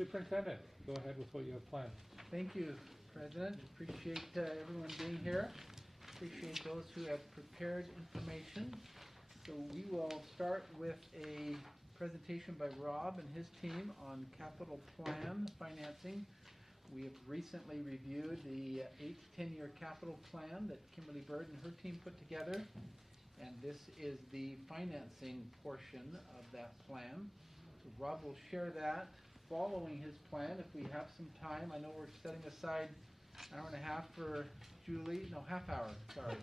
Superintendent, go ahead with what you have planned. Thank you, President. Appreciate everyone being here. Appreciate those who have prepared information. So we will start with a presentation by Rob and his team on capital plan financing. We have recently reviewed the 8 to 10-year capital plan that Kimberly Bird and her team put together. And this is the financing portion of that plan. So Rob will share that following his plan if we have some time. I know we're setting aside an hour and a half for Julie, no, half hour, sorry.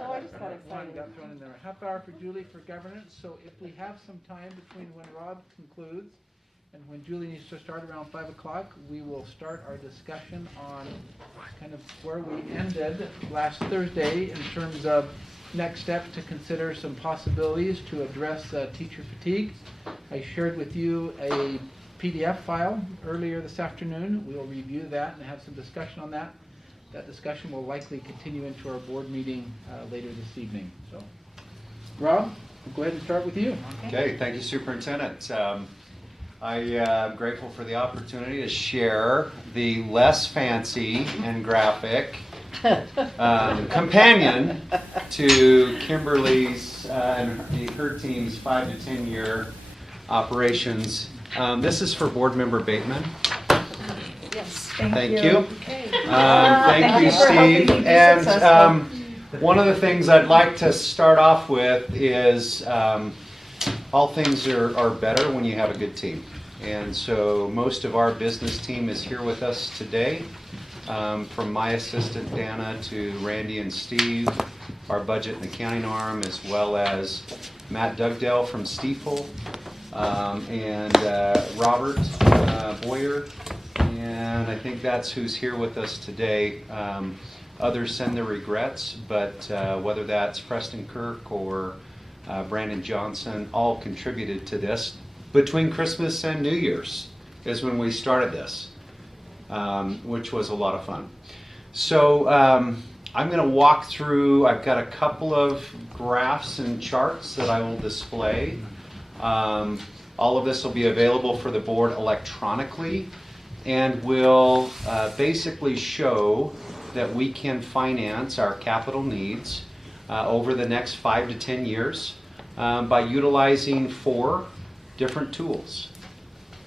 Oh, I just got excited. Got thrown in there. A half hour for Julie for governance. So if we have some time between when Rob concludes and when Julie needs to start around 5 o'clock, we will start our discussion on kind of where we ended last Thursday in terms of next steps to consider some possibilities to address teacher fatigue. I shared with you a PDF file earlier this afternoon. We will review that and have some discussion on that. That discussion will likely continue into our board meeting later this evening. So, Rob, we'll go ahead and start with you. Okay, thank you, Superintendent. I am grateful for the opportunity to share the less fancy and graphic companion to Kimberly's and her team's 5 to 10 year operations. This is for Board Member Bateman. Yes, Thank you. Okay. Thank you, for helping me Steve. be And successful. one of the things I'd like to start off with is all things are better when you have a good team. And so most of our business team is here with us today. From my assistant Dana to Randy and Steve, our budget and accounting arm, as well as Matt Dugdale from Stiefel, and Robert Boyer, and I think that's who's here with us today. Others send their regrets, but whether that's Preston Kirk or Brandon Johnson, all contributed to this. Between Christmas and New Year's is when we started this. Which was a lot of fun. So I'm going to walk through, I've got a couple of graphs and charts that I will display. All of this will be available for the board electronically and will basically show that we can finance our capital needs over the next 5 to 10 years by utilizing 4 different tools.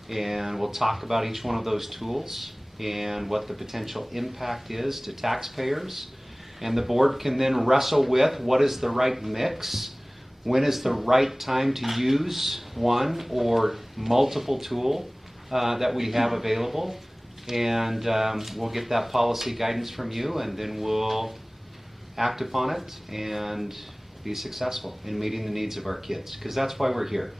And we'll talk about each one of those tools and what the potential impact is to taxpayers. And the board can then wrestle with what is the right mix, when is the right time to use one or multiple tool that we have available. And we'll get that policy guidance from you, and then we'll act upon it and be successful in meeting the needs of our kids, because that's why we're here.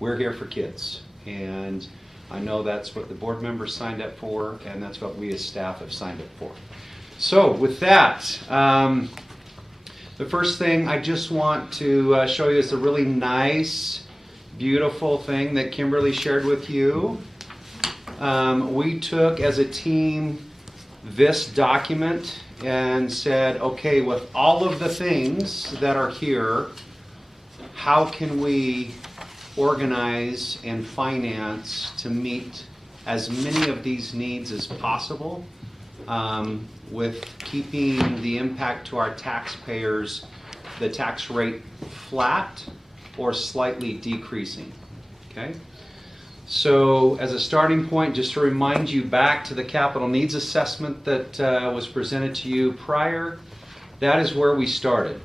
We're here for kids. And I know that's what the board members signed up for, and that's what we as staff have signed up for. So with that, the first thing I just want to show you is a really nice, beautiful thing that Kimberly shared with you. We took as a team this document and said, okay, with all of the things that are here, how can we organize and finance to meet as many of these needs as possible with keeping the impact to our taxpayers, the tax rate flat or slightly decreasing. Okay? So as a starting point, just to remind you back to the capital needs assessment that was presented to you prior, that is where we started.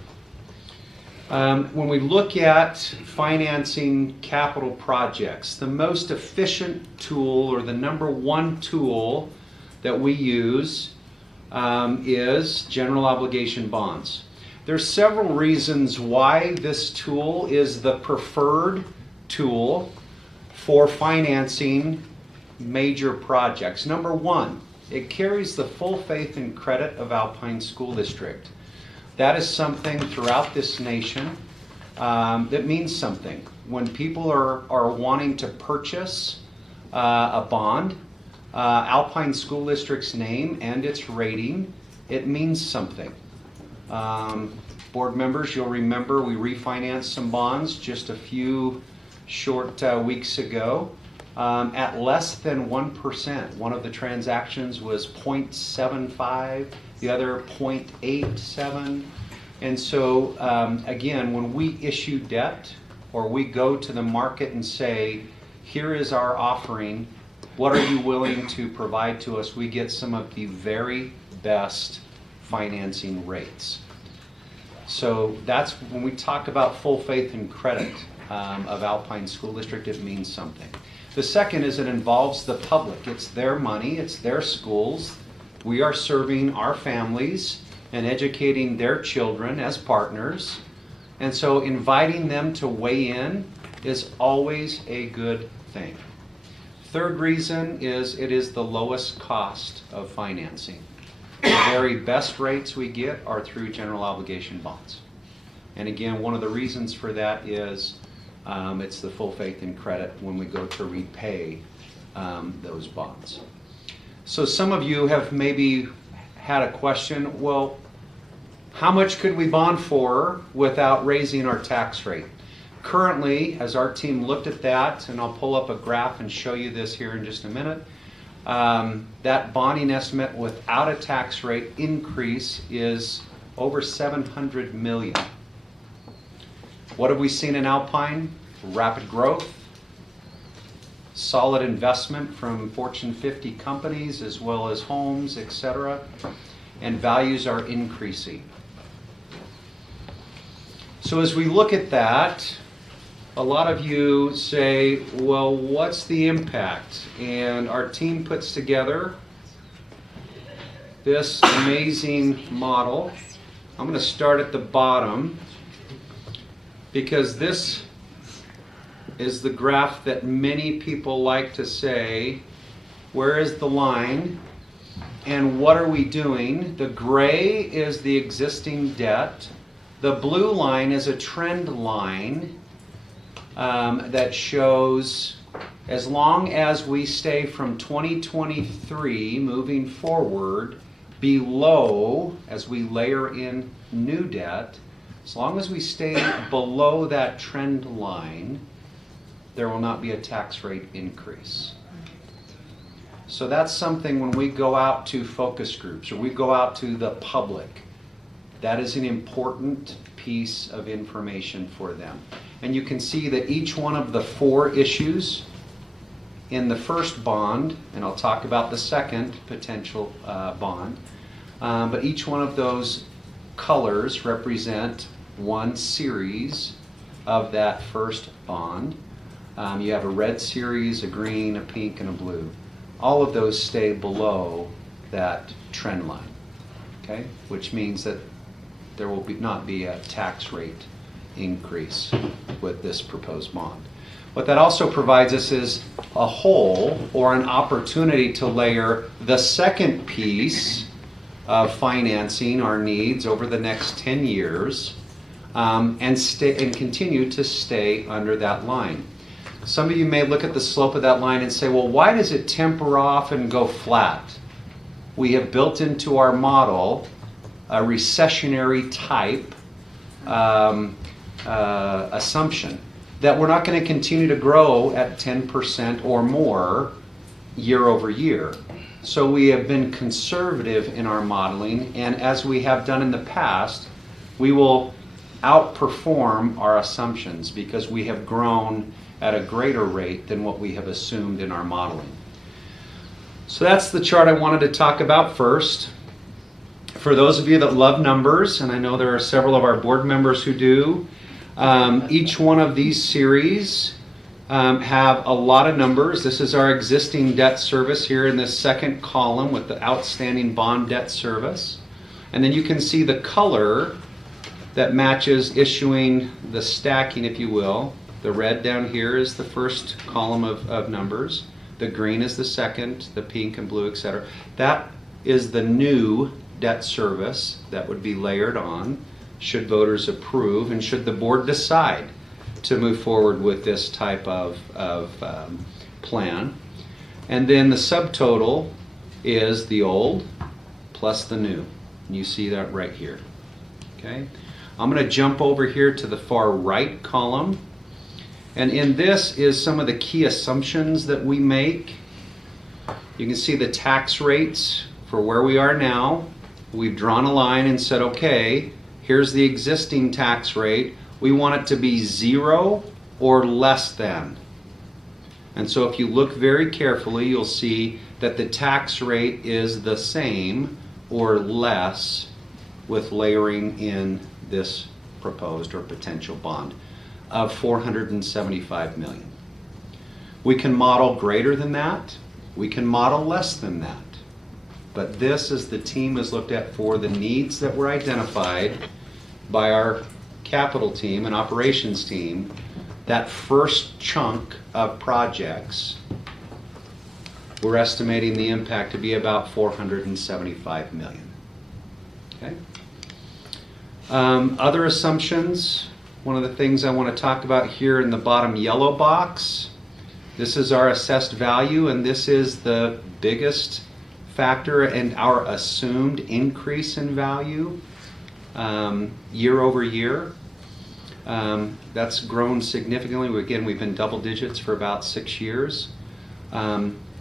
When we look at financing capital projects, the most efficient tool, or the number one tool that we use, is general obligation bonds. There's several reasons why this tool is the preferred tool for financing major projects. Number one, it carries the full faith and credit of Alpine School District. That is something throughout this nation that means something. When people are wanting to purchase a bond, Alpine School District's name and its rating, it means something. Board members, you'll remember we refinanced some bonds just a few short weeks ago. at less than 1%. One of the transactions was 0.75, the other 0.87. And so, again, when we issue debt or we go to the market and say, here is our offering, what are you willing to provide to us? We get some of the very best financing rates. So that's when we talk about full faith and credit of Alpine School District, it means something. The second is it involves the public. It's their money, it's their schools. We are serving our families and educating their children as partners. And so inviting them to weigh in is always a good thing. Third reason is it is the lowest cost of financing. The very best rates we get are through general obligation bonds. And again, one of the reasons for that is it's the full faith and credit when we go to repay those bonds. So some of you have maybe had a question, well, how much could we bond for without raising our tax rate? Currently, as our team looked at that, and I'll pull up a graph and show you this here in just a minute, that bonding estimate without a tax rate increase is over $700 million. What have we seen in Alpine? Rapid growth, solid investment from Fortune 50 companies as well as homes, etc. And values are increasing. So as we look at that, a lot of you say, well, what's the impact? And our team puts together this amazing model. I'm going to start at the bottom because this is the graph that many people like to say, where is the line and what are we doing? The gray is the existing debt. The blue line is a trend line that shows as long as we stay from 2023 moving forward below, as we layer in new debt, as long as we stay below that trend line, there will not be a tax rate increase. So that's something when we go out to focus groups or we go out to the public, that is an important piece of information for them. And you can see that each one of the 4 issues in the first bond, and I'll talk about the second potential bond, but each one of those colors represent one series of that first bond. You have a red series, a green, a pink, and a blue. All of those stay below that trend line, okay? Which means that there will not be a tax rate increase with this proposed bond. What that also provides us is a hole or an opportunity to layer the second piece of financing our needs over the next 10 years and continue to stay under that line. Some of you may look at the slope of that line and say, well, why does it temper off and go flat? We have built into our model a recessionary type assumption that we're not going to continue to grow at 10% or more year over year. So we have been conservative in our modeling, and as we have done in the past, we will outperform our assumptions because we have grown at a greater rate than what we have assumed in our modeling. So that's the chart I wanted to talk about first. For those of you that love numbers, and I know there are several of our board members who do, each one of these series have a lot of numbers. This is our existing debt service here in this second column with the outstanding bond debt service. And then you can see the color that matches issuing the stacking, if you will. The red down here is the first column of numbers. The green is the second, the pink and blue, etc. That is the new debt service that would be layered on should voters approve and should the board decide to move forward with this type of plan. And then the subtotal is the old plus the new. And you see that right here. Okay? I'm going to jump over here to the far right column. And in this is some of the key assumptions that we make. You can see the tax rates for where we are now. We've drawn a line and said, okay, here's the existing tax rate. We want it to be 0 or less than. And so if you look very carefully, you'll see that the tax rate is the same or less with layering in this proposed or potential bond of $475 million. We can model greater than that. We can model less than that. But this, as the team has looked at for the needs that were identified by our capital team and operations team, that first chunk of projects, we're estimating the impact to be about $475 million. Okay? Other assumptions, one of the things I want to talk about here in the bottom yellow box, this is our assessed value, and this is the biggest factor in our assumed increase in value year over year. That's grown significantly. Again, we've been double digits for about 6 years.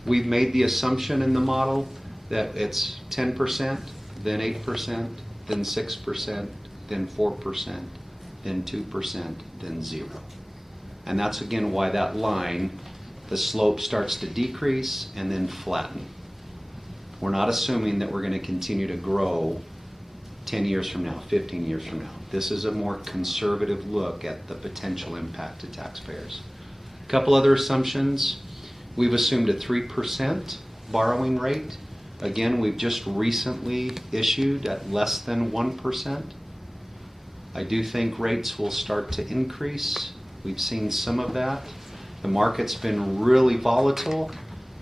We've made the assumption in the model that it's 10%, then 8%, then 6%, then 4%, then 2%, then 0. And that's again why that line, the slope starts to decrease and then flatten. We're not assuming that we're going to continue to grow 10 years from now, 15 years from now. This is a more conservative look at the potential impact to taxpayers. A couple other assumptions. We've assumed a 3% borrowing rate. Again, we've just recently issued at less than 1%. I do think rates will start to increase. We've seen some of that. The market's been really volatile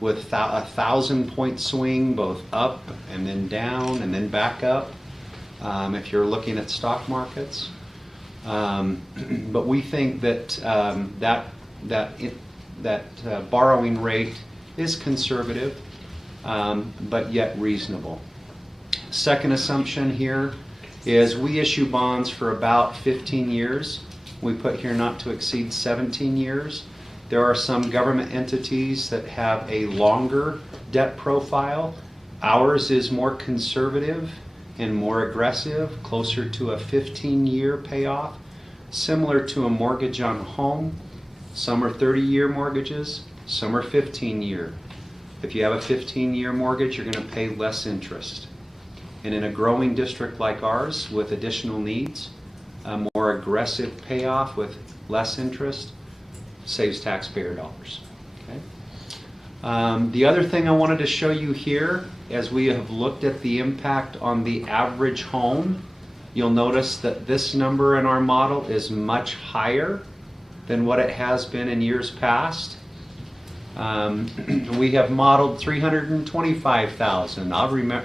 with a 1,000-point swing both up and then down and then back up if you're looking at stock markets. But we think that that borrowing rate is conservative, but yet reasonable. Second assumption here is we issue bonds for about 15 years. We put here not to exceed 17 years. There are some government entities that have a longer debt profile. Ours is more conservative and more aggressive, closer to a 15-year payoff, similar to a mortgage on a home. Some are 30-year mortgages, some are 15-year. If you have a 15-year mortgage, you're going to pay less interest. And in a growing district like ours with additional needs, a more aggressive payoff with less interest saves taxpayer dollars. Okay? The other thing I wanted to show you here, as we have looked at the impact on the average home, you'll notice that this number in our model is much higher than what it has been in years past. We have modeled $325,000.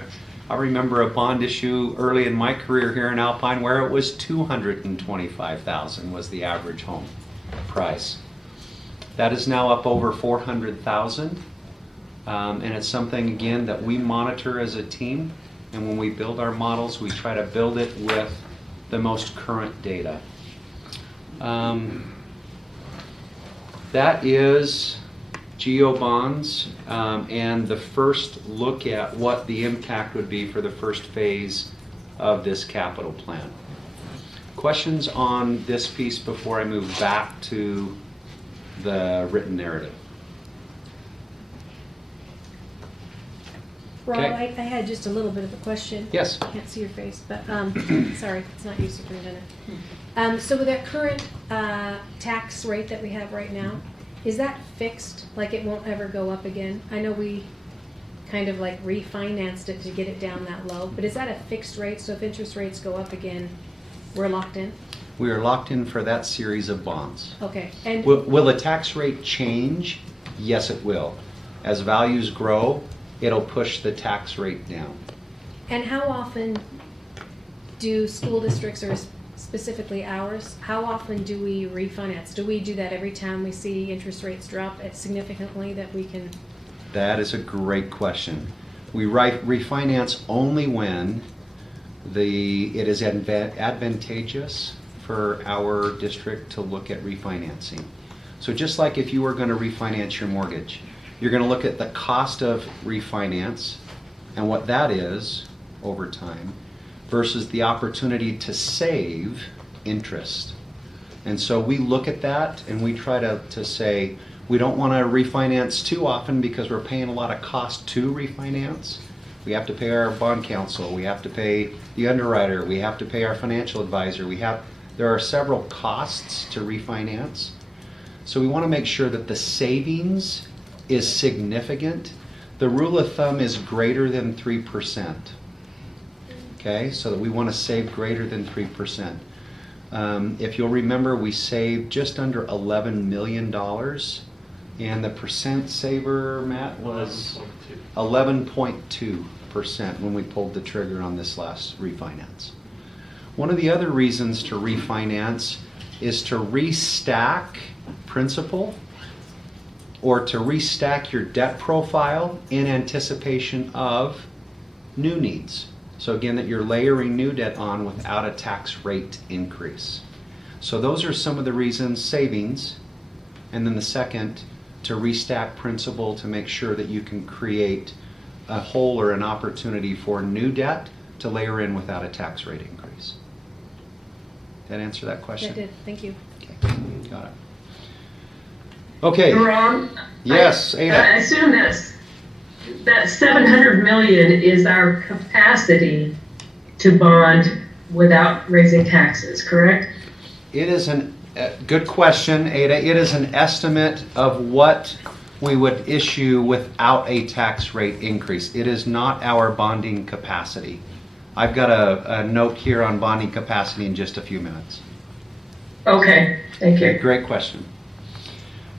I remember a bond issue early in my career here in Alpine where it was $225,000 was the average home price. That is now up over $400,000, and it's something again that we monitor as a team. And when we build our models, we try to build it with the most current data. That is GEO bonds and the first look at what the impact would be for the first phase of this capital plan. Questions on this piece before I move back to the written narrative? Rob, Okay. I had just a little bit of a question. Yes. Can't see your face, but, sorry, it's not you, Superintendent. So with that current, tax rate that we have right now, is that fixed, like it won't ever go up again? I know we kind of like refinanced it to get it down that low, but is that a fixed rate, so if interest rates go up again, we're locked in? We are locked in for that series of bonds. Okay, and, Will the tax rate change? Yes, it will. As values grow, it'll push the tax rate down. and how often do school districts, or specifically ours, how often do we refinance? Do we do that every time we see interest rates drop significantly that we can? That is a great question. We refinance only when it is advantageous for our district to look at refinancing. So just like if you were going to refinance your mortgage, you're going to look at the cost of refinance and what that is over time versus the opportunity to save interest. And so we look at that and we try to say, we don't want to refinance too often because we're paying a lot of cost to refinance. We have to pay our bond counsel, we have to pay the underwriter, we have to pay our financial advisor. There are several costs to refinance. So we want to make sure that the savings is significant. The rule of thumb is greater than 3%. Okay, so that we want to save greater than 3%. If you'll remember, we saved just under $11 million, and the percent saver, Matt, was 11.2% when we pulled the trigger on this last refinance. One of the other reasons to refinance is to restack principal or to restack your debt profile in anticipation of new needs. So again, that you're layering new debt on without a tax rate increase. So those are some of the reasons: savings, and then the second, to restack principal to make sure that you can create a hole or an opportunity for new debt to layer in without a tax rate increase. Did that answer that question? That did, thank you. Okay, got it. Okay. Ron? Yes, Ada. I assume that 700 million is our capacity to bond without raising taxes, correct? It is good question, Ada. It is an estimate of what we would issue without a tax rate increase. It is not our bonding capacity. I've got a note here on bonding capacity in just a few minutes. Okay, thank you. Okay, great question.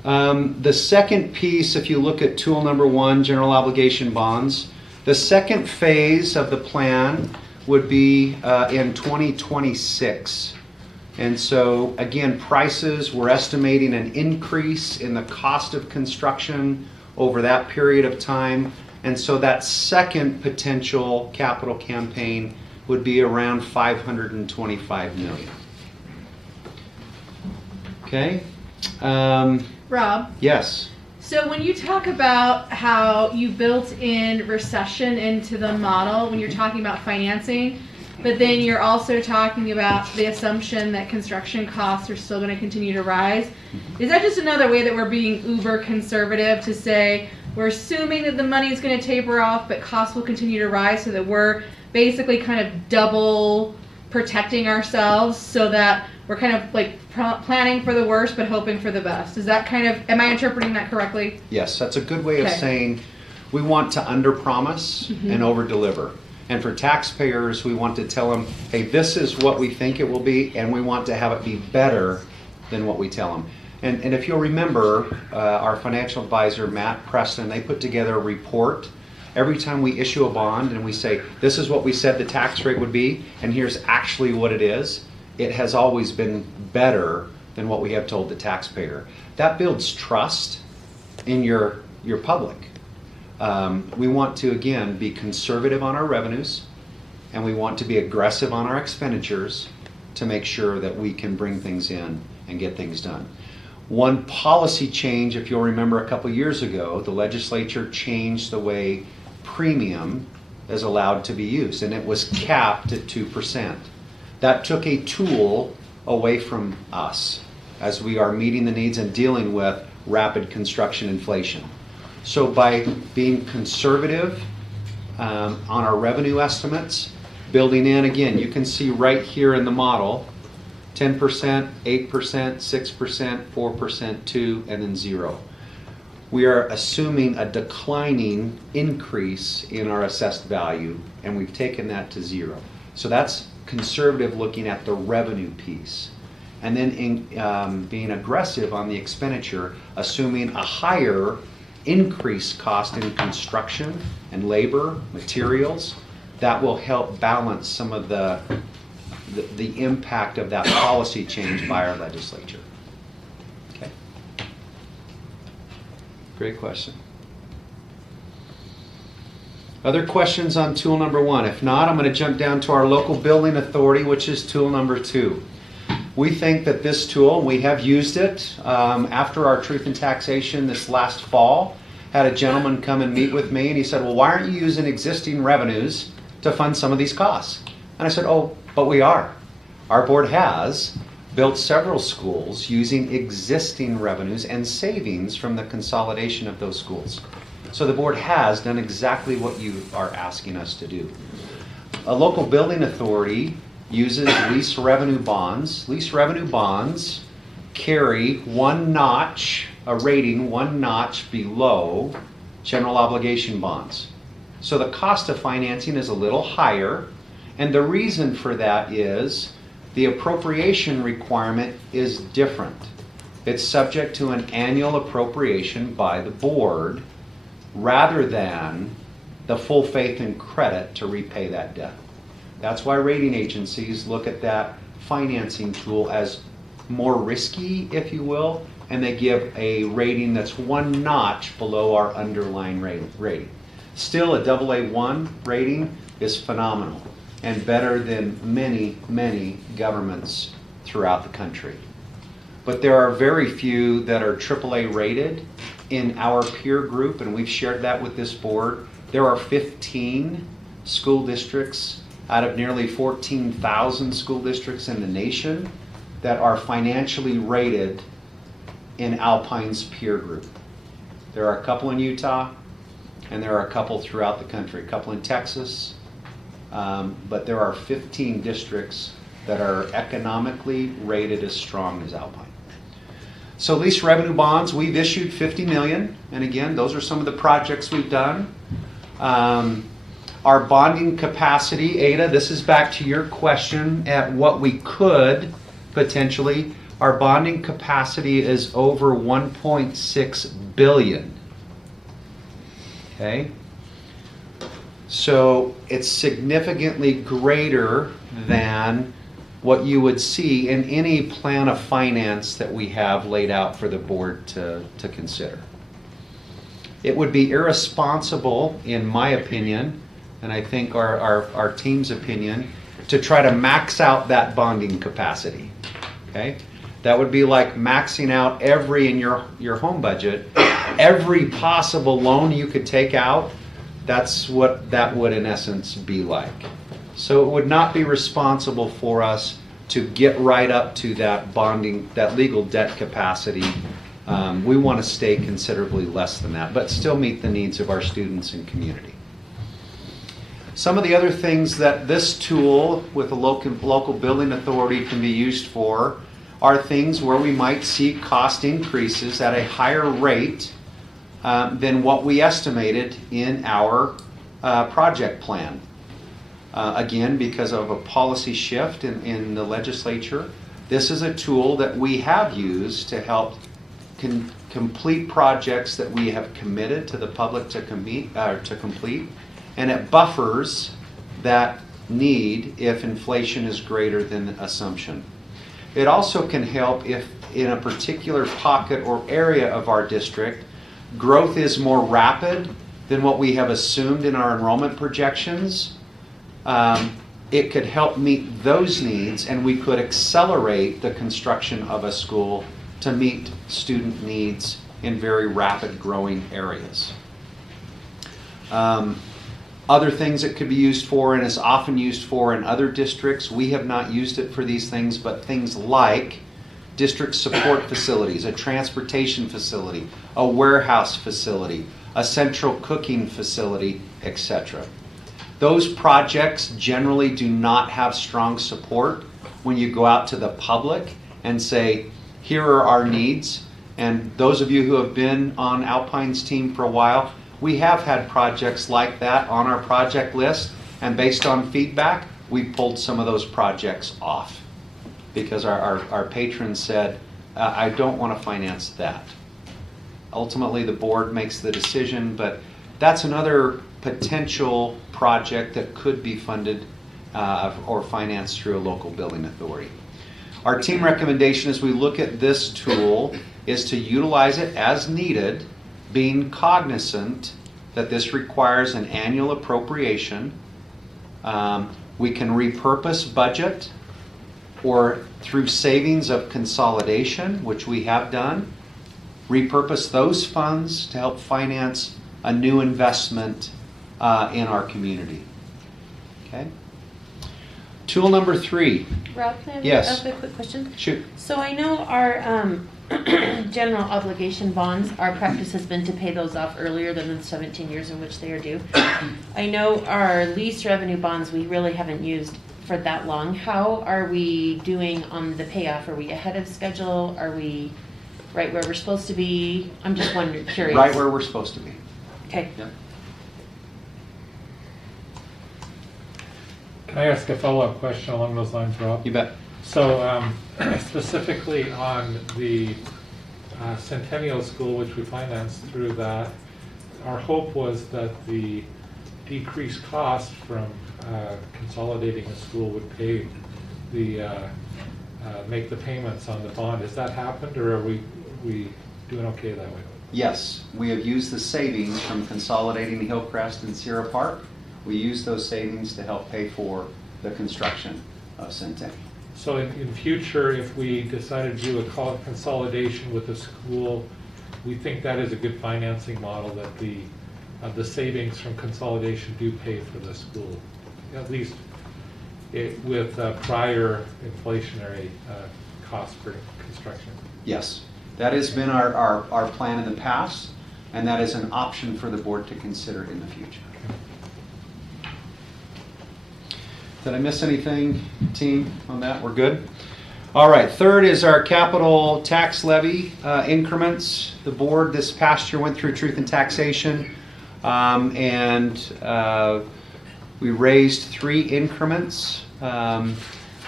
The second piece, if you look at tool number 1, general obligation bonds, the second phase of the plan would be in 2026. And so again, prices, we're estimating an increase in the cost of construction over that period of time. And so that second potential capital campaign would be around $525 million. Okay? Rob, Yes. so when you talk about how you built in recession into the model when you're talking about financing, but then you're also talking about the assumption that construction costs are still going to continue to rise, is that just another way that we're being uber conservative to say we're assuming that the money is going to taper off but costs will continue to rise, so that we're basically kind of double protecting ourselves so that we're kind of like planning for the worst but hoping for the best? Is that kind of, am I interpreting that correctly? Yes, that's a good way of Okay. saying we want to underpromise and overdeliver. And for taxpayers, we want to tell them, hey, this is what we think it will be, and we want to have it be better than what we tell them. And if you'll remember, our financial advisor, Matt Preston, they put together a report every time we issue a bond and we say, this is what we said the tax rate would be, and here's actually what it is. It has always been better than what we have told the taxpayer. That builds trust in your public. We want to, again, be conservative on our revenues, and we want to be aggressive on our expenditures to make sure that we can bring things in and get things done. One policy change, if you'll remember a couple years ago, the legislature changed the way premium is allowed to be used, and it was capped at 2%. That took a tool away from us as we are meeting the needs and dealing with rapid construction inflation. So by being conservative on our revenue estimates, building in, again, you can see right here in the model, 10%, 8%, 6%, 4%, 2%, and then 0. We are assuming a declining increase in our assessed value, and we've taken that to 0. So that's conservative looking at the revenue piece. And then being aggressive on the expenditure, assuming a higher increased cost in construction and labor, materials, that will help balance some of the impact of that policy change by our legislature. Okay. Great question. Other questions on tool number 1? If not, I'm going to jump down to our local building authority, which is tool number 2. We think that this tool, we have used it after our truth in taxation this last fall, had a gentleman come and meet with me and he said, well, why aren't you using existing revenues to fund some of these costs? And I said, oh, but we are. Our board has built several schools using existing revenues and savings from the consolidation of those schools. So the board has done exactly what you are asking us to do. A local building authority uses lease revenue bonds. Lease revenue bonds carry one notch, a rating one notch below general obligation bonds. So the cost of financing is a little higher, and the reason for that is the appropriation requirement is different. It's subject to an annual appropriation by the board rather than the full faith and credit to repay that debt. That's why rating agencies look at that financing tool as more risky, if you will, and they give a rating that's one notch below our underlying rating. Still, a AA1 rating is phenomenal and better than many, many governments throughout the country. But there are very few that are AAA rated in our peer group, and we've shared that with this board. There are 15 school districts out of nearly 14,000 school districts in the nation that are financially rated in Alpine's peer group. There are a couple in Utah, and there are a couple throughout the country, a couple in Texas, but there are 15 districts that are economically rated as strong as Alpine. So lease revenue bonds, we've issued $50 million, and again, those are some of the projects we've done. Our bonding capacity, Ada, this is back to your question at what we could potentially. Our bonding capacity is over $1.6 billion. Okay? So it's significantly greater than what you would see in any plan of finance that we have laid out for the board to consider. It would be irresponsible, in my opinion, and I think our team's opinion, to try to max out that bonding capacity. Okay? That would be like maxing out in your home budget, every possible loan you could take out. That's what that would in essence be like. So it would not be responsible for us to get right up to that bonding, that legal debt capacity. We want to stay considerably less than that, but still meet the needs of our students and community. Some of the other things that this tool with a local building authority can be used for are things where we might see cost increases at a higher rate than what we estimated in our project plan. Again, because of a policy shift in the legislature, this is a tool that we have used to help complete projects that we have committed to the public to complete, and it buffers that need if inflation is greater than assumption. It also can help if in a particular pocket or area of our district, growth is more rapid than what we have assumed in our enrollment projections. It could help meet those needs, and we could accelerate the construction of a school to meet student needs in very rapid growing areas. Other things it could be used for, and is often used for in other districts, we have not used it for these things, but things like district support facilities, a transportation facility, a warehouse facility, a central cooking facility, etc. Those projects generally do not have strong support when you go out to the public and say, here are our needs. And those of you who have been on Alpine's team for a while, we have had projects like that on our project list, and based on feedback, we pulled some of those projects off because our patrons said, I don't want to finance that. Ultimately, the board makes the decision, but that's another potential project that could be funded or financed through a local building authority. Our team recommendation as we look at this tool is to utilize it as needed, being cognizant that this requires an annual appropriation. We can repurpose budget or through savings of consolidation, which we have done, repurpose those funds to help finance a new investment in our community. Okay? Tool number 3. Rob, can I have Yes. a quick question? Shoot. So I know our general obligation bonds, our practice has been to pay those off earlier than the 17 years in which they are due. I know our lease revenue bonds, we really haven't used for that long. How are we doing on the payoff? Are we ahead of schedule? Are we right where we're supposed to be? I'm just wondering, curious. Right where we're supposed to be. Okay. Yep. Can I ask a follow-up question along those lines, Rob? You bet. So specifically on the Centennial School, which we financed through that, our hope was that the decreased cost from consolidating a school would pay the, make the payments on the bond. Has that happened, or are we doing okay that way? Yes, we have used the savings from consolidating Hillcrest and Sierra Park. We use those savings to help pay for the construction of Centennial. So in future, if we decided to do a consolidation with the school, we think that is a good financing model, that the savings from consolidation do pay for the school, at least with prior inflationary costs for construction. Yes, that has been our plan in the past, and that is an option for the board to consider in the future. Did I miss anything, team, on that? We're good? All right, third is our capital tax levy increments. The board this past year went through truth and taxation, and we raised 3 increments.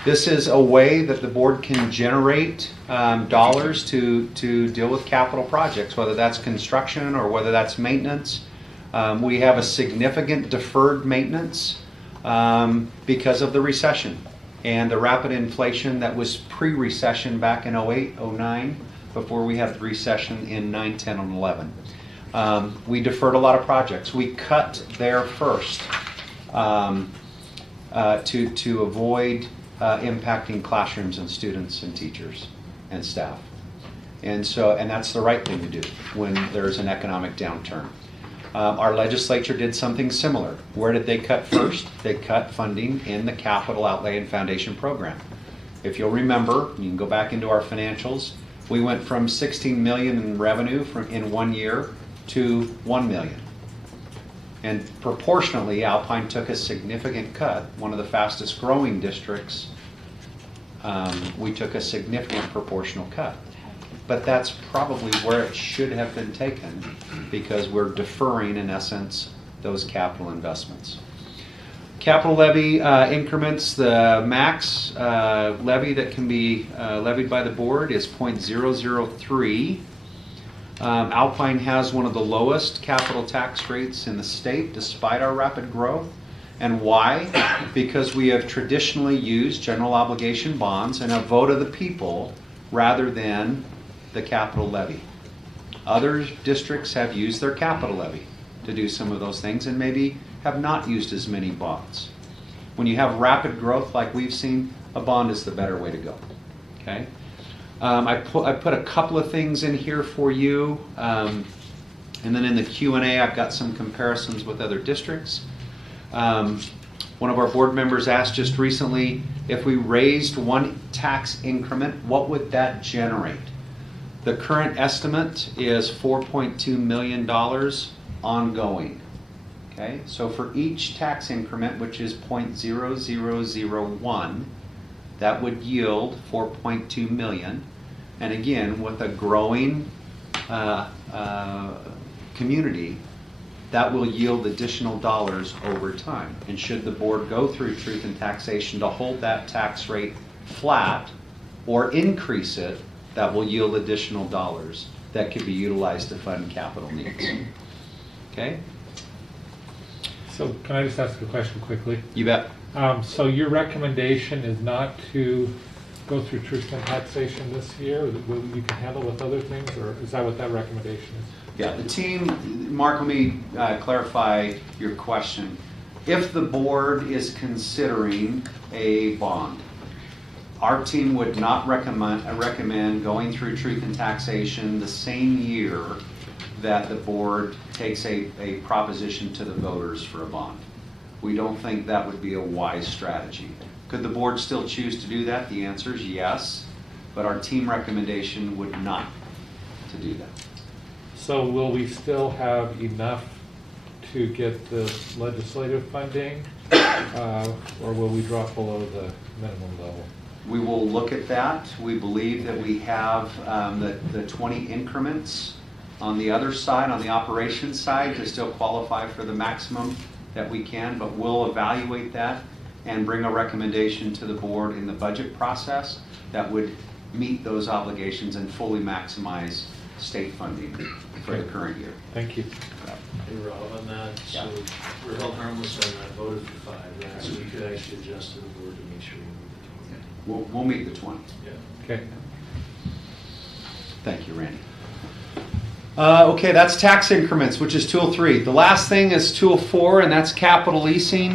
This is a way that the board can generate dollars to deal with capital projects, whether that's construction or whether that's maintenance. We have a significant deferred maintenance because of the recession and the rapid inflation that was pre-recession back in 08, 09, before we had the recession in 9, 10, and 11. We deferred a lot of projects. We cut there first to avoid impacting classrooms and students and teachers and staff. And that's the right thing to do when there's an economic downturn. Our legislature did something similar. Where did they cut first? They cut funding in the capital outlay and foundation program. If you'll remember, you can go back into our financials, we went from 16 million in revenue in 1 year to 1 million. And proportionally, Alpine took a significant cut. One of the fastest growing districts, we took a significant proportional cut. But that's probably where it should have been taken, because we're deferring, in essence, those capital investments. Capital levy increments, the max levy that can be levied by the board is 0.003. Alpine has one of the lowest capital tax rates in the state, despite our rapid growth. And why? Because we have traditionally used general obligation bonds and a vote of the people rather than the capital levy. Other districts have used their capital levy to do some of those things and maybe have not used as many bonds. When you have rapid growth like we've seen, a bond is the better way to go. Okay? I put a couple of things in here for you, and then in the Q&A I've got some comparisons with other districts. One of our board members asked just recently, if we raised one tax increment, what would that generate? The current estimate is $4.2 million ongoing. Okay, so for each tax increment, which is 0.0001, that would yield 4.2 million. And again, with a growing community, that will yield additional dollars over time. And should the board go through truth and taxation to hold that tax rate flat or increase it, that will yield additional dollars that could be utilized to fund capital needs. Okay? So can I just ask a question quickly? You bet. So your recommendation is not to go through truth and taxation this year? You can handle with other things, or is that what that recommendation is? Yeah, the team, Mark, let me clarify your question. If the board is considering a bond, Our team would not recommend going through truth and taxation the same year that the board takes a proposition to the voters for a bond. We don't think that would be a wise strategy. Could the board still choose to do that? The answer is yes, but our team recommendation would not to do that. So will we still have enough to get the legislative funding, or will we drop below the minimum level? We will look at that. We believe that we have the 20 increments on the other side, on the operations side, to still qualify for the maximum that we can, but we'll evaluate that and bring a recommendation to the board in the budget process that would meet those obligations and fully maximize state funding for the current year. Thank you. Hey Rob, on that, so Yeah. we're held harmless on that, voted for 5, right? So we could actually adjust to the board to make sure we meet We'll meet the 20. the 20. Okay. Thank you, Randy. Okay, that's tax increments, which is tool 3. The last thing is tool 4, and that's capital leasing.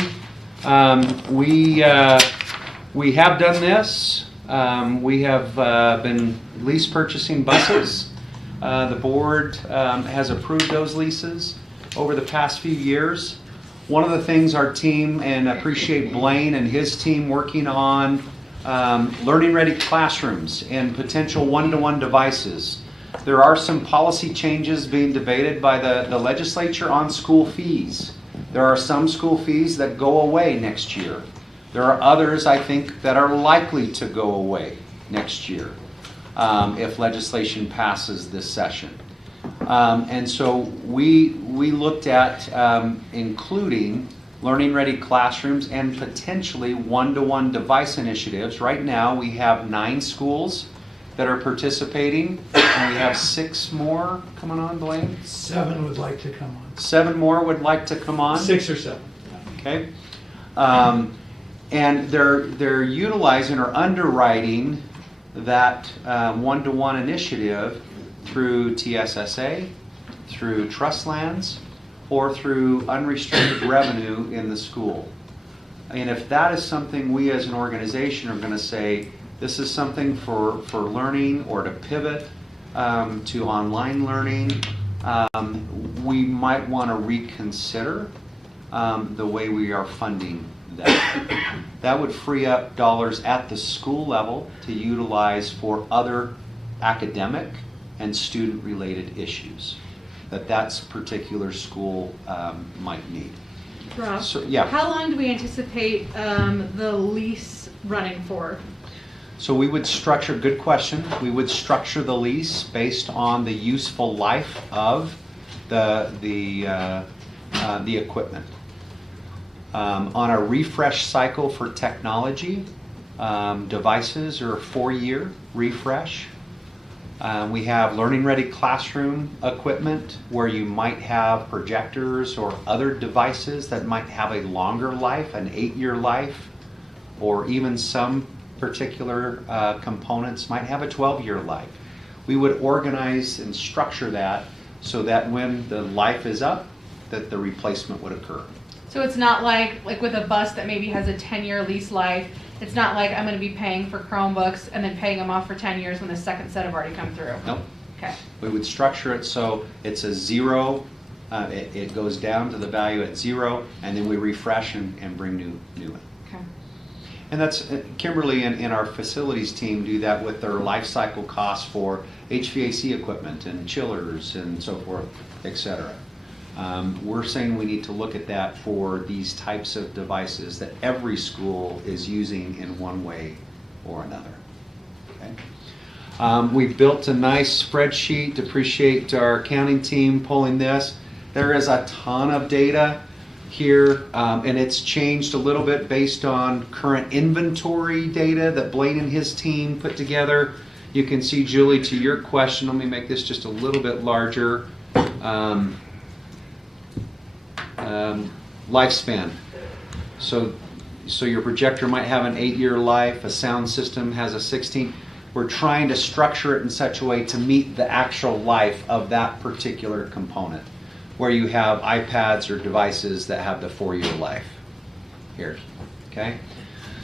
We have done this. We have been lease purchasing buses. The board has approved those leases over the past few years. One of the things our team, and I appreciate Blaine and his team working on learning ready classrooms and potential one-to-one devices. There are some policy changes being debated by the legislature on school fees. There are some school fees that go away next year. There are others, I think, that are likely to go away next year if legislation passes this session. And so we looked at including learning ready classrooms and potentially one-to-one device initiatives. Right now we have 9 schools that are participating, and we have 6 more coming on, Blaine? 7 would like to come on. 7 more would like to come on? 6 or 7. Okay. And they're utilizing or underwriting that one-to-one initiative through TSSA, through trust lands, or through unrestricted revenue in the school. And if that is something we as an organization are going to say, this is something for learning or to pivot to online learning, we might want to reconsider the way we are funding that. That would free up dollars at the school level to utilize for other academic and student-related issues that particular school might need. Rob, So, yeah. how long do we anticipate the lease running for? So we would structure, good question, we would structure the lease based on the useful life of the equipment. On a refresh cycle for technology, devices are a 4-year refresh. We have learning ready classroom equipment where you might have projectors or other devices that might have a longer life, an 8-year life, or even some particular components might have a 12-year life. We would organize and structure that so that when the life is up, that the replacement would occur. So it's not like with a bus that maybe has a 10-year lease life, it's not like I'm going to be paying for Chromebooks and then paying them off for 10 years when the second set have already come through. Nope. Okay. We would structure it so it's a 0, it goes down to the value at 0, and then we refresh and bring new in. Okay. And that's, Kimberly and our facilities team do that with their life cycle costs for HVAC equipment and chillers and so forth, etc. We're saying we need to look at that for these types of devices that every school is using in one way or another. Okay? We've built a nice spreadsheet. Appreciate our accounting team pulling this. There is a ton of data here, and it's changed a little bit based on current inventory data that Blaine and his team put together. You can see, Julie, to your question, let me make this just a little bit larger. Lifespan. So your projector might have an 8-year life, a sound system has a 16. We're trying to structure it in such a way to meet the actual life of that particular component, where you have iPads or devices that have the 4-year life. Here, okay?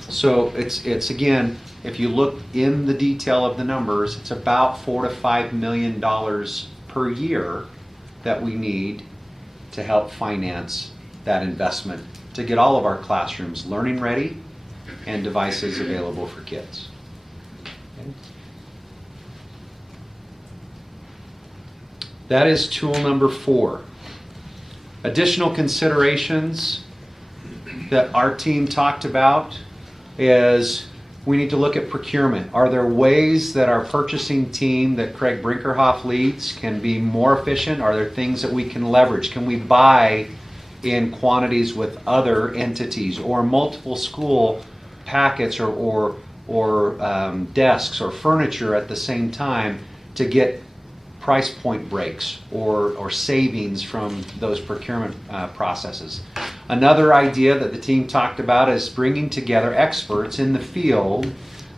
So it's again, if you look in the detail of the numbers, it's about $4 to $5 million per year that we need to help finance that investment to get all of our classrooms learning ready and devices available for kids. Okay. That is tool number 4. Additional considerations that our team talked about is we need to look at procurement. Are there ways that our purchasing team that Craig Brinkerhoff leads can be more efficient? Are there things that we can leverage? Can we buy in quantities with other entities or multiple school packets or desks or furniture at the same time to get price point breaks or savings from those procurement processes? Another idea that the team talked about is bringing together experts in the field.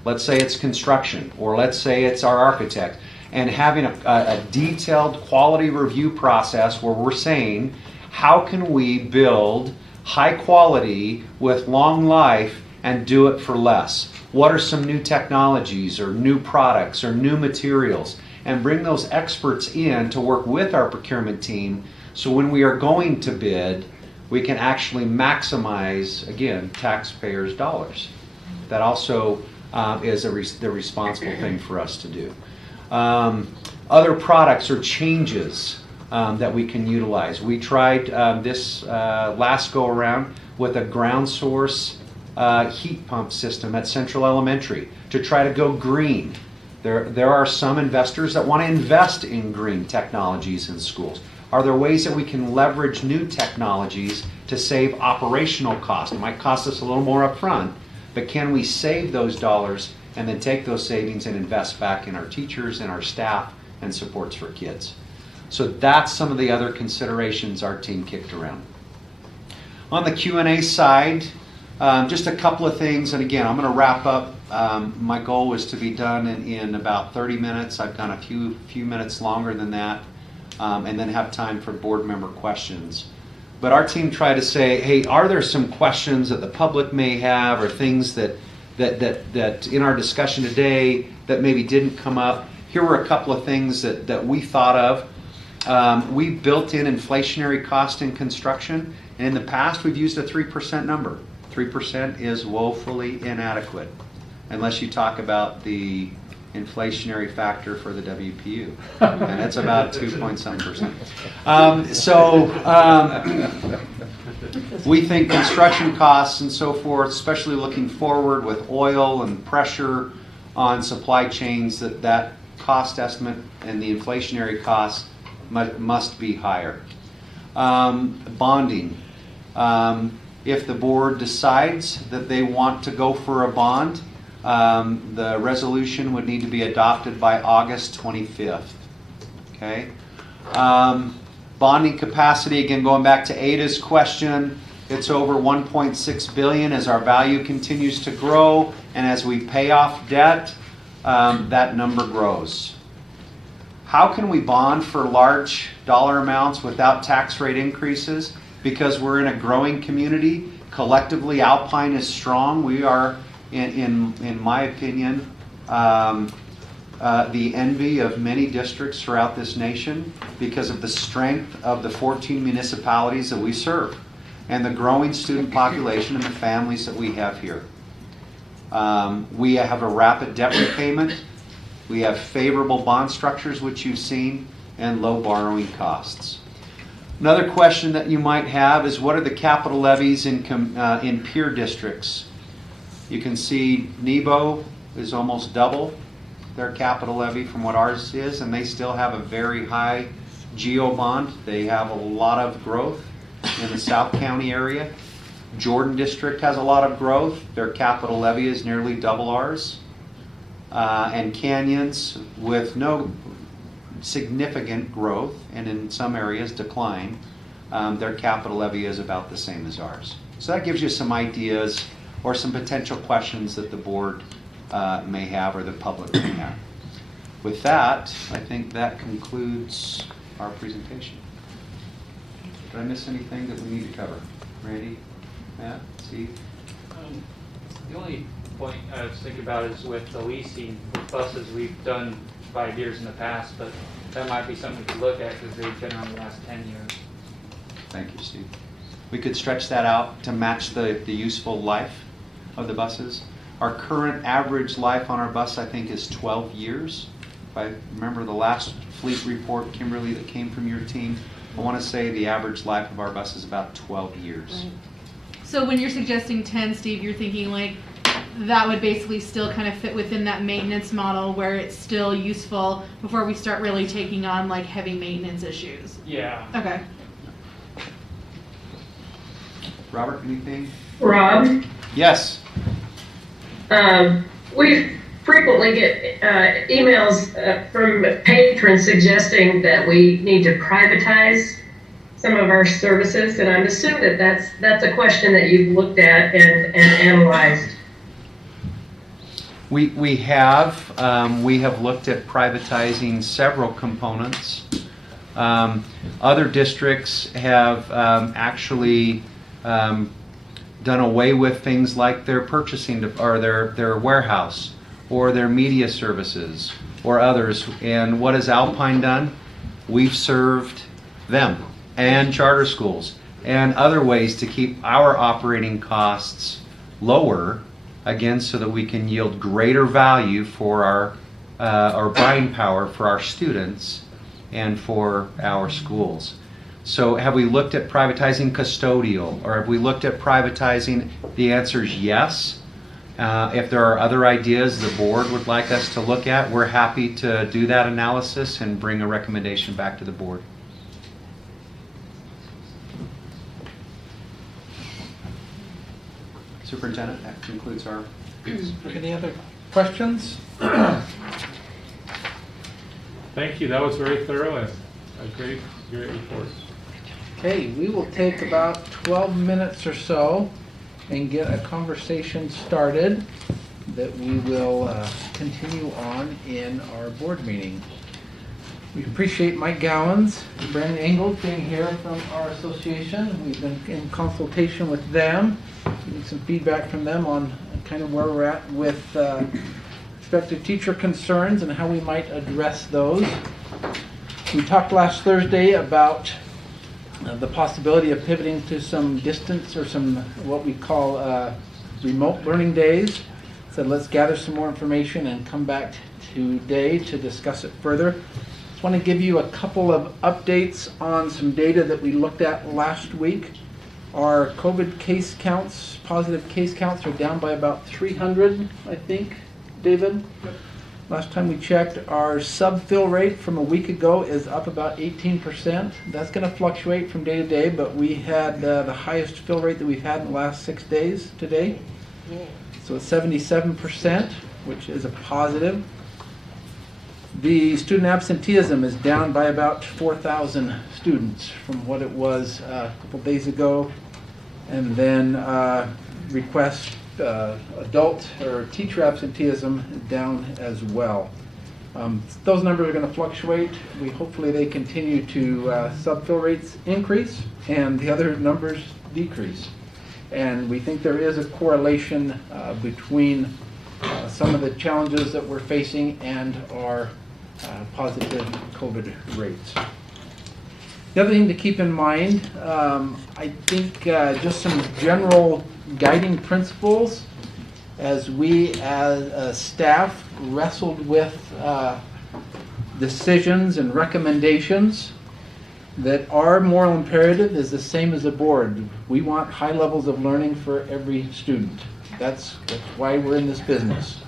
Let's say it's construction, or let's say it's our architect, and having a detailed quality review process where we're saying, how can we build high quality with long life and do it for less? What are some new technologies or new products or new materials? And bring those experts in to work with our procurement team, so when we are going to bid, we can actually maximize, again, taxpayers' dollars. That also is the responsible thing for us to do. Other products or changes that we can utilize. We tried this last go around with a ground source heat pump system at Central Elementary to try to go green. There are some investors that want to invest in green technologies in schools. Are there ways that we can leverage new technologies to save operational costs? It might cost us a little more upfront, but can we save those dollars and then take those savings and invest back in our teachers and our staff and supports for kids? So that's some of the other considerations our team kicked around. On the Q&A side, just a couple of things, and again, I'm going to wrap up. My goal was to be done in about 30 minutes. I've gone a few minutes longer than that, and then have time for board member questions. But our team tried to say, hey, are there some questions that the public may have, or things that in our discussion today that maybe didn't come up? Here were a couple of things that we thought of. We built in inflationary cost in construction, and in the past we've used a 3% number. 3% is woefully inadequate, unless you talk about the inflationary factor for the WPU, and it's about 2.7%. We think construction costs and so forth, especially looking forward with oil and pressure on supply chains, that cost estimate and the inflationary costs must be higher. Bonding. If the board decides that they want to go for a bond, the resolution would need to be adopted by August 25th. Okay. Bonding capacity, again, going back to Ada's question, it's over $1.6 billion as our value continues to grow, and as we pay off debt, that number grows. How can we bond for large dollar amounts without tax rate increases? Because we're in a growing community. Collectively, Alpine is strong. We are, in my opinion, the envy of many districts throughout this nation because of the strength of the 14 municipalities that we serve and the growing student population and the families that we have here. We have a rapid debt repayment. We have favorable bond structures, which you've seen, and low borrowing costs. Another question that you might have is, what are the capital levies in peer districts? You can see Nebo is almost double their capital levy from what ours is, and they still have a very high GO bond. They have a lot of growth in the South County area. Jordan District has a lot of growth. Their capital levy is nearly double ours. And Canyons, with no significant growth and in some areas decline, their capital levy is about the same as ours. So that gives you some ideas or some potential questions that the board may have or the public may have. With that, I think that concludes our presentation. Did I miss anything that we need to cover? Randy, Matt, Steve? The only point I was thinking about is with the leasing with buses, we've done 5 years in the past, but that might be something we could look at because they've been around the last 10 years. Thank you, Steve. We could stretch that out to match the useful life of the buses. Our current average life on our bus, I think, is 12 years. If I remember the last fleet report, Kimberly, that came from your team, I want to say the average life of our bus is about 12 years. So when you're suggesting 10, Steve, you're thinking like that would basically still kind of fit within that maintenance model where it's still useful before we start really taking on like heavy maintenance issues. Yeah. Okay. Robert, anything? Rob, Yes. we frequently get emails from patrons suggesting that we need to privatize some of our services, and I'm assuming that that's a question that you've looked at and analyzed. We have looked at privatizing several components. Other districts have actually done away with things like their purchasing or their warehouse or their media services or others. And what has Alpine done? We've served them and charter schools and other ways to keep our operating costs lower, again, so that we can yield greater value for our buying power for our students and for our schools. So have we looked at privatizing custodial, or have we looked at privatizing? The answer is yes. If there are other ideas the board would like us to look at, we're happy to do that analysis and bring a recommendation back to the board. Superintendent, that concludes our... Any other questions? Thank you, that was very thorough and a great report. Okay, we will take about 12 minutes or so and get a conversation started that we will continue on in our board meeting. We appreciate Mike Gowans and Brandon Engel being here from our association. We've been in consultation with them, getting some feedback from them on kind of where we're at with respect to teacher concerns and how we might address those. We talked last Thursday about the possibility of pivoting to some distance or some what we call remote learning days. So let's gather some more information and come back today to discuss it further. Just want to give you a couple of updates on some data that we looked at last week. Our COVID case counts, positive case counts, are down by about 300, I think, David? Yep. Last time we checked, our sub-fill rate from a week ago is up about 18%. That's going to fluctuate from day to day, but we had the highest fill rate that we've had in the last 6 days today. Yeah. So it's 77%, which is a positive. The student absenteeism is down by about 4,000 students from what it was a couple days ago. And then request adult or teacher absenteeism is down as well. Those numbers are going to fluctuate. Hopefully they continue to sub-fill rates increase and the other numbers decrease. And we think there is a correlation between some of the challenges that we're facing and our positive COVID rates. The other thing to keep in mind, I think just some general guiding principles as we as a staff wrestled with decisions and recommendations, that our moral imperative is the same as the board. We want high levels of learning for every student. That's why we're in this business.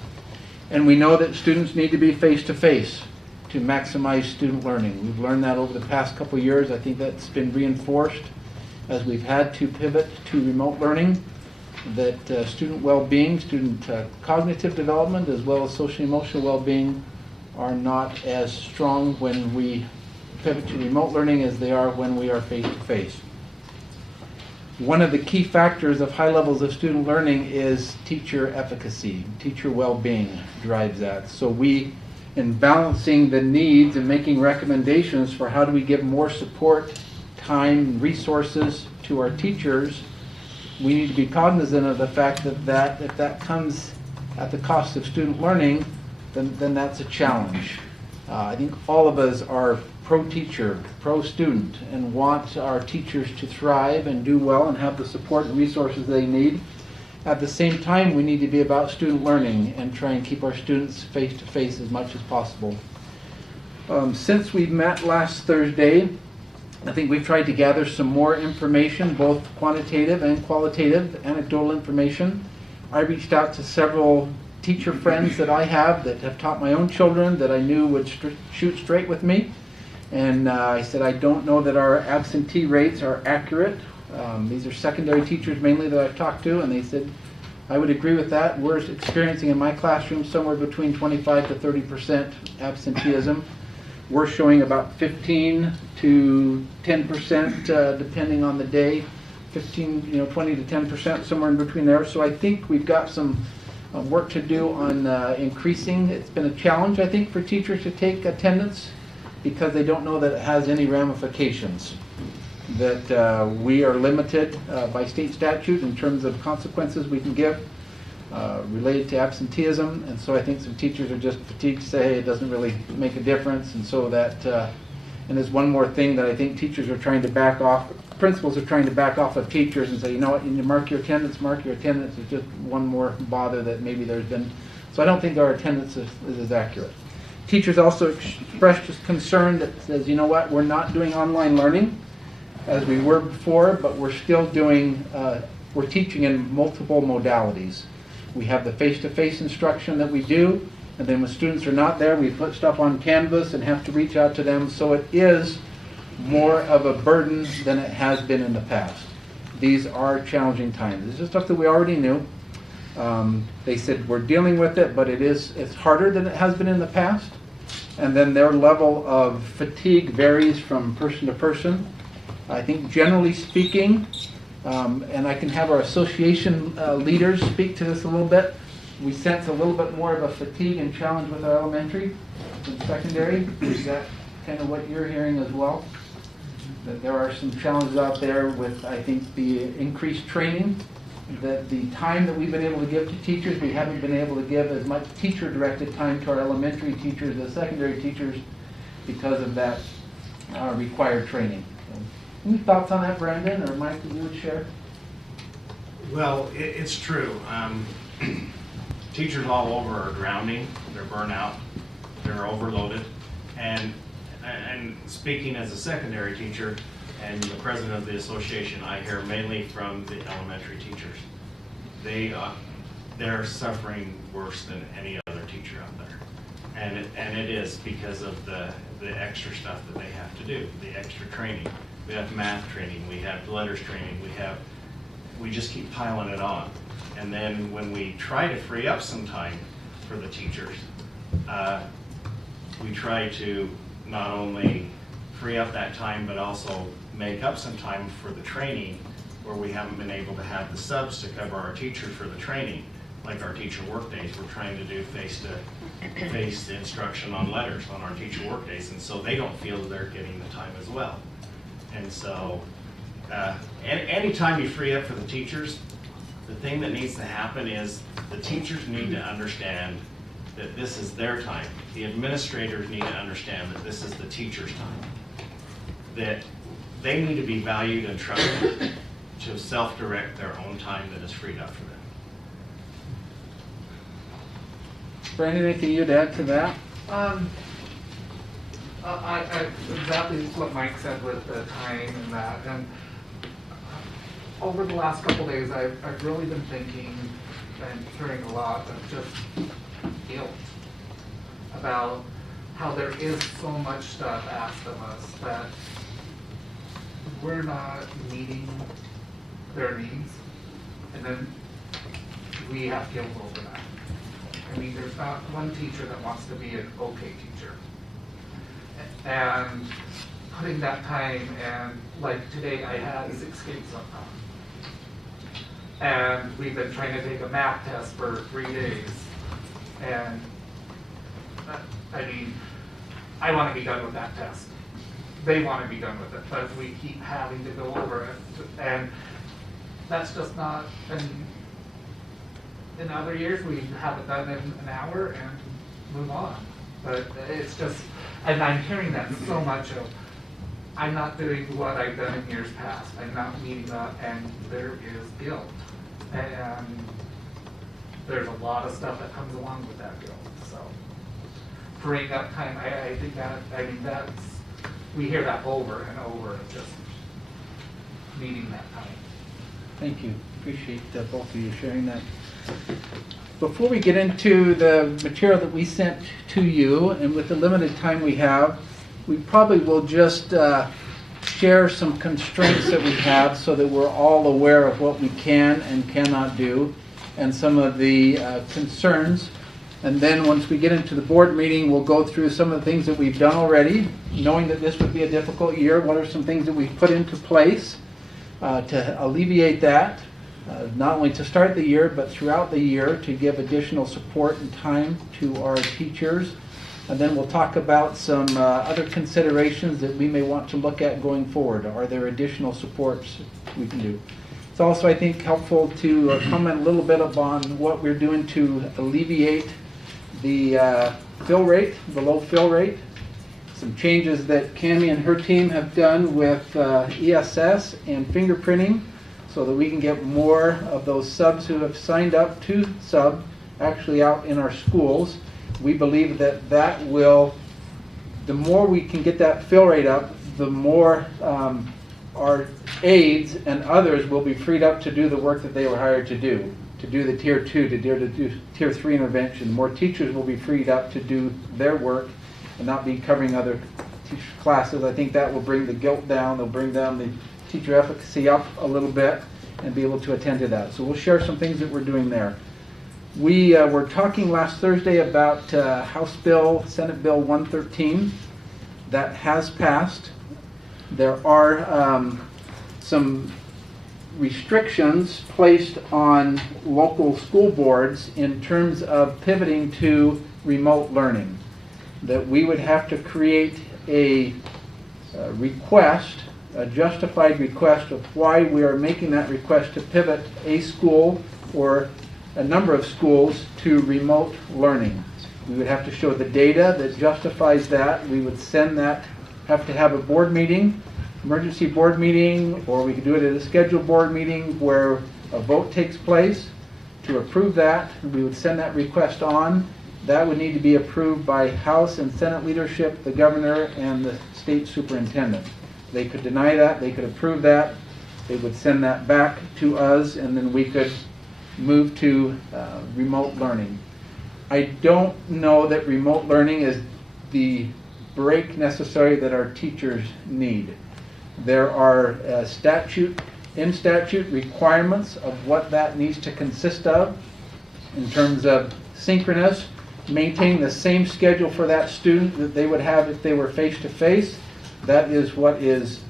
And we know that students need to be face-to-face to maximize student learning. We've learned that over the past couple of years. I think that's been reinforced as we've had to pivot to remote learning, that student well-being, student cognitive development, as well as social emotional well-being are not as strong when we pivot to remote learning as they are when we are face-to-face. One of the key factors of high levels of student learning is teacher efficacy. Teacher well-being drives that. So we, in balancing the needs and making recommendations for how do we give more support, time, resources to our teachers, we need to be cognizant of the fact that if that comes at the cost of student learning, then that's a challenge. I think all of us are pro-teacher, pro-student, and want our teachers to thrive and do well and have the support and resources they need. At the same time, we need to be about student learning and try and keep our students face-to-face as much as possible. Since we met last Thursday, I think we've tried to gather some more information, both quantitative and qualitative, anecdotal information. I reached out to several teacher friends that I have that have taught my own children that I knew would shoot straight with me. And I said, I don't know that our absentee rates are accurate. These are secondary teachers mainly that I've talked to, and they said, I would agree with that. We're experiencing in my classroom somewhere between 25 to 30% absenteeism. We're showing about 15 to 10% depending on the day, 20 to 10%, somewhere in between there. So I think we've got some work to do on increasing. It's been a challenge, I think, for teachers to take attendance because they don't know that it has any ramifications. That we are limited by state statute in terms of consequences we can give related to absenteeism, and so I think some teachers are just fatigued to say, hey, it doesn't really make a difference, and so that, and there's one more thing that I think teachers are trying to back off, principals are trying to back off of teachers and say, you know what, you need to mark your attendance, it's just one more bother that maybe there's been, so I don't think our attendance is accurate. Teachers also expressed concern that says, you know what, we're not doing online learning as we were before, but we're still doing, we're teaching in multiple modalities. We have the face-to-face instruction that we do, and then when students are not there, we put stuff on Canvas and have to reach out to them, so it is more of a burden than it has been in the past. These are challenging times. This is stuff that we already knew. They said we're dealing with it, but it's harder than it has been in the past, and then their level of fatigue varies from person to person. I think generally speaking, and I can have our association leaders speak to this a little bit, we sense a little bit more of a fatigue and challenge with our elementary than secondary. Is that kind of what you're hearing as well? That there are some challenges out there with, I think, the increased training, that the time that we've been able to give to teachers, we haven't been able to give as much teacher-directed time to our elementary teachers as secondary teachers because of that required training. Any thoughts on that, Brandon, or Mike, that you would share? Well, it's true. Teachers all over are drowning, they're burnt out, they're overloaded. And speaking as a secondary teacher and the president of the association, I hear mainly from the elementary teachers. They're suffering worse than any other teacher out there. And it is because of the extra stuff that they have to do, the extra training. We have math training, we have letters training, we just keep piling it on. And then when we try to free up some time for the teachers, we try to not only free up that time, but also make up some time for the training where we haven't been able to have the subs to cover our teachers for the training. Like our teacher work days, we're trying to do face-to-face instruction on letters on our teacher work days, and so they don't feel that they're getting the time as well. And so, anytime you free up for the teachers, the thing that needs to happen is the teachers need to understand that this is their time. The administrators need to understand that this is the teacher's time. That they need to be valued and trusted to self-direct their own time that is freed up for them. Brandon, anything you'd add to that? I exactly what Mike said with the time and that, and over the last couple of days, I've really been thinking and hearing a lot of just guilt about how there is so much stuff asked of us that we're not meeting their needs, and then we have guilt over that. I mean, there's not one teacher that wants to be an okay teacher. And putting that time, and like today I had 6 kids sometime. And we've been trying to take a math test for 3 days. And I mean, I want to be done with that test. They want to be done with it, but we keep having to go over it. And that's just not, in other years, we have it done in an hour and move on. But it's just, and I'm hearing that so much of, I'm not doing what I've done in years past. I'm not meeting up, and there is guilt. And there's a lot of stuff that comes along with that guilt, so. Freeing up time, I think that, I mean, that's, we hear that over and over, just needing that time. Thank you. Appreciate both of you sharing that. Before we get into the material that we sent to you, and with the limited time we have, we probably will just share some constraints that we have so that we're all aware of what we can and cannot do and some of the concerns. And then once we get into the board meeting, we'll go through some of the things that we've done already, knowing that this would be a difficult year. What are some things that we've put into place to alleviate that, not only to start the year, but throughout the year to give additional support and time to our teachers. And then we'll talk about some other considerations that we may want to look at going forward. Are there additional supports we can do? It's also, I think, helpful to comment a little bit upon what we're doing to alleviate the fill rate, the low fill rate. Some changes that Cammie and her team have done with ESS and fingerprinting so that we can get more of those subs who have signed up to sub actually out in our schools. We believe that that will, the more we can get that fill rate up, the more our aides and others will be freed up to do the work that they were hired to do the tier 2, to do tier 3 intervention. More teachers will be freed up to do their work and not be covering other teacher classes. I think that will bring the guilt down, they'll bring down the teacher efficacy up a little bit and be able to attend to that. So we'll share some things that we're doing there. We were talking last Thursday about House Bill, Senate Bill 113. That has passed. There are some restrictions placed on local school boards in terms of pivoting to remote learning. That we would have to create a request, a justified request of why we are making that request to pivot a school or a number of schools to remote learning. We would have to show the data that justifies that. We would send that, have to have a board meeting, emergency board meeting, or we could do it at a scheduled board meeting where a vote takes place to approve that. We would send that request on. That would need to be approved by House and Senate leadership, the governor, and the state superintendent. They could deny that, they could approve that, they would send that back to us, and then we could move to remote learning. I don't know that remote learning is the break necessary that our teachers need. There are statute requirements of what that needs to consist of in terms of synchronous, maintaining the same schedule for that student that they would have if they were face-to-face. That is what is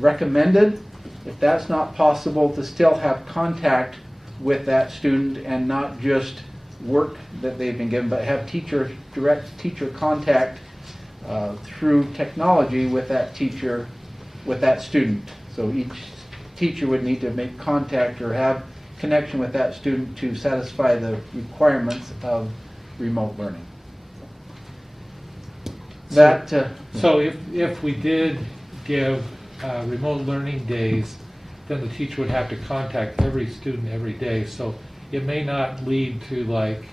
recommended. If that's not possible, to still have contact with that student and not just work that they've been given, but have direct teacher contact through technology with that teacher, with that student. So each teacher would need to make contact or have connection with that student to satisfy the requirements of remote learning. So if we did give remote learning days, then the teacher would have to contact every student every day. So it may not lead to like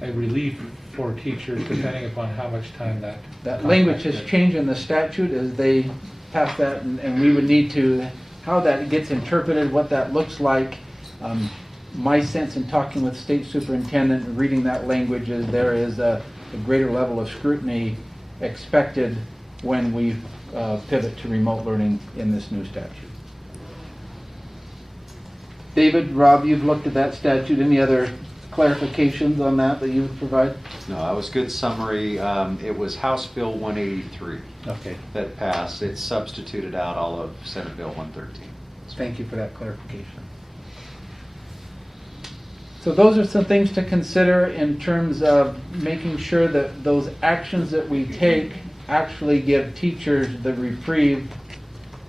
a relief for teachers depending upon how much time that language has changed in the statute as they pass that, and we would need to, how that gets interpreted, what that looks like. My sense in talking with state superintendent and reading that language is there is a greater level of scrutiny expected when we pivot to remote learning in this new statute. David, Rob, you've looked at that statute. Any other clarifications on that you would provide? No, that was good summary. It was House Bill 183 that passed. It substituted out all of Senate Bill 113. Thank you for that clarification. So those are some things to consider in terms of making sure that those actions that we take actually give teachers the reprieve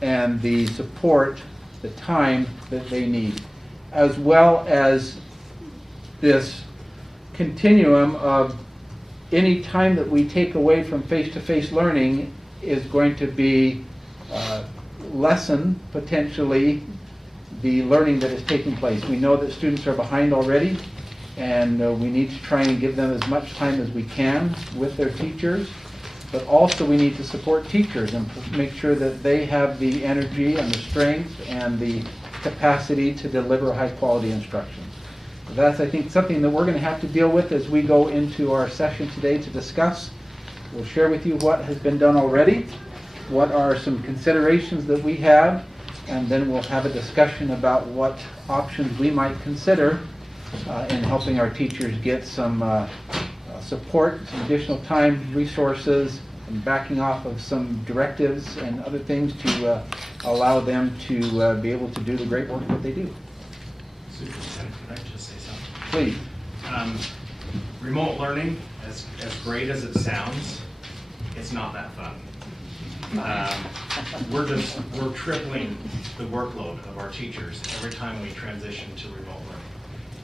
and the support the time that they need, as well as this continuum of any time that we take away from face-to-face learning is going to be lessen potentially the learning that is taking place. We know that students are behind already, and we need to try and give them as much time as we can with their teachers, but also we need to support teachers and make sure that they have the energy and the strength and the capacity to deliver high-quality instruction. So that's, I think, something that we're going to have to deal with as we go into our session today to discuss. We'll share with you what has been done already, what are some considerations that we have, and then we'll have a discussion about what options we might consider in helping our teachers get some support, some additional time, resources, and backing off of some directives and other things to allow them to be able to do the great work that they do. Superintendent, could I just say something? Please. Remote learning, as great as it sounds, it's not that fun. We're tripling the workload of our teachers every time we transition to remote learning.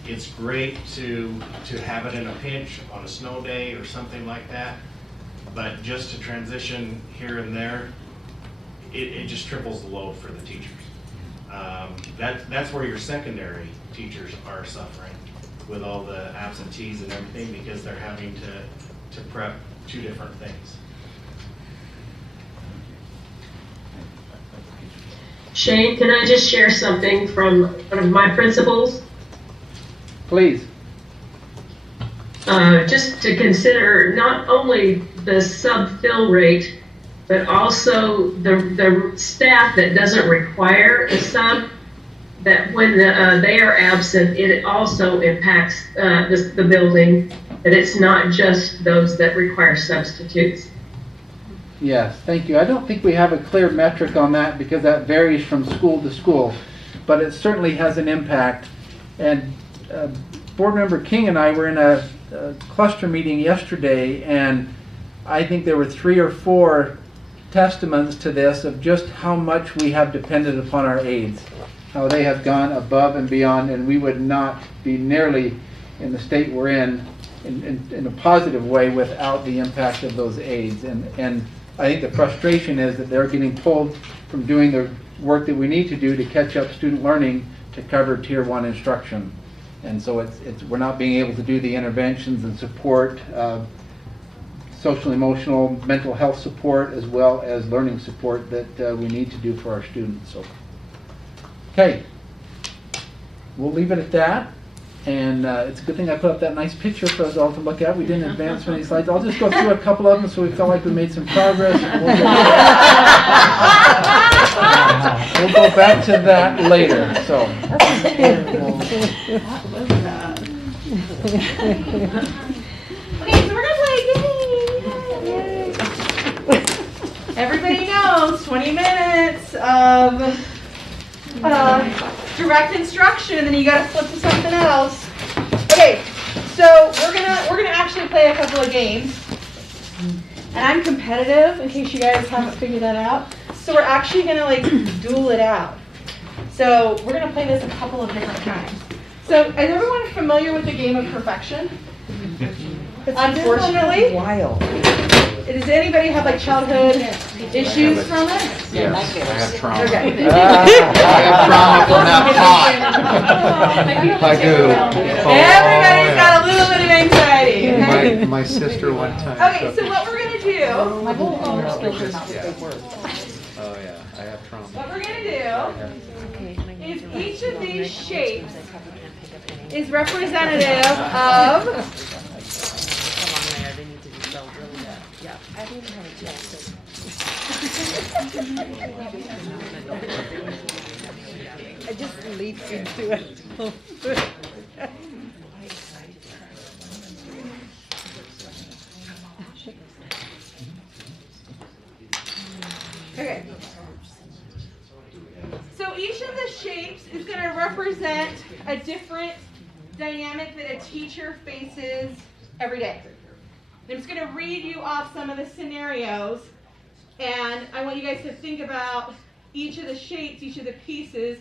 It's great to have it in a pinch on a snow day or something like that, but just to transition here and there, it just triples the load for the teachers. That's where your secondary teachers are suffering with all the absentees and everything, because they're having to prep two different things. Shane, can I just share something from one of my principals? Please. Just to consider not only the sub-fill rate, but also the staff that doesn't require a sub, that when they are absent, it also impacts the building, that it's not just those that require substitutes. Yes, thank you. I don't think we have a clear metric on that because that varies from school to school, but it certainly has an impact. And Board Member King and I were in a cluster meeting yesterday, and I think there were 3 or 4 testaments to this of just how much we have depended upon our aides, how they have gone above and beyond, and we would not be nearly in the state we're in a positive way without the impact of those aides. And I think the frustration is that they're getting pulled from doing the work that we need to do to catch up student learning to cover Tier 1 instruction. And so we're not being able to do the interventions and support, social, emotional, mental health support, as well as learning support that we need to do for our students. So, okay, we'll leave it at that. And it's a good thing I put up that nice picture for us all to look at. We didn't advance many slides. I'll just go through a couple of them so we felt like we made some progress. We'll go back to that later. So. Okay, so we're gonna play a game. Yay. Everybody knows 20 minutes of direct instruction, and then you gotta flip to something else. Okay, so we're gonna actually play a couple of games, and I'm competitive in case you guys haven't figured that out. So we're actually gonna like duel it out. So we're gonna play this a couple of different times. So is everyone familiar with the game of perfection? Unfortunately, does anybody have like childhood issues from it? Yes, I have trauma. Okay. I have trauma from that pot. I do. Everybody's got a little bit of anxiety. Okay? My sister one time. Okay, so what we're gonna do? My whole skills are not what they were. Oh yeah, I have trauma. What we're gonna do is each of these shapes is representative of. I just leaped into it. Okay. So each of the shapes is going to represent a different dynamic that a teacher faces every day. I'm just going to read you off some of the scenarios, and I want you guys to think about each of the shapes, each of the pieces,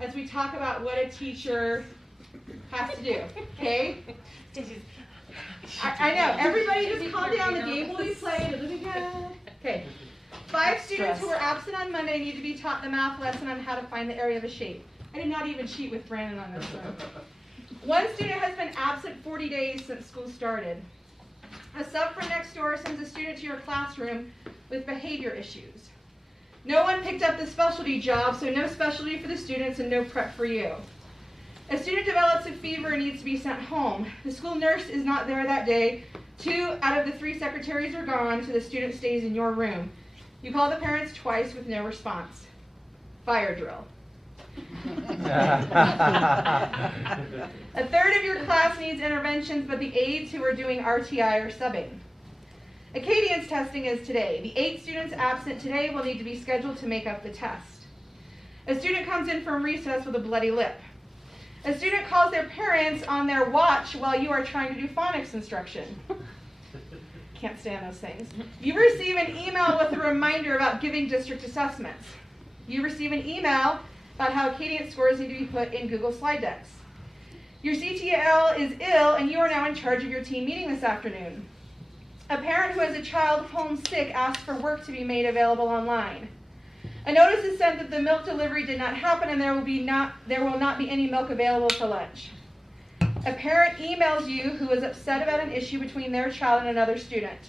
as we talk about what a teacher has to do, okay? I know, everybody just calm down, the game will be played, it'll be good. Okay, 5 students who were absent on Monday need to be taught the math lesson on how to find the area of a shape. I did not even cheat with Brandon on this one. 1 student has been absent 40 days since school started. A sub from next door sends a student to your classroom with behavior issues. No one picked up the specialty job, so no specialty for the students and no prep for you. A student develops a fever and needs to be sent home. The school nurse is not there that day. 2 out of the 3 secretaries are gone, so the student stays in your room. You call the parents twice with no response. Fire drill. A third of your class needs interventions, but the aides who are doing RTI are subbing. Acadian's testing is today. The 8 students absent today will need to be scheduled to make up the test. A student comes in from recess with a bloody lip. A student calls their parents on their watch while you are trying to do phonics instruction. Can't stand those things. You receive an email with a reminder about giving district assessments. You receive an email about how Acadian scores need to be put in Google slide decks. Your CTL is ill and you are now in charge of your team meeting this afternoon. A parent who has a child home sick asks for work to be made available online. A notice is sent that the milk delivery did not happen and there will not be any milk available for lunch. A parent emails you who is upset about an issue between their child and another student.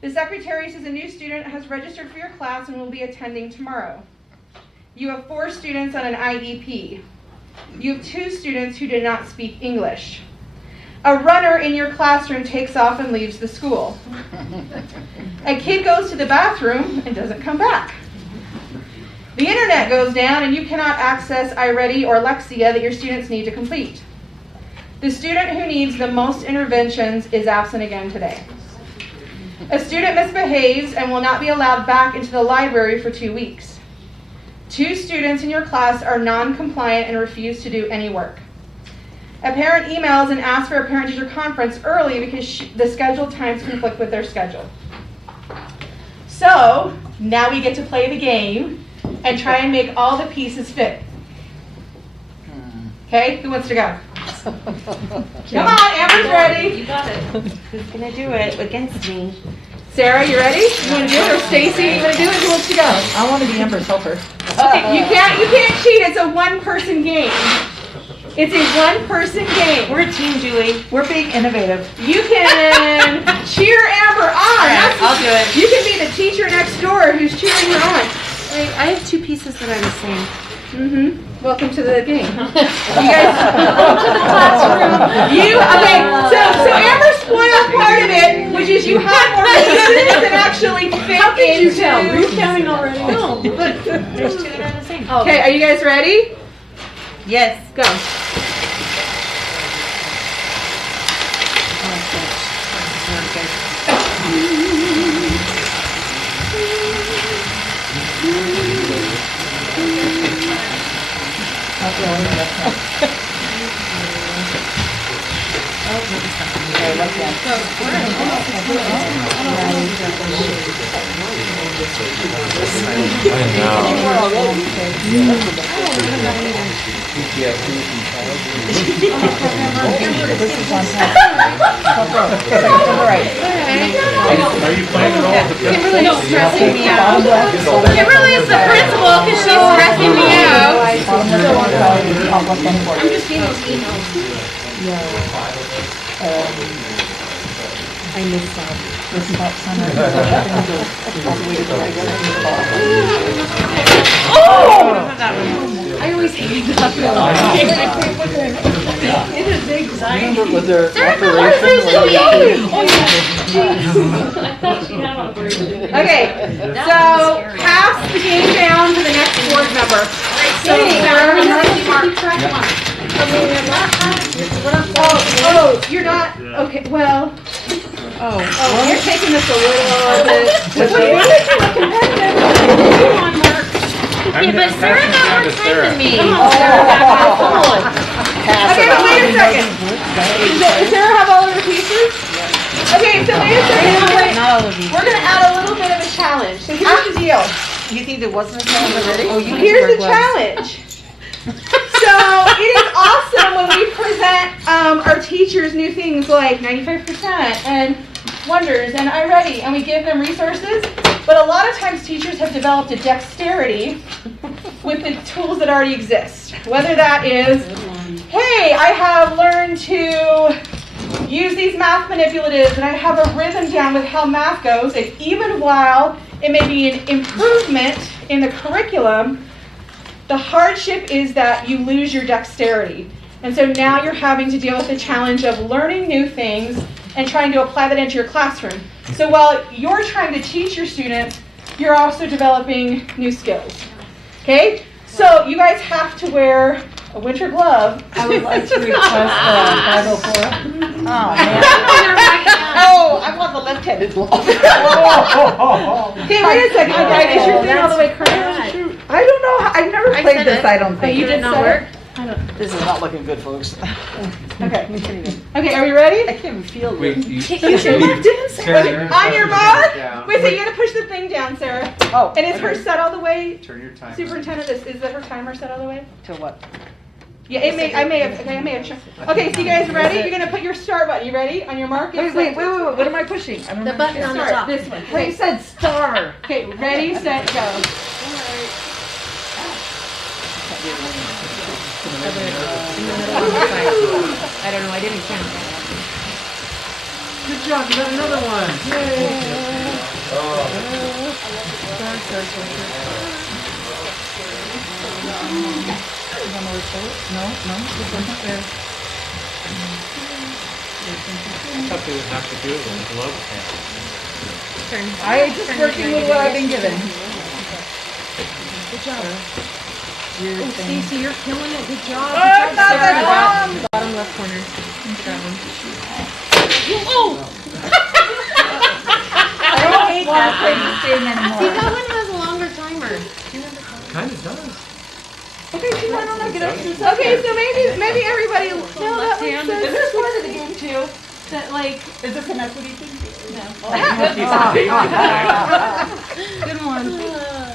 The secretary says a new student has registered for your class and will be attending tomorrow. You have 4 students on an IEP. You have 2 students who did not speak English. A runner in your classroom takes off and leaves the school. A kid goes to the bathroom and doesn't come back. The internet goes down and you cannot access iReady or Lexia that your students need to complete. The student who needs the most interventions is absent again today. A student misbehaves and will not be allowed back into the library for 2 weeks. 2 students in your class are non-compliant and refuse to do any work. A parent emails and asks for a parent-teacher conference early because the scheduled times conflict with their schedule. So, now we get to play the game and try and make all the pieces fit. Okay, who wants to go? Come on, Amber's ready. You got it. Who's gonna do it against me? Sarah, you ready? You want to do it? Or Stacy, you want to do it? Who wants to go? I want to be Amber's helper. Okay, you can't cheat. It's a 1-person game. It's a 1-person game. We're a team, Julie. We're being innovative. You can cheer Amber on. All right, I'll do it. You can be the teacher next door who's cheering her on. Wait, I have 2 pieces that are the same. Mm-hmm. Welcome to the game. You guys, welcome to the classroom. So Amber spoiled part of it, which is you had more pieces than actually fit How could you into. tell? Were you counting already? No, but there's 2 that are the same. Okay, are you guys ready? Yes. Go. Are you playing it all? Kimberly's stressing me out. Kimberly is the principal because she's stressing me out. I'm just getting those emails. I missed that. I always hate that. It is anxiety. Was there Okay, so pass the game down to the next board member. So, you're not, okay, well, you're taking this a little bit. Okay, but Sarah got more time than me. Come on, Sarah. Okay, but wait a second. Does Sarah have all of her pieces? Okay, so wait a second. Not all of these. We're going to add a little bit of a challenge. So here's the deal. You think there wasn't a challenge already? Oh, you Here's the challenge. So it is awesome when we present our teachers new things like 95% and wonders and I'm ready, and we give them resources. But a lot of times teachers have developed a dexterity with the tools that already exist. Whether that is, hey, I have learned to use these math manipulatives and I have a rhythm down with how math goes, and even while it may be an improvement in the curriculum, the hardship is that you lose your dexterity. And so now you're having to deal with the challenge of learning new things and trying to apply that into your classroom. So while you're trying to teach your students, you're also developing new skills. Okay? So you guys have to wear a winter glove. I would like to request 504. Oh, man. Oh, I want the left-handed glove. Okay, wait a second. Okay, is your thing all the way correct? I don't know. I've never played this, I don't think. You did not work? This is not looking good, folks. Okay. Okay, are we ready? I can't even feel Wait, it. you Your left hand, Sarah. On your mark. Wait, so you're gonna push the thing down, Sarah. Oh. And is her set all the way? Turn your timer. Superintendent, is that her timer set all the way? To what? Yeah, I may have. Okay, so you guys ready? You're gonna put your start button. You ready? On your mark. Wait. What am I pushing? I don't The button on the Start. top. This one. Well, you said star. Okay, ready, set, go. I don't know, I didn't count that. Good job, you got another one. No, this one's not there. Thought they would have to do it with a glove pen. I just working with what I've been given. Good job. Weird Oh, thing. Stacey, you're killing it. Good job. Oh, not that long. Bottom left corner. That one. I don't hate that crazy thing See, anymore. that one has a longer timer. Kind of does. Okay, come on, I'll get up to the Okay, so maybe everybody. No, that one And says. there's part of the game too. That like. Is this an equity thing? Good one.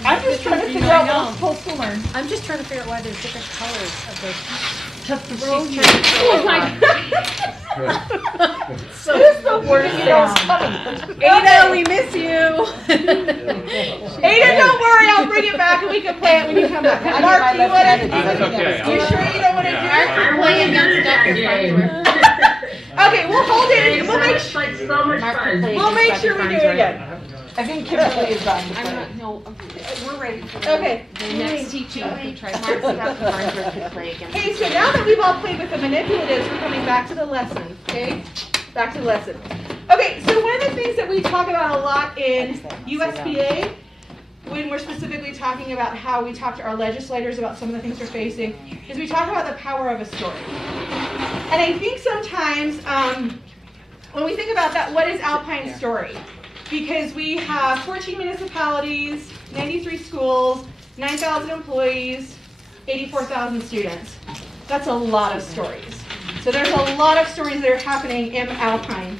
I'm just trying to figure out what I'm supposed to learn. I'm just trying to figure out why there's different colors of the. Oh my God. So this is the worst sound. Ada, we miss you. Ada, don't worry, I'll bring it back and we can play it when you come back. Mark, do you want to? That's okay. You sure you don't want to do it? I'm playing against that game. Okay, we'll hold it. We'll make It's like so much fun. We'll make sure we do it again. I think Kimberly is on. I'm not, no, we're ready for Okay. the next teaching. Try Mark's got the Farnsworth to play against. Okay, so now that we've all played with the manipulatives, we're coming back to the lesson, okay? Back to the lesson. Okay, so one of the things that we talk about a lot in USPA, when we're specifically talking about how we talk to our legislators about some of the things we're facing, is we talk about the power of a story. And I think sometimes when we think about that, what is Alpine's story? Because we have 14 municipalities, 93 schools, 9,000 employees, 84,000 students. That's a lot of stories. So there's a lot of stories that are happening in Alpine.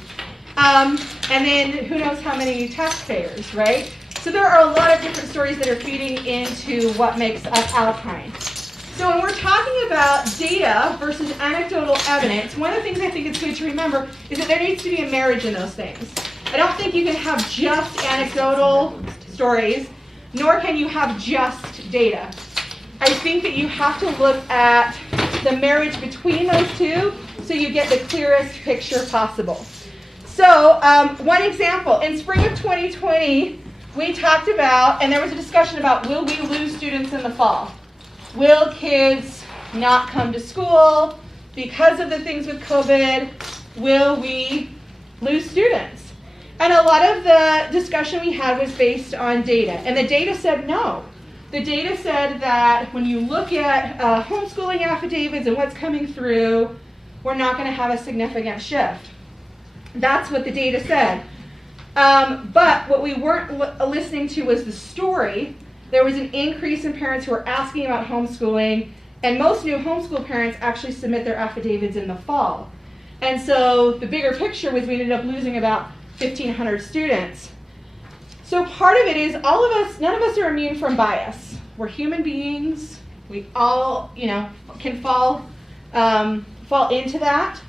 And then who knows how many taxpayers, right? So there are a lot of different stories that are feeding into what makes up Alpine. So when we're talking about data versus anecdotal evidence, one of the things I think it's good to remember is that there needs to be a marriage in those things. I don't think you can have just anecdotal stories, nor can you have just data. I think that you have to look at the marriage between those two so you get the clearest picture possible. So one example, in spring of 2020, we talked about, and there was a discussion about, will we lose students in the fall? Will kids not come to school because of the things with COVID? Will we lose students? And a lot of the discussion we had was based on data. And the data said no. The data said that when you look at homeschooling affidavits and what's coming through, we're not going to have a significant shift. That's what the data said. But what we weren't listening to was the story. There was an increase in parents who were asking about homeschooling, and most new homeschool parents actually submit their affidavits in the fall. And so the bigger picture was we ended up losing about 1,500 students. So part of it is all of us, none of us are immune from bias. We're human beings. We all, can fall into that.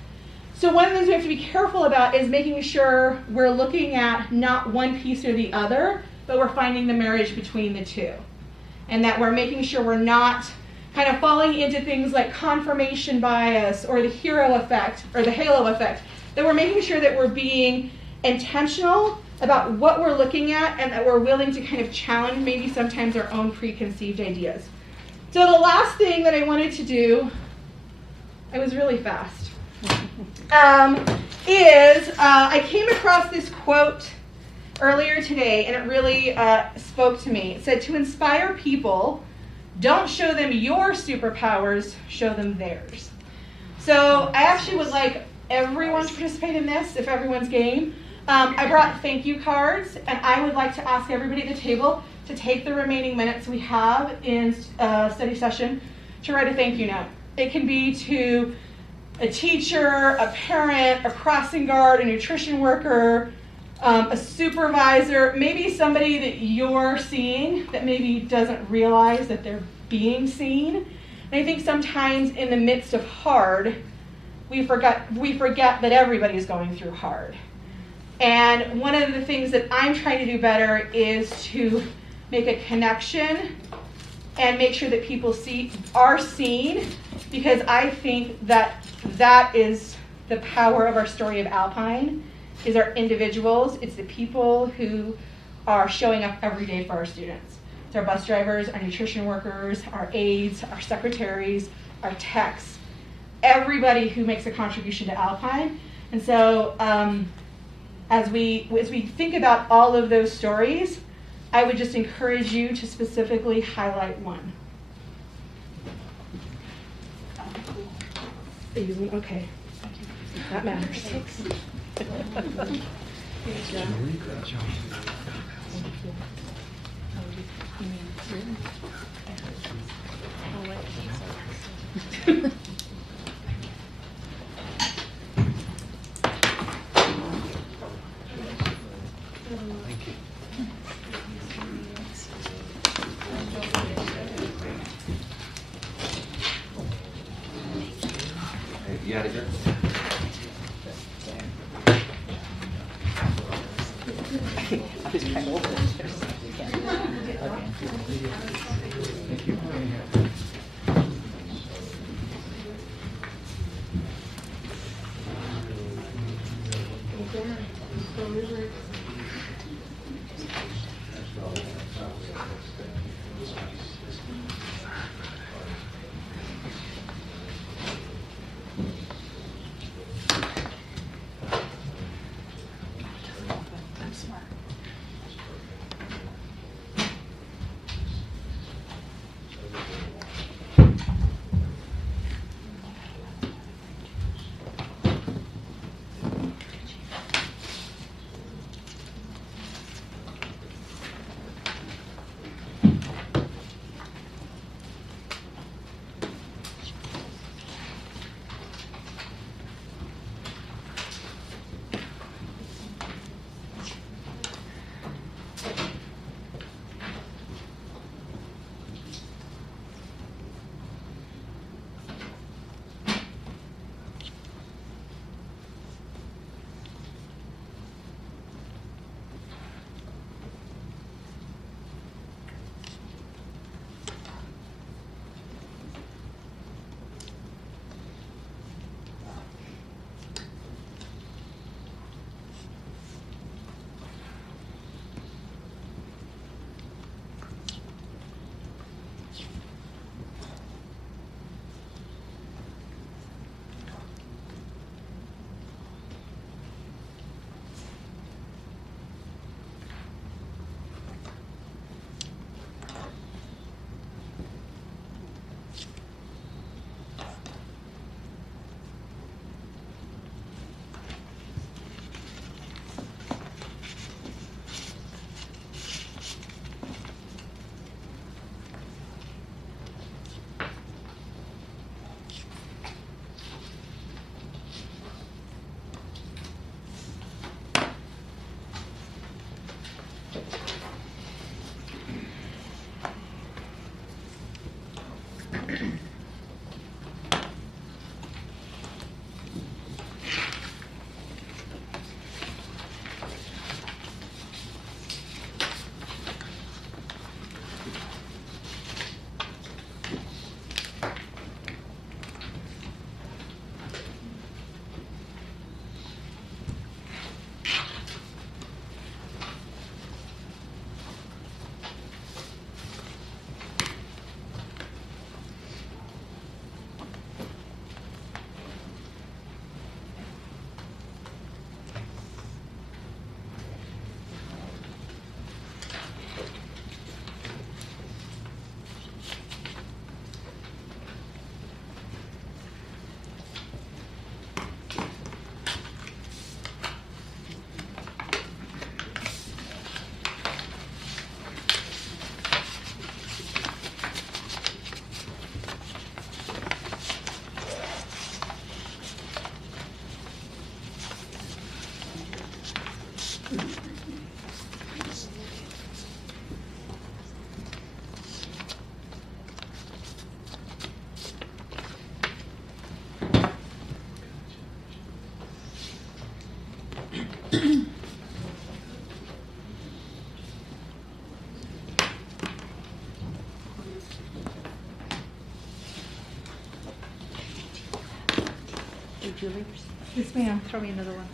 So one of the things we have to be careful about is making sure we're looking at not one piece or the other, but we're finding the marriage between the two. And that we're making sure we're not kind of falling into things like confirmation bias or the hero effect or the halo effect. That we're making sure that we're being intentional about what we're looking at and that we're willing to kind of challenge maybe sometimes our own preconceived ideas. So the last thing that I wanted to do, I was really fast, is I came across this quote earlier today and it really spoke to me. It said, to inspire people, don't show them your superpowers, show them theirs. So I actually would like everyone to participate in this if everyone's game. I brought thank you cards, and I would like to ask everybody at the table to take the remaining minutes we have in study session to write a thank you note. It can be to a teacher, a parent, a crossing guard, a nutrition worker, a supervisor, maybe somebody that you're seeing that maybe doesn't realize that they're being seen. And I think sometimes in the midst of hard, we forget that everybody is going through hard. And one of the things that I'm trying to do better is to make a connection and make sure that people are seen, because I think that is the power of our story of Alpine, is our individuals. It's the people who are showing up every day for our students. It's our bus drivers, our nutrition workers, our aides, our secretaries, our techs, everybody who makes a contribution to Alpine. And so as we think about all of those stories, I would just encourage you to specifically highlight one. Okay, that matters. You out of here? I was trying to open it. Thank you. Yes, ma'am. Throw me another one.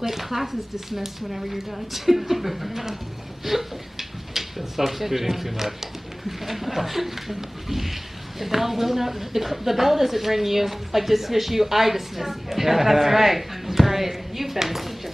Like, class is dismissed whenever you're done. Been substituting too much. The bell will not, the bell doesn't ring you, like dismiss you, I dismiss you. That's right. That's right. You've been a teacher.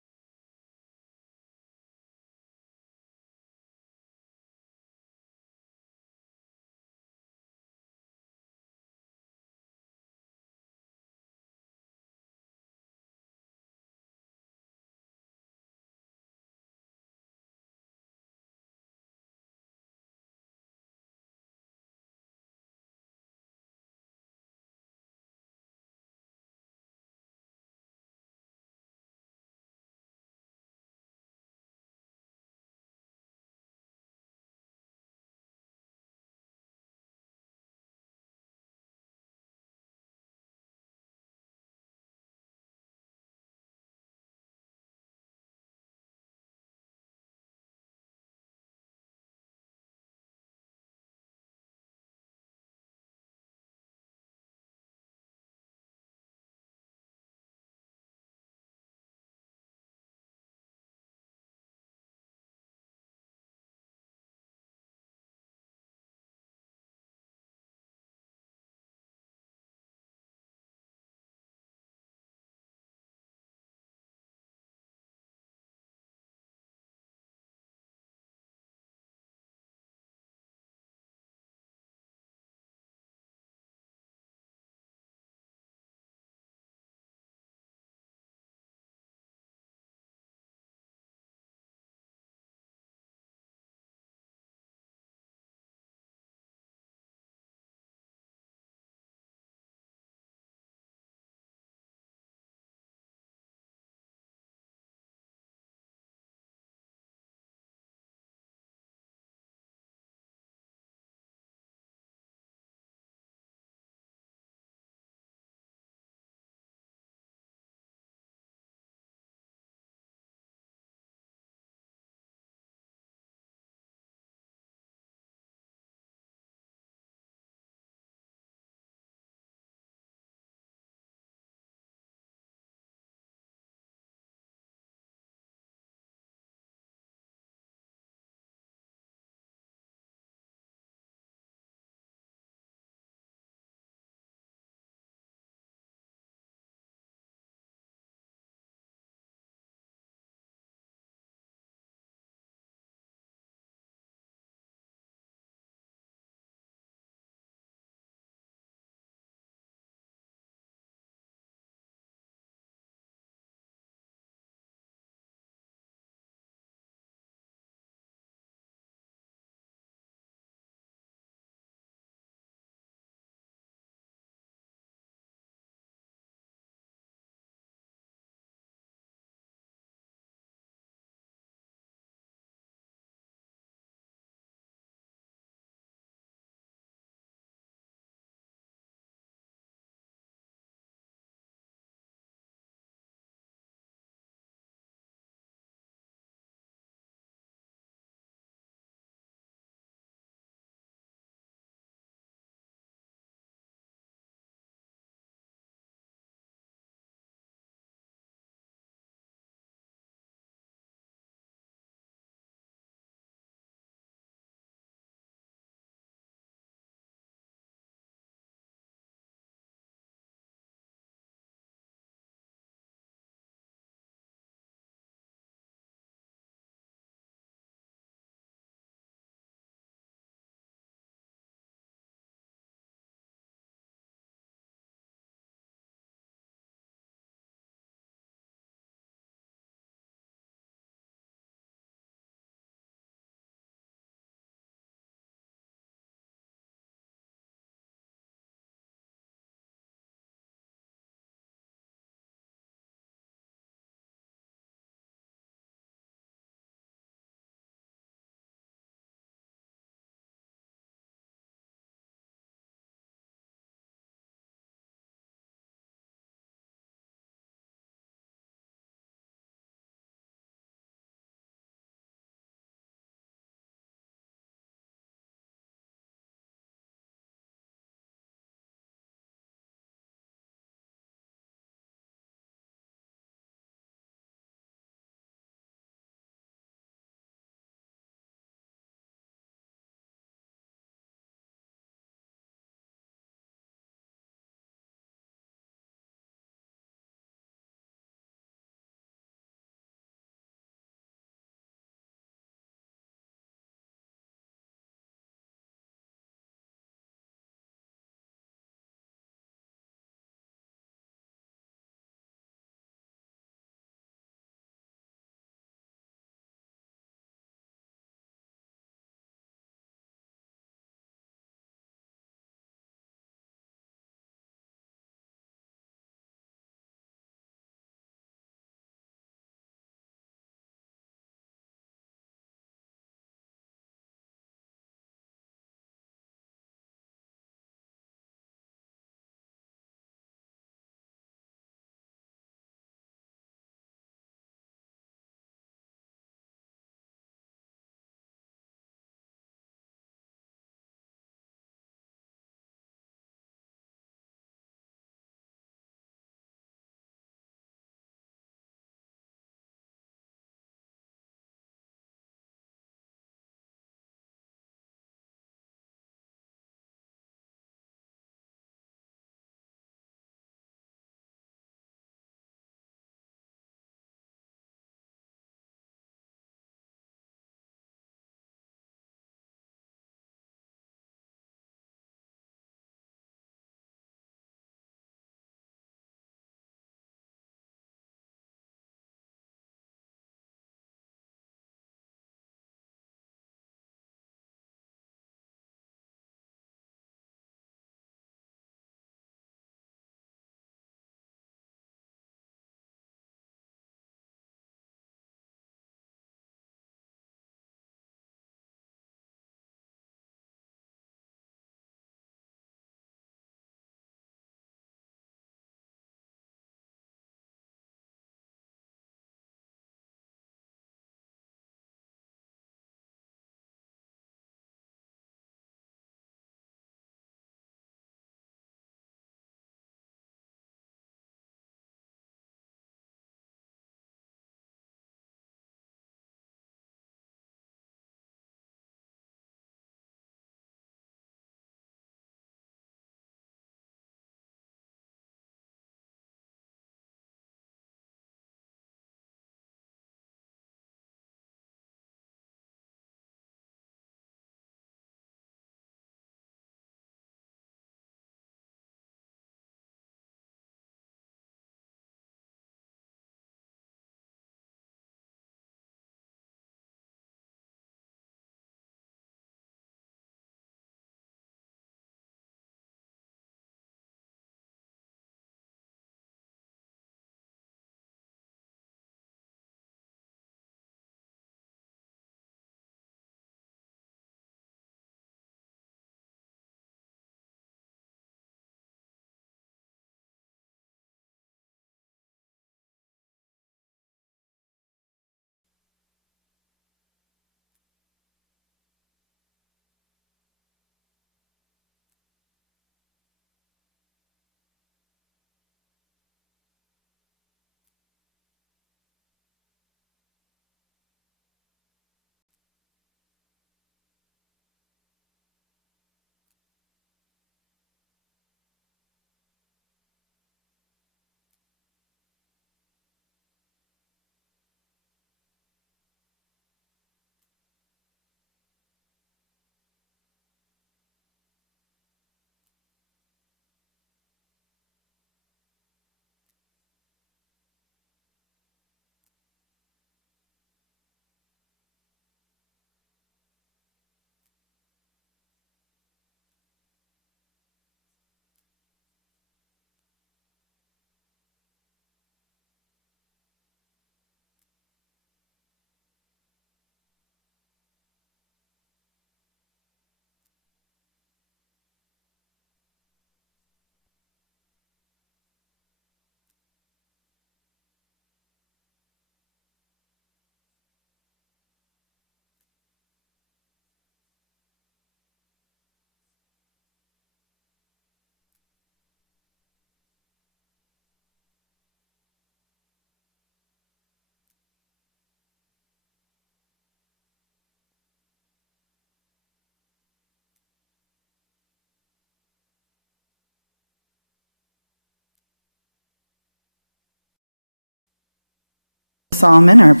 Solomon, our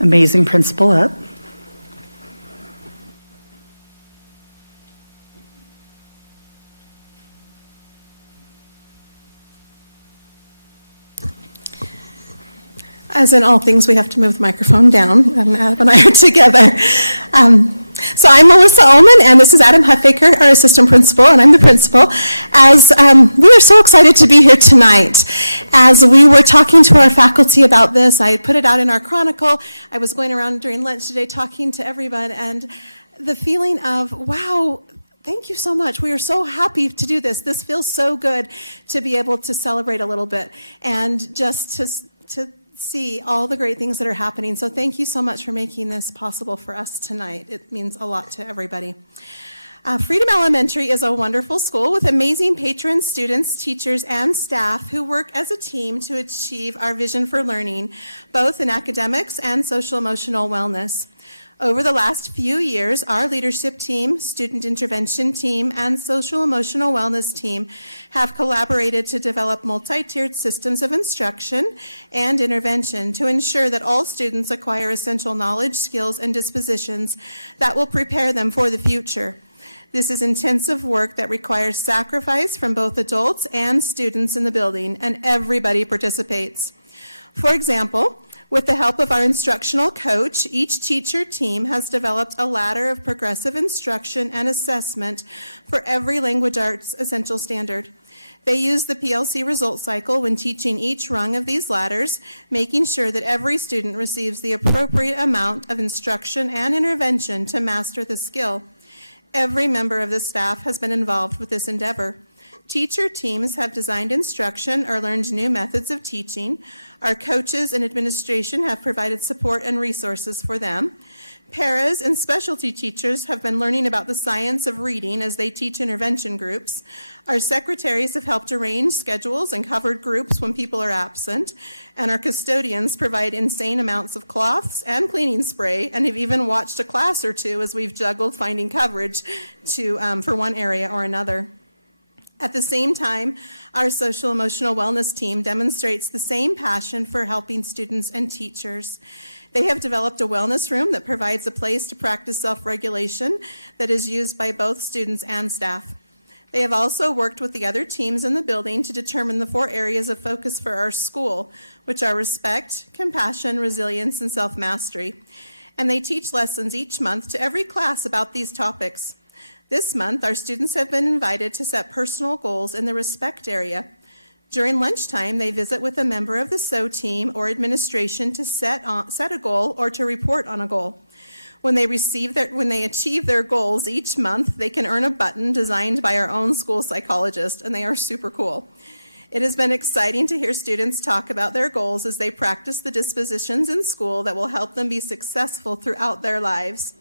amazing principal, up. As in all things, we have to move the microphone down, and Adam and I are together. So I'm Melissa Ullman, and this is Adam Huffaker, our assistant principal, and I'm the principal. As we are so excited to be here tonight. As we were talking to our faculty about this, I had put it out in our chronicle. I was going around during lunch today talking to everyone, and the feeling of, wow, thank you so much. We are so happy to do this. This feels so good to be able to celebrate a little bit and just to see all the great things that are happening. So thank you so much for making this possible for us tonight. It means a lot to everybody. Freedom Elementary is a wonderful school with amazing patrons, students, teachers, and staff who work as a team to achieve our vision for learning, both in academics and social emotional wellness. Over the last few years, our leadership team, student intervention team, and social emotional wellness team have collaborated to develop multi-tiered systems of instruction and intervention to ensure that all students acquire essential knowledge, skills, and dispositions that will prepare them for the future. This is intensive work that requires sacrifice from both adults and students in the building, and everybody participates. For example, with the help of our instructional coach, each teacher team has developed a ladder of progressive instruction and assessment for every language arts essential standard. They use the PLC result cycle when teaching each rung of these ladders, making sure that every student receives the appropriate amount of instruction and intervention to master the skill. Every member of the staff has been involved with this endeavor. Teacher teams have designed instruction or learned new methods of teaching. Our coaches and administration have provided support and resources for them. Paras and specialty teachers have been learning about the science of reading as they teach intervention groups. Our secretaries have helped arrange schedules and covered groups when people are absent. And our custodians provide insane amounts of cloths and cleaning spray and have even watched a class or two as we've juggled finding coverage for one area or another. At the same time, our social emotional wellness team demonstrates the same passion for helping students and teachers. They have developed a wellness room that provides a place to practice self-regulation that is used by both students and staff. They have also worked with the other teams in the building to determine the 4 areas of focus for our school, which are respect, compassion, resilience, and self-mastery. And they teach lessons each month to every class about these topics. This month, our students have been invited to set personal goals in the respect area. During lunchtime, they visit with a member of the SO team or administration to set a goal or to report on a goal. When they achieve their goals each month, they can earn a button designed by our own school psychologist, and they are super cool. It has been exciting to hear students talk about their goals as they practice the dispositions in school that will help them be successful throughout their lives.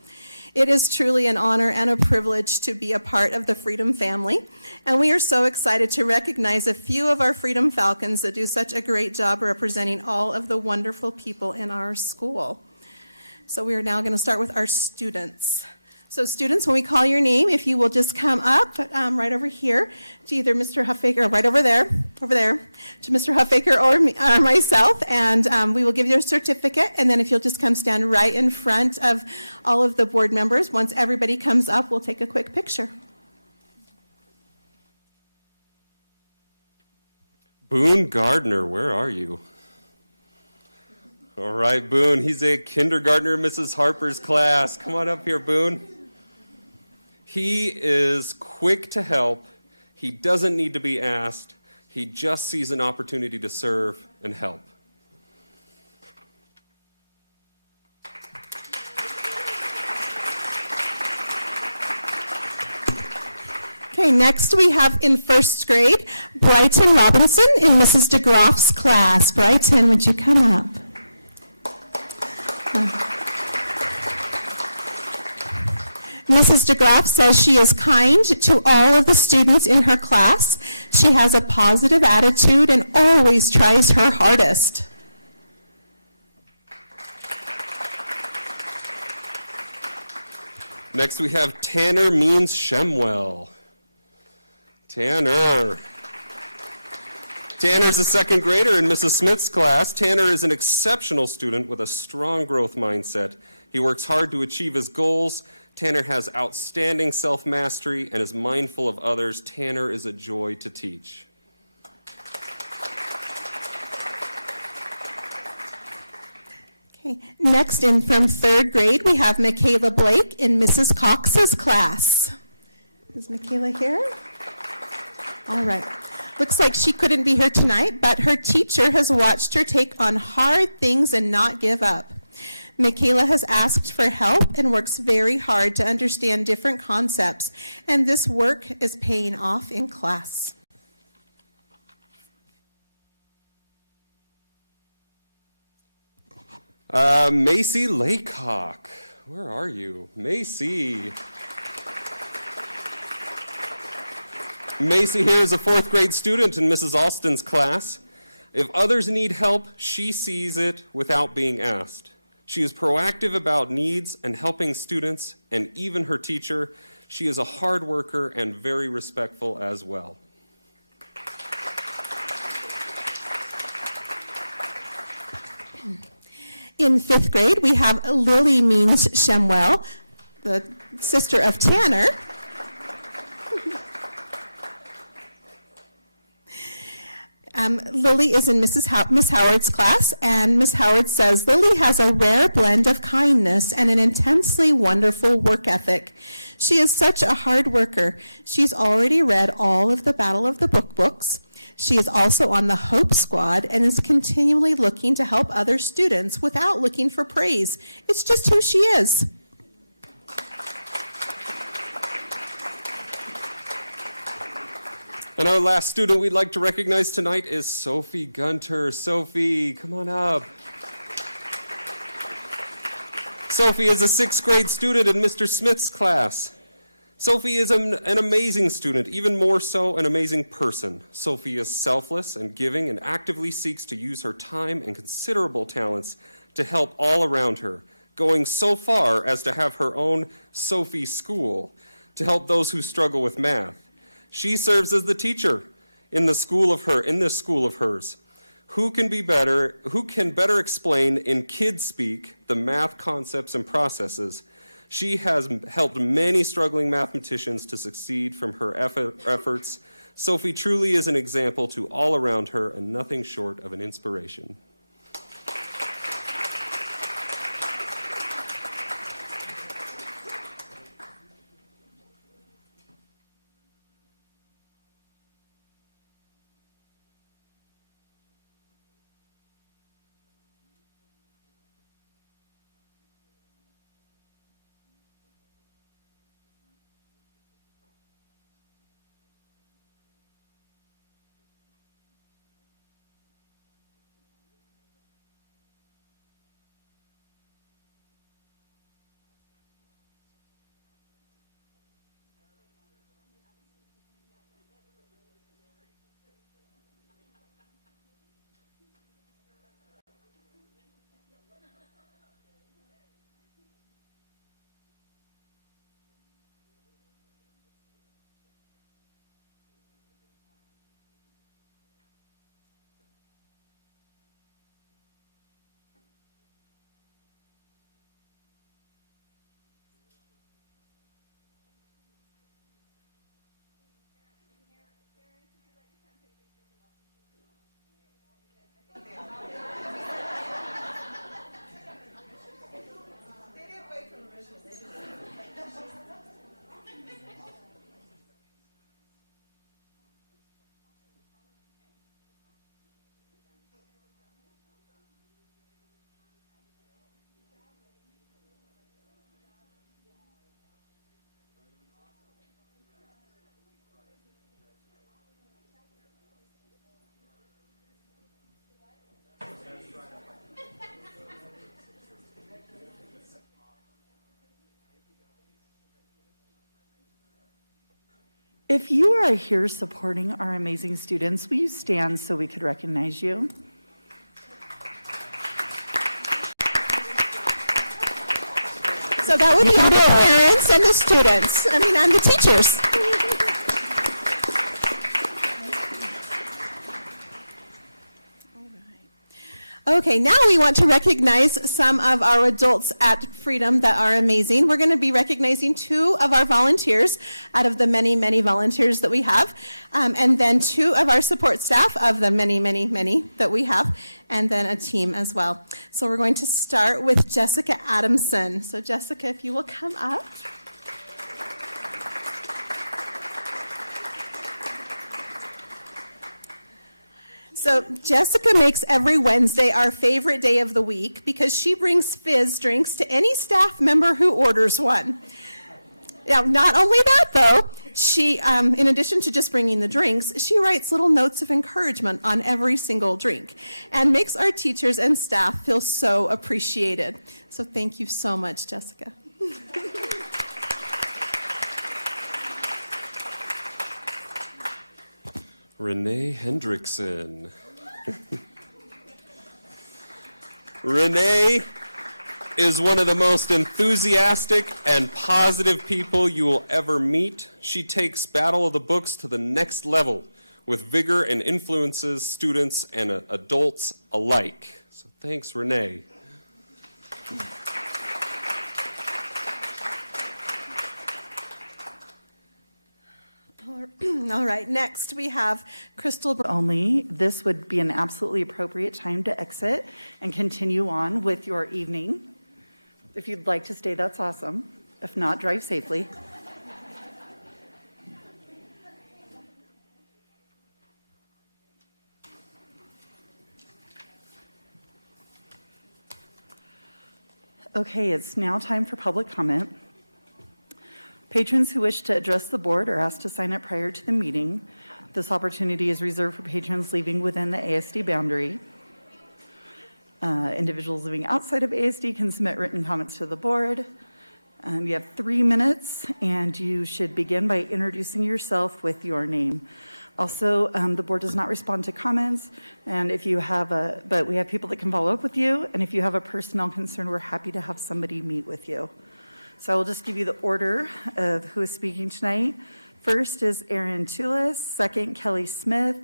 It is truly an honor and a privilege to be a part of the Freedom family, and we are so excited to recognize a few of our Freedom Falcons that do such a great job representing all of the wonderful people in our school. So we are now going to start with our students. So students, when we call your name, if you will just come up right over here to either Mr. Huffaker, right over there, to Mr. Huffaker or myself, and we will give you a certificate, and then if you'll just come stand right in front of all of the board members, once everybody comes up, we'll take a quick picture. Boone Gardner, where are you? All right, Boone, he's a kindergartner in Mrs. Harper's class. Come on up here, Boone. He is quick to help. He doesn't need to be asked. He just sees an opportunity to serve and help. Okay, next we have in first grade, Brighton Robinson in Mrs. DeGroff's class. Brighton, would you come up? Mrs. DeGroff says she is kind to all of the students in her class. She has a positive attitude and always tries her hardest. Next we have Tanner Means Shemwell. Tanner. Tanner's a second grader in Mrs. Smith's class. Tanner is an exceptional student with a strong growth mindset. He works hard to achieve his goals. Tanner has outstanding self-mastery and is mindful of others. Tanner is a joy to teach. Okay, next in from third grade, we have Michaela Blake in Mrs. Cox's class. Is Michaela here? All right. Looks like she couldn't be here tonight, but her teacher has watched her take on hard things and not give up. Michaela has asked for help and works very hard to understand different concepts, and this work is paying off in class. Macy Laycock. Where are you? Macy. Macy here is a fourth grade student in Mrs. Alston's class. If others need help, she sees it without being asked. She is proactive about needs and helping students and even her teacher. She is a hard worker and very respectful as well. In fifth grade, we have Lily Means Shemwell, the sister of Tanner. Lily is in Miss Howard's class, and Miss Howard says, Lily has a rare blend of kindness and an intensely wonderful work ethic. She is such a hard worker. She's already read all of the Battle of the Book books. She is also on the Hope Squad and is continually looking to help other students without looking for praise. It's just who she is. And our last student we'd like to recognize tonight is Sophie Gunter. Sophie, come on up. Sophie is a sixth grade student in Mr. Smith's class. Sophie is an amazing student, even more so an amazing person. Sophie is selfless and giving and actively seeks to use her time and considerable talents to help all around her, going so far as to have her own Sophie School to help those who struggle with math. She serves as the teacher in this school of hers. Who can better explain in kid speak the math concepts and processes? She has helped many struggling mathematicians to succeed from her efforts. Sophie truly is an example to all around her and nothing short of an inspiration. If you are here supporting our amazing students, will you stand so we could recognize you? So that would be all the parents and the students, and the teachers. Okay, now we want to recognize some of our adults at Freedom that are amazing. We're going to be recognizing 2 of our volunteers out of the many, many volunteers that we have, and then 2 of our support staff of the many, many, many that we have, and then a team as well. So we're going to start with Jessica Adamson. So Jessica, if you will come up. So Jessica makes every Wednesday our favorite day of the week because she brings fizz drinks to any staff member who orders one. Now, not only that, though, she, in addition to just bringing the drinks, she writes little notes of encouragement on every single drink and makes our teachers and staff feel so appreciated. So thank you so much, Jessica. Renee Hendrickson. Renee is one of the most enthusiastic and positive people you will ever meet. She takes Battle of the Books to the next level with vigor and influences students and adults alike. So thanks, Renee. All right, next we have Crystal. Only, this would be an absolutely appropriate time to exit and continue on with your evening. If you'd like to stay, that's awesome. If not, drive safely. Okay, it's now time for public comment. Patrons who wish to address the board are asked to sign up prior to the meeting. This opportunity is reserved for patrons leaving within the ASD boundary. Individuals living outside of ASD can submit written comments to the board. You have 3 minutes, and you should begin by introducing yourself with your name. Also, the board does not respond to comments, and if you have but we have people that can follow up with you, and if you have a personnel concern, we're happy to have somebody meet with you. So I will just give you the order of who is speaking tonight. First is Erin Tulis, second Kelly Smith,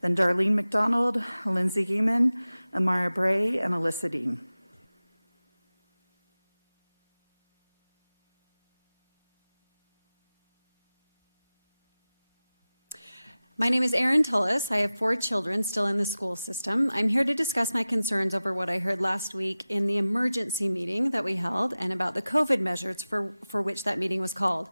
then Darlene McDonald, Lindsay Gaiman, Amara Bray, and Alyssa Dean. My name is Erin Tullis. I have 4 children still in the school system. I'm here to discuss my concerns over what I heard last week in the emergency meeting that we held and about the COVID measures for which that meeting was called.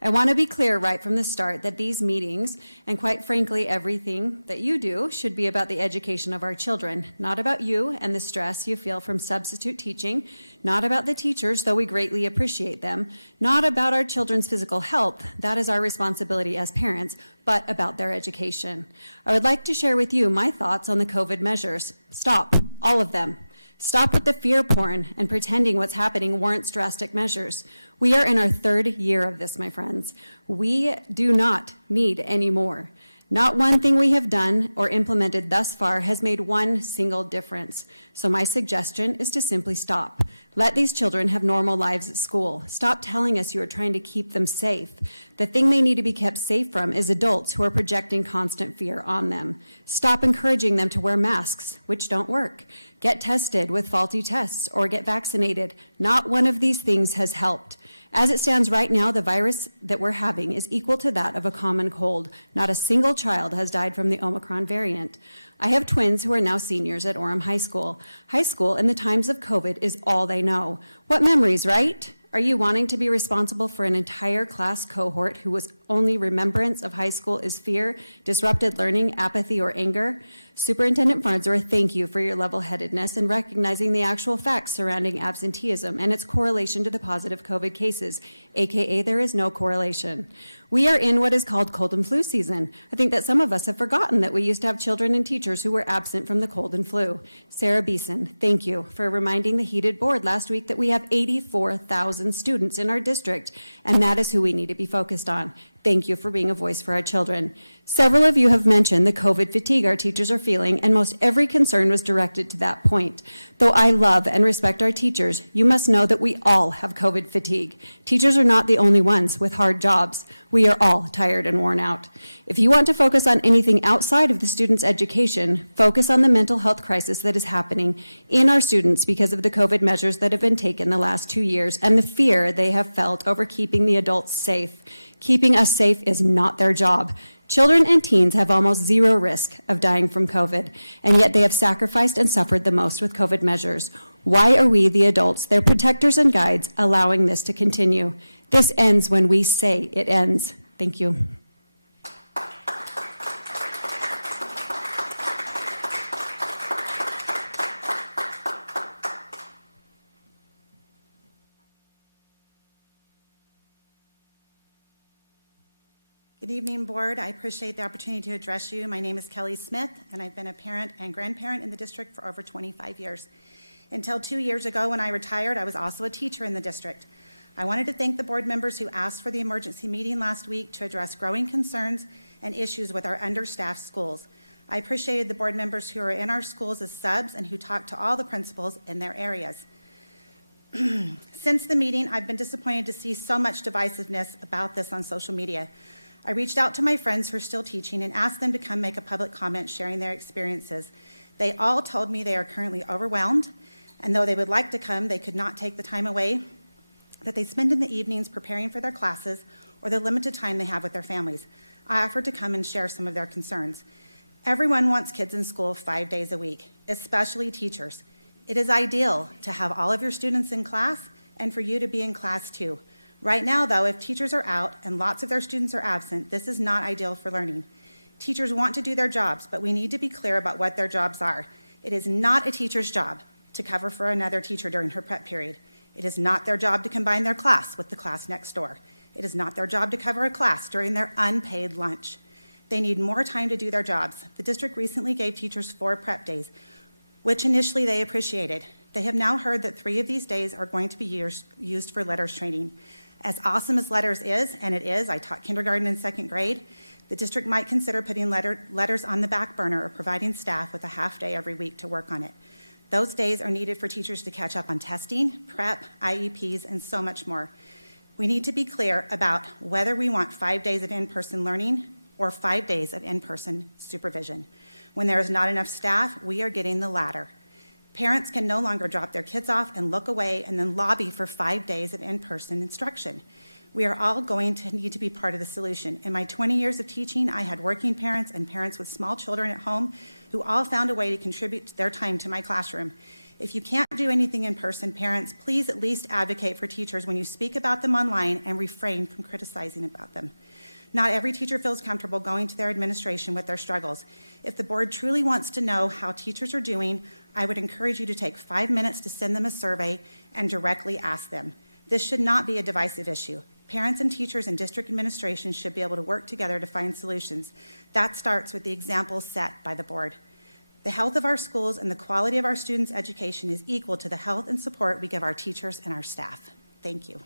I want to be clear right from the start that these meetings, and quite frankly everything that you do, should be about the education of our children, not about you and the stress you feel from substitute teaching, not about the teachers, though we greatly appreciate them, not about our children's physical health, that is our responsibility as parents, but about their education. I would like to share with you my thoughts on the COVID measures. Stop, all of them. Stop with the fear porn and pretending what's happening warrants drastic measures. We are in our 3rd year of this, my friends. We do not need any more. Not one thing we have done or implemented thus far has made one single difference. So my suggestion is to simply stop. Let these children have normal lives at school. Stop telling us you are trying to keep them safe. The thing they need to be kept safe from is adults who are projecting constant fear on them. Stop encouraging them to wear masks, which don't work. Get tested with faulty tests or get vaccinated. Not one of these things has helped. As it stands right now, the virus that we're having is equal to that of a common cold. Not a single child has died from the Omicron variant. I have twins who are now seniors at Orem High School. High school in the times of COVID is all they know. What memories, right? Are you wanting to be responsible for an entire class cohort whose only remembrance of high school is fear, disrupted learning, apathy, or anger? Superintendent Farnsworth, thank you for your level-headedness in recognizing the actual facts surrounding absenteeism and its correlation to the positive COVID cases, aka there is no correlation. We are in what is called cold and flu season. I think that some of us have forgotten that we used to have children and teachers who were absent from the cold and flu. Sarah Beeson, thank you for reminding the heated board last week that we have 84,000 students in our district, and that is who we need to be focused on. Thank you for being a voice for our children. Several of you have mentioned the COVID fatigue our teachers are feeling, and most every concern was directed to that point. Though I love and respect our teachers, you must know that we all have COVID fatigue. Teachers are not the only ones with hard jobs. We are all tired and worn out. If you want to focus on anything outside of the students' education, focus on the mental health crisis that is happening in our students because of the COVID measures that have been taken the last 2 years and the fear they have felt over keeping the adults safe. Keeping us safe is not their job. Children and teens have almost zero risk of dying from COVID, and yet they have sacrificed and suffered the most with COVID measures. Why are we, the adults, their protectors and guides, allowing this to continue? This ends when we say it ends. Thank you. Good evening, Board. I appreciate the opportunity to address you. My name is Kelly Smith, and I've been a parent and grandparent in the district for over 25 years. Until 2 years ago, when I retired, I was also a teacher in the district. I wanted to thank the board members who asked for the emergency meeting last week to address growing concerns and issues with our understaffed schools. I appreciated the board members who are in our schools as subs and who talked to all the principals in their areas. Since the meeting, I've been disappointed to see so much divisiveness about this on social media. I reached out to my friends who are still teaching and asked them to come make a public comment sharing their experiences. They all told me they are currently overwhelmed, and though they would like to come, they could not take the time away that they spend in the evenings preparing for their classes or the limited time they have with their families. I offered to come and share some of their concerns. Everyone wants kids in school 5 days a week, especially teachers. It is ideal to have all of your students in class and for you to be in class too. Right now, though, if teachers are out and lots of their students are absent, this is not ideal for learning. Teachers want to do their jobs, but we need to be clear about what their jobs are. It is not a teacher's job to cover for another teacher during her prep period. It is not their job to combine their class with the class next door. It is not their job to cover a class during their unpaid lunch. They need more time to do their jobs. The district recently gave teachers 4 prep days, which initially they appreciated. They have now heard that 3 of these days are going to be used for letters training. As awesome as letters is, and it is, I taught kindergarten and 2nd grade, the district might consider putting letters on the back burner or providing staff with a half day every week to work on it. Those days are needed for teachers to catch up on testing, prep, IEPs, and so much more. We need to be clear about whether we want 5 days of in-person learning or 5 days of in-person supervision. When there is not enough staff, we are getting the latter. Parents can no longer drop their kids off and look away and then lobby for 5 days of in-person instruction. We are all going to need to be part of the solution. In my 20 years of teaching, I had working parents and parents with small children at home who all found a way to contribute their time to my classroom. If you can't do anything in person, parents, please at least advocate for teachers when you speak about them online and refrain from criticizing about them. Not every teacher feels comfortable going to their administration with their struggles. If the board truly wants to know how teachers are doing, I would encourage you to take 5 minutes to send them a survey and directly ask them. This should not be a divisive issue. Parents and teachers and district administration should be able to work together to find solutions. That starts with the examples set by the board. The health of our schools and the quality of our students' education is equal to the health and support we give our teachers and our staff. Thank you.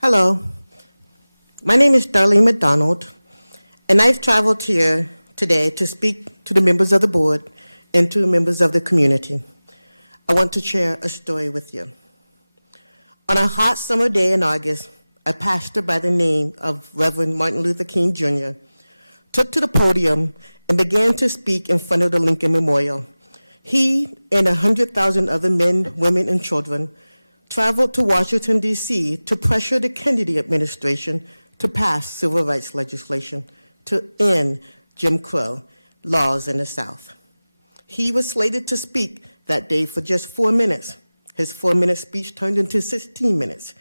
Hello, my name is Darlene McDonald, and I've traveled here today to speak to the members of the board and to members of the community. I want to share a story with you. On a hot summer day in August, a pastor by the name of Reverend Martin Luther King Jr. took to the podium and began to speak in front of the Lincoln Memorial. He and 100,000 other men, women, and children traveled to Washington, D.C. to pressure the Kennedy administration to pass civil rights legislation to end Jim Crow laws in the South. He was slated to speak that day for just 4 minutes. His 4-minute speech turned into 16 minutes.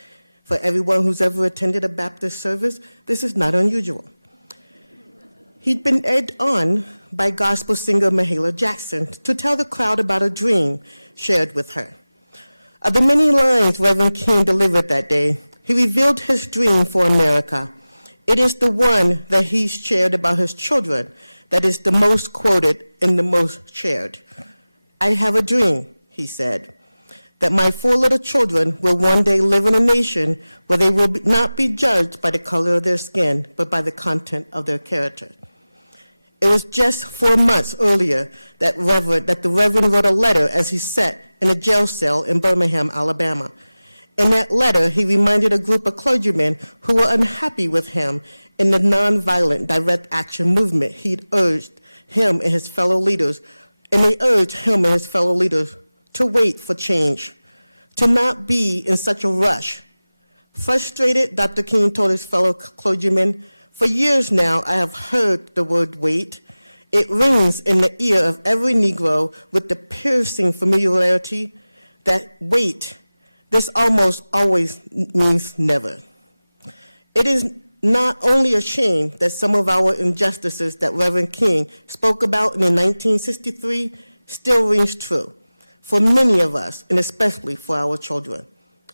For everyone who's ever attended a Baptist service, this is not unusual. He'd been egged on by gospel singer Mahalia Jackson to tell the crowd about a dream shared with her. Of the many lines Reverend King delivered that day, he revealed his dream for America It is the one that he's shared about his children that is the most quoted and the most shared. I have a dream, he said, that my 4 little children will one day live in a nation where they will not be judged by the color of their skin, but by the content of their character. It was just 4 months earlier that the Reverend wrote a letter as he sat in a jail cell in Birmingham, Alabama. In that letter, he reminded a group of clergymen who were unhappy with him in the nonviolent direct action movement he'd urged him and his fellow leaders, and they urged him and his fellow leaders to wait for change, to not be in such a rush. Frustrated, Dr. King told his fellow clergymen, "For years now, I have heard the word wait. It rings in the ear of every Negro with the piercing familiarity that wait, this almost always means never." It is not only a shame that some of our injustices that Reverend King spoke about in 1963 still rings true for many of us, and especially for our children.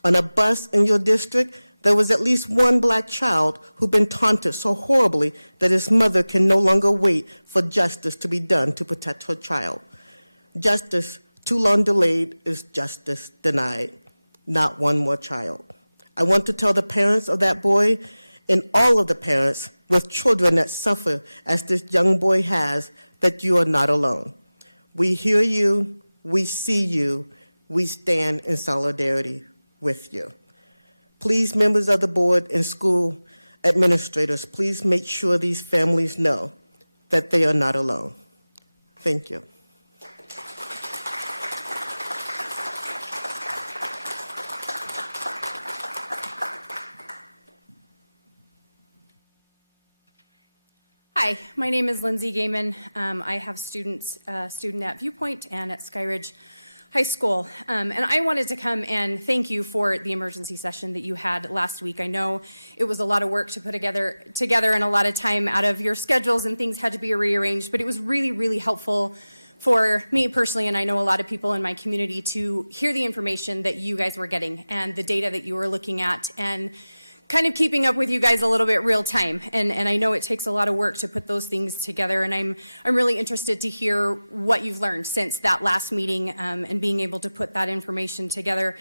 On a bus in your district, there was at least one black child who'd been taunted so horribly that his mother can no longer wait for justice to be done to protect her child. Justice too long delayed is justice denied. Not one more child. I want to tell the parents of that boy and all of the parents with children that suffer as this young boy has that you are not alone. We hear you, we see you, we stand in solidarity with you. Please, members of the board and school administrators, please make sure these families know that they are not alone. Thank you. Hi, my name is Lindsay Gaiman. I have student at Viewpoint and at Skyridge High School. And I wanted to come and thank you for the emergency session that you had last week. I know it was a lot of work to put together and a lot of time out of your schedules, and things had to be rearranged, but it was really, really helpful for me personally, and I know a lot of people in my community, to hear the information that you guys were getting and the data that you were looking at, and kind of keeping up with you guys a little bit real time. And I know it takes a lot of work to put those things together, and I'm really interested to hear what you've learned since that last meeting, and being able to put that information together.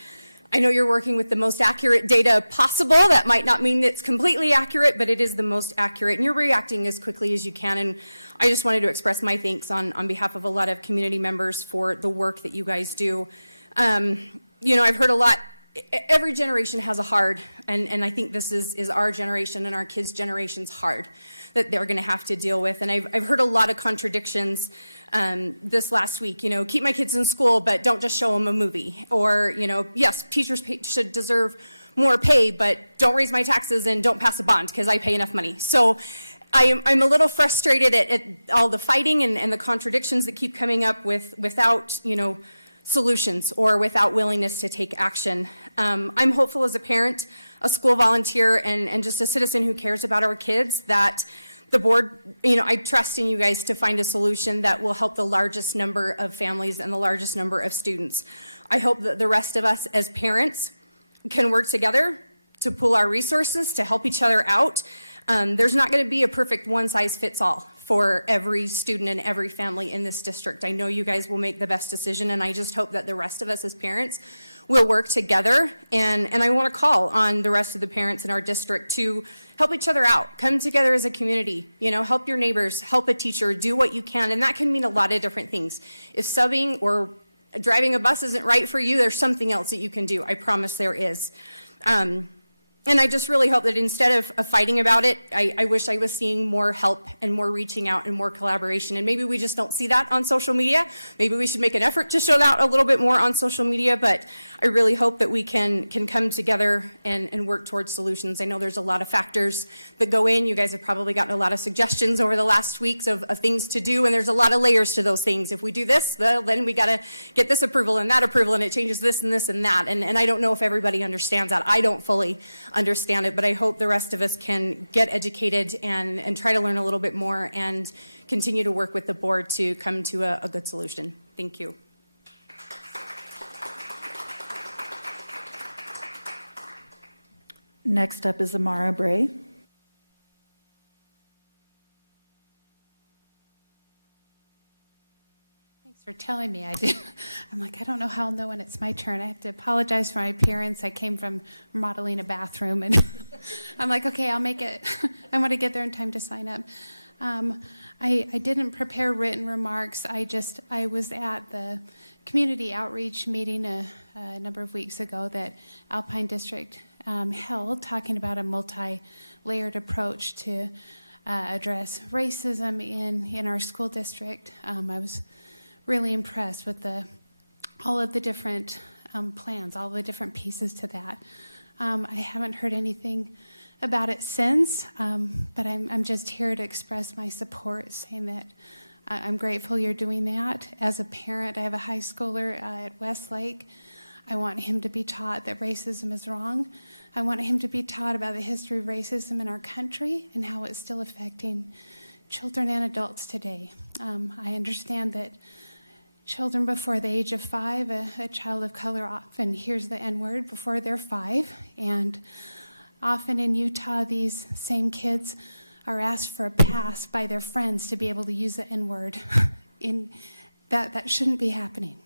I know you're working with the most accurate data possible. That might not mean it's completely accurate, but it is the most accurate, and you're reacting as quickly as you can. And I just wanted to express my thanks on behalf of a lot of community members for the work that you guys do. You know, I've heard a lot. Every generation has a hard, and I think this is our generation and our kids' generation's hard that they're going to have to deal with. And I've heard a lot of contradictions this last week. You know, keep my kids in school, but don't just show them a movie. Or, you know, yes, teachers should deserve more pay, but don't raise my taxes and don't pass a bond because I pay enough money. So I'm a little frustrated at all the fighting and the contradictions that keep coming up without, you know, solutions or without willingness to take action. I'm hopeful as a parent, a school volunteer, and just a citizen who cares about our kids that the board, you know, I trust in you guys to find a solution that will help the largest number of families and the largest number of students. I hope that the rest of us as parents can work together to pool our resources to help each other out. There's not going to be a perfect one-size-fits-all for every student and every family in this district. I know you guys will make the best decision, and I just hope that the rest of us as parents will work together. And I want to call on the rest of the parents in our district to help each other out. Come together as a community. You know, help your neighbors, help a teacher, do what you can, and that can mean a lot of different things. If subbing or driving a bus isn't right for you, there's something else that you can do. I promise there is. And I just really hope that instead of fighting about it, I wish I was seeing more help and more reaching out and more collaboration. And maybe we just don't see that on social media. Maybe we should make an effort to show that a little bit more on social media. But I really hope that we can come together and work towards solutions. I know there's a lot of factors that go in. You guys have probably gotten a lot of suggestions over the last weeks of things to do. And there's a lot of layers to those things. If we do this, well, then we got to get this approval and that approval, and it changes this and this and that. And I don't know if everybody understands that. I don't fully understand it, but I hope the rest of us can get educated and try to learn a little bit more and continue to work with the board to come to a good solution. Thank you. Next up is Amara Bray. for telling me I did. I'm like, I don't know how I'll know when it's my turn. I have to apologize for my appearance. I came from modeling a bathroom, and I'm like, okay, I'll make it. I want to get there in time to sign up. I didn't prepare written remarks. I was at the community outreach meeting a number of weeks ago that Alpine District held, talking about a multi-layered approach to address racism in our school district. I was really impressed with all of the different plans, all the different pieces to that. I haven't heard anything about it since, but I'm just here to express my support, saying that I'm grateful you're doing that. As a parent, I have a high schooler at Westlake. I want him to be taught that racism is wrong. I want him to be taught about the history of racism in our country and how it's still affecting children and adults today. I understand that children before the age of 5, a child of color often hears the N-word before they're 5, and often in Utah, these same kids are asked for a pass by their friends to be able to use the N-word. That shouldn't be happening.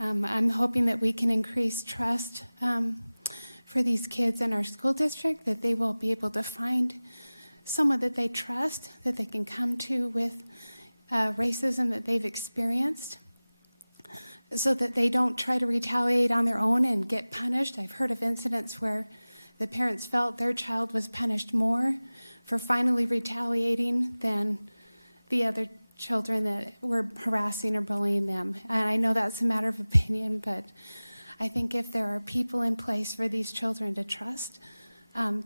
I'm hoping that we can increase trust for these kids in our school district, that they will be able to find someone that they trust, that they can come to with racism that they've experienced, so that they don't try to retaliate on their own and get punished. I've heard of incidents where the parents felt their child was punished more for finally retaliating than the other children that were harassing or bullying them. And I know that's a matter of opinion, but I think if there are people in place for these children to trust,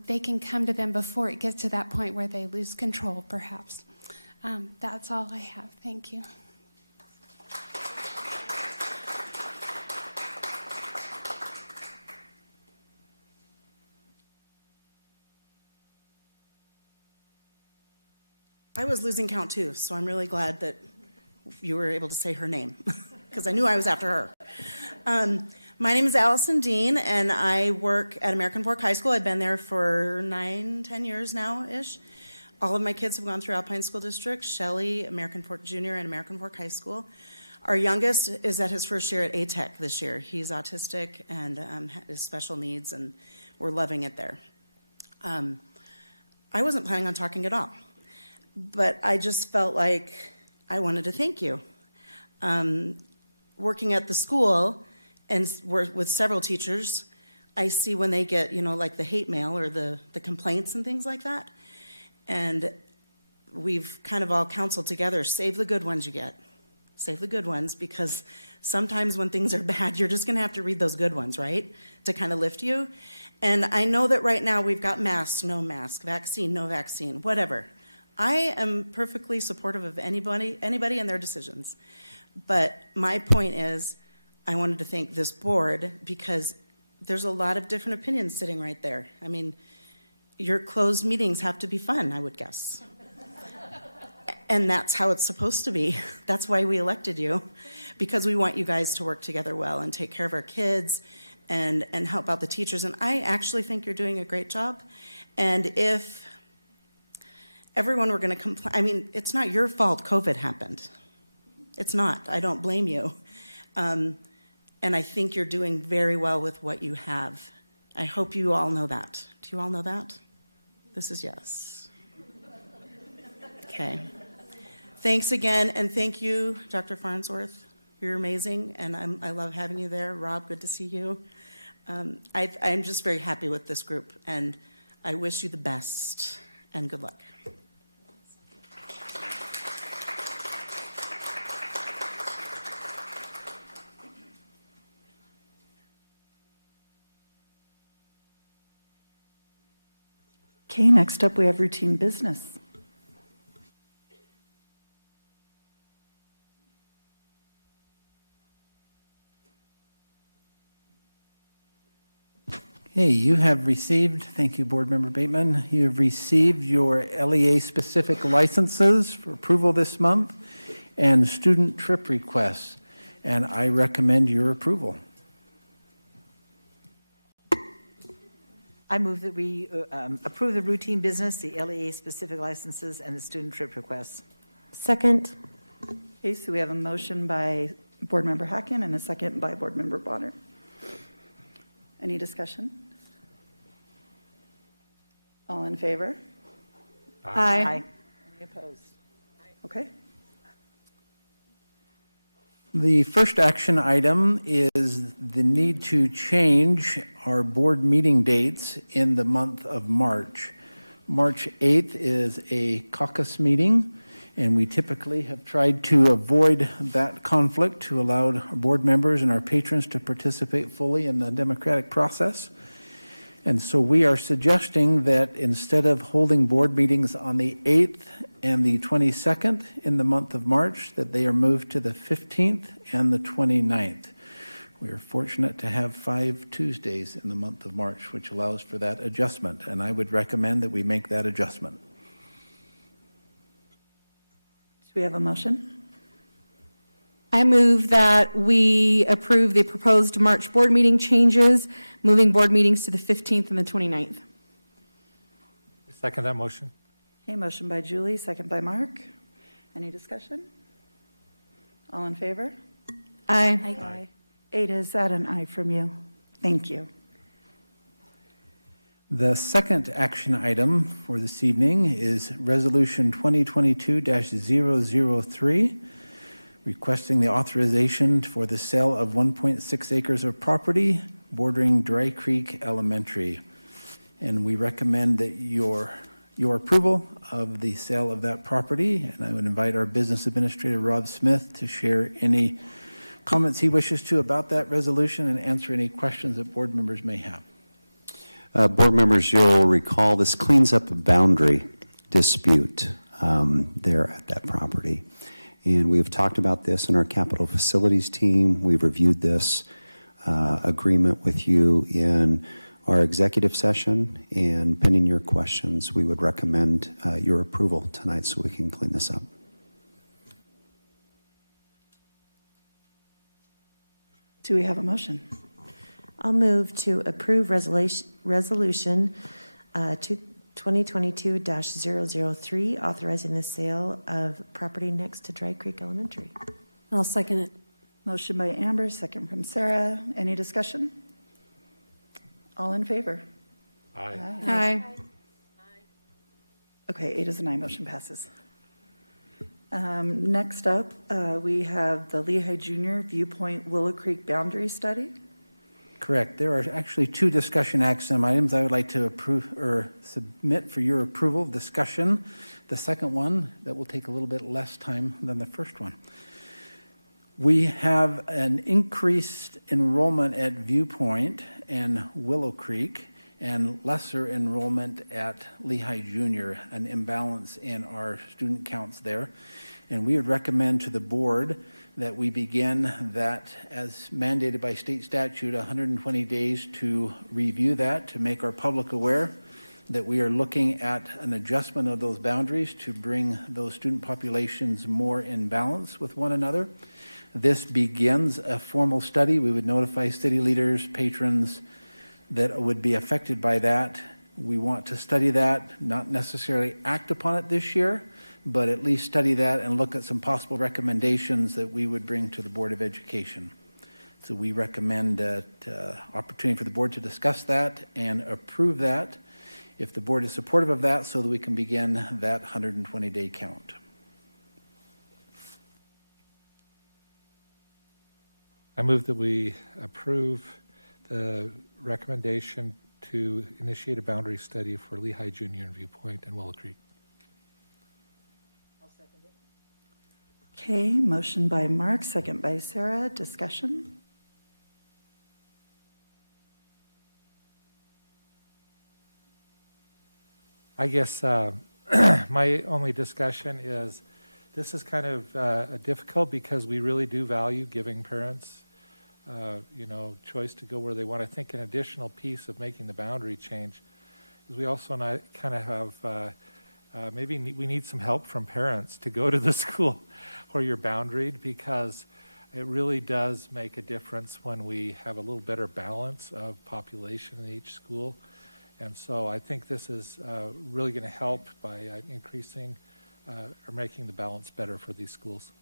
they can come to them before it gets to that point where they lose control, perhaps. That's all I have. Thank you. I was losing count too, so I'm really glad that you were able to say her name, because I knew I was after her. My name is Allison Dean, and I work at American Fork High School. I've been there for 9-10 years now-ish. All of my kids have gone through Alpine School District, Shelley, American Fork Junior, and American Fork High School. Our youngest is at his first year at ATEC this year. He's autistic and has special needs, and we're loving it there. I wasn't planning on talking at all, but I just felt like I wanted to thank you. Working at the school and with several teachers, I see when they get, like the hate mail or the complaints and things like that. And we've kind of all counseled together, save the good ones you get. Save the good ones, because sometimes when things are bad, you're just gonna have to read those good ones, right? To kind of lift you. And I know that right now we've got masks, no mask, vaccine, no vaccine, whatever. I am perfectly supportive of anybody and their decisions. But my point is, I wanted to thank this board, because there's a lot of different opinions sitting right there. I mean, your closed meetings have to be fun, I would guess. And that's how it's supposed to be. That's why we elected you, because we want you guys to work together well and take care of our kids and help out the teachers. And I actually think you're doing a great job. And if everyone were going to complain, I mean, it's not your fault COVID happened. It's not. I don't blame you. And I think you're doing very well with what you have. I hope you all know that. Do you all know that? This is yes. Okay. Thanks again, and thank you, Dr. Farnsworth. You're amazing, and I love having you there. Rob, good to see you. I'm just very happy with this group, and I wish you the best, and good luck. Okay, next up we have routine business. Okay, you have received, thank you, Board Member Bateman, you have received your LEA-specific licenses for approval this month and student trip requests, and I recommend your approval. I move that we approve the routine business, the LEA-specific licenses, and the student trip requests. Second. Okay, so we have a motion by Board Member Hacken and a second by Board Member Bonner. Any discussion? All in favor? Aye. Any opposed? Okay. The first action item is the need to change our board meeting dates in the month of March. March 8th is a caucus meeting, and we typically have tried to avoid that conflict to allow our board members and our patrons to participate fully in the democratic process. And so we are suggesting that instead of holding board meetings on the 8th and the 22nd in the month of March, that they are moved to the 15th and the 29th. We are fortunate to have 5 Tuesdays in the month of March, which allows for that adjustment, and I would recommend that we make that adjustment. Do we have a motion? I move that we approve the proposed March board meeting changes, moving board meetings to the 15th and the 29th. Second that motion. Okay, motion by Julie, second by Mark. Any discussion? All in favor? Aye. Aye. Ada, is that an aye from you? Thank you. The second action item for this evening is Resolution 2022-003, requesting the authorization for the sale of 1.6 acres of property bordering Dry Creek Elementary. And we recommend that your approval of the sale of that property, and I would invite our Business Administrator, Rob Smith, to share any comments he wishes to about that resolution and answer any questions that board members may have. Board members, you'll recall this cleans up a boundary dispute there at that property. And we've talked about this in our capital facilities team. We've reviewed this agreement with you in our executive session, and pending your questions, we would recommend your approval tonight so we can clean this up. Do we have a motion? I'll move to approve resolution 2022-003, authorizing the sale of property next to Dry Creek Elementary. I'll second it. Motion by Amber, second from Sarah. Any discussion? All in favor? Aye. Aye. Okay, 8 is an aye, motion passes. Next up, we have the Lehigh Junior Viewpoint Willow Creek Boundary Study. Correct. There are actually 2 discussion action items I would like to approve or submit for your approval, discussion. The second one, that will take a little bit less time than the first one. We have an increased enrollment at Viewpoint and Willow Creek and lesser enrollment at Lehigh Junior, an imbalance in our student counts there. And we would recommend to the board that we begin that, as mandated by state statute, 120 days to review that, to make our public aware that we are looking at an adjustment of those boundaries to bring those student populations more in balance with one another. This begins a formal study. We would notify city leaders, patrons that would be affected by that. We want to study that, not necessarily act upon it this year, but at least study that and look at some possible recommendations that we would bring to the Board of Education. So we recommend that opportunity for the board to discuss that and approve that if the board is supportive of that, so that we can begin that 120-day count. I move that we approve the recommendation to initiate a boundary study for Lehigh Junior and Viewpoint and Willow Creek. Okay, motion by Mark, second by Sarah. Discussion? I guess my only discussion is this is kind of difficult because we really do value giving parents choice to go where they want. I think an additional piece of making the boundary change is we also kind of have maybe we need some help from parents to go to the school where you're boundaried, because it really does make a difference when we have a little better balance of population in each school. And so I think this is really going to help by increasing or making the balance better for these schools.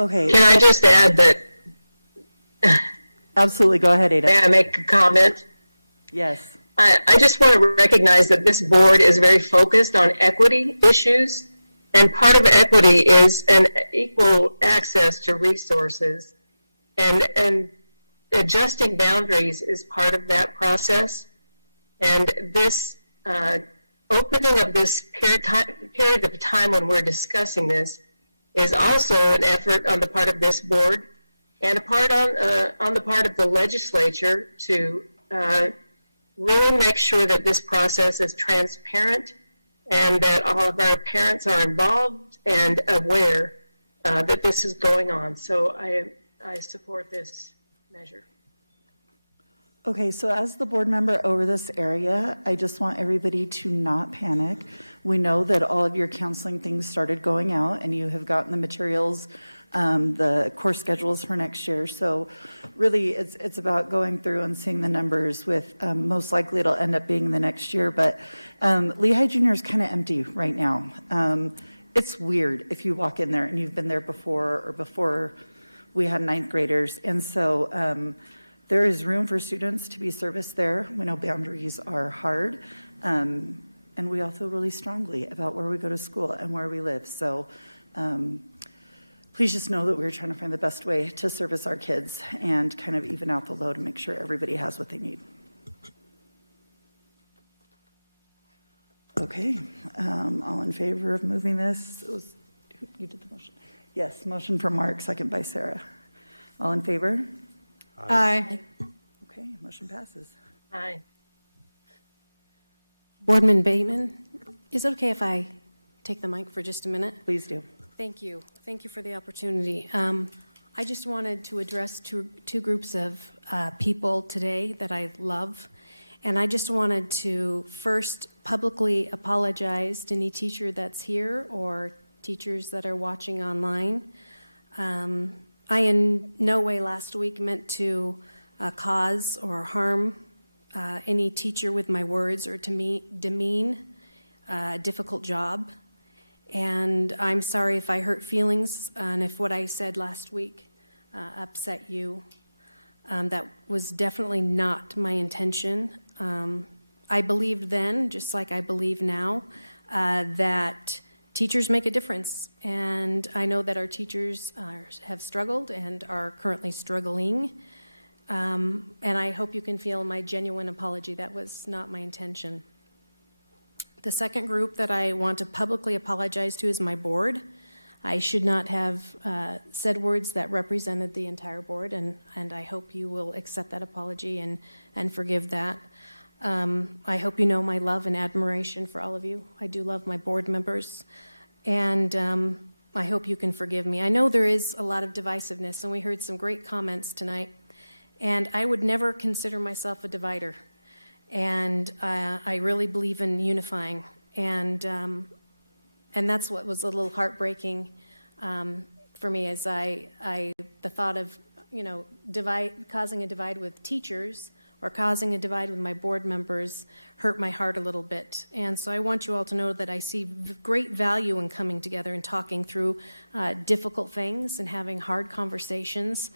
Okay. Can I just add that? Absolutely, go ahead, Ada. May I make a comment? Yes. I just want to recognize that this board is very focused on equity issues, and part of equity is an equal access to resources, and adjusting boundaries is part of that process. And this opening of this period of time when we're discussing this is also an effort on the part of this board and a part on the part of the legislature to really make sure that this process is transparent and that all of our parents are involved and aware that this is going on. So I support this measure. Okay, so as the board member over this area, I just want everybody to not panic. We know that all of your counseling things started going out and you have gotten the materials, the course schedules for next year. So really it's about going through and seeing the numbers with most likely it'll end up being the next year. But Lehigh Junior is kind of empty right now. It's weird if you walk in there and you've been there before or before we had ninth graders. And so there is room for students to be serviced there. We know boundaries are hard. And we all feel really strongly about where we go to school and where we live. So please just know that we're trying to find the best way to service our kids and kind of even out the load and make sure everybody has what they need. Okay, all in favor of moving this? You did the motion. Yes, motion for Mark, second by Sarah. All in favor? Aye. Okay, motion passes. Aye. Boardman Bateman, is it okay if I take the mic for just a minute? Please do. Thank you. Thank you for the opportunity. I just wanted to address two groups of people today that I love. And I just wanted to first publicly apologize to any teacher that's here or teachers that are watching online. I in no way last week meant to cause or harm any teacher with my words or to demean a difficult job. And I'm sorry if I hurt feelings and if what I said last week upset you. That was definitely not my intention. I believed then, just like I believe now, that teachers make a difference. And I know that our teachers have struggled and are currently struggling. And I hope you can feel my genuine apology. That was not my intention. The second group that I want to publicly apologize to is my board. I should not have said words that represented the entire board, and I hope you will accept that apology and forgive that. I hope you know my love and admiration for all of you. I do love my board members, and I hope you can forgive me. I know there is a lot of divisiveness, and we heard some great comments tonight, and I would never consider myself a divider, and I really believe in unifying, and that's what was a little heartbreaking for me, as the thought of, causing a divide with teachers or causing a divide with my board members hurt my heart a little bit. And so I want you all to know that I see great value in coming together and talking through difficult things and having hard conversations.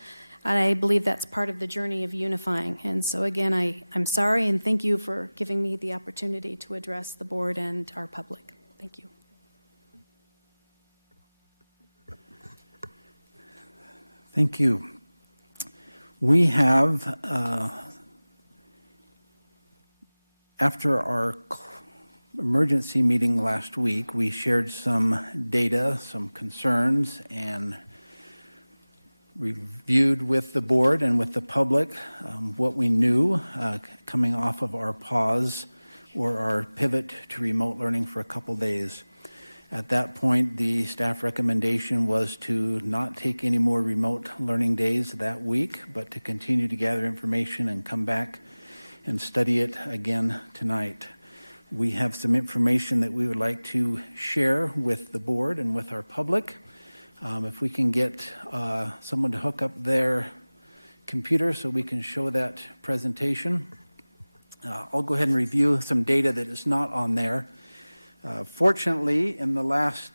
And I believe that's part of the journey of unifying. And so again, I'm sorry, and thank you for giving me the opportunity to address the board and our public. Thank you. Thank you. We have, after our emergency meeting last week, we shared some data, some concerns, and reviewed with the board and with the public what we knew coming off of our pause or our pivot to remote learning for a couple days. At that point, the staff recommendation was to not take any more remote learning days that week, but to continue to gather information and come back and study it again tonight. We have some information that we would like to share with the board and with our public. If we can get someone to hook up their computer so we can show that presentation. I'll go ahead and review some data that is not on there. Fortunately, in the last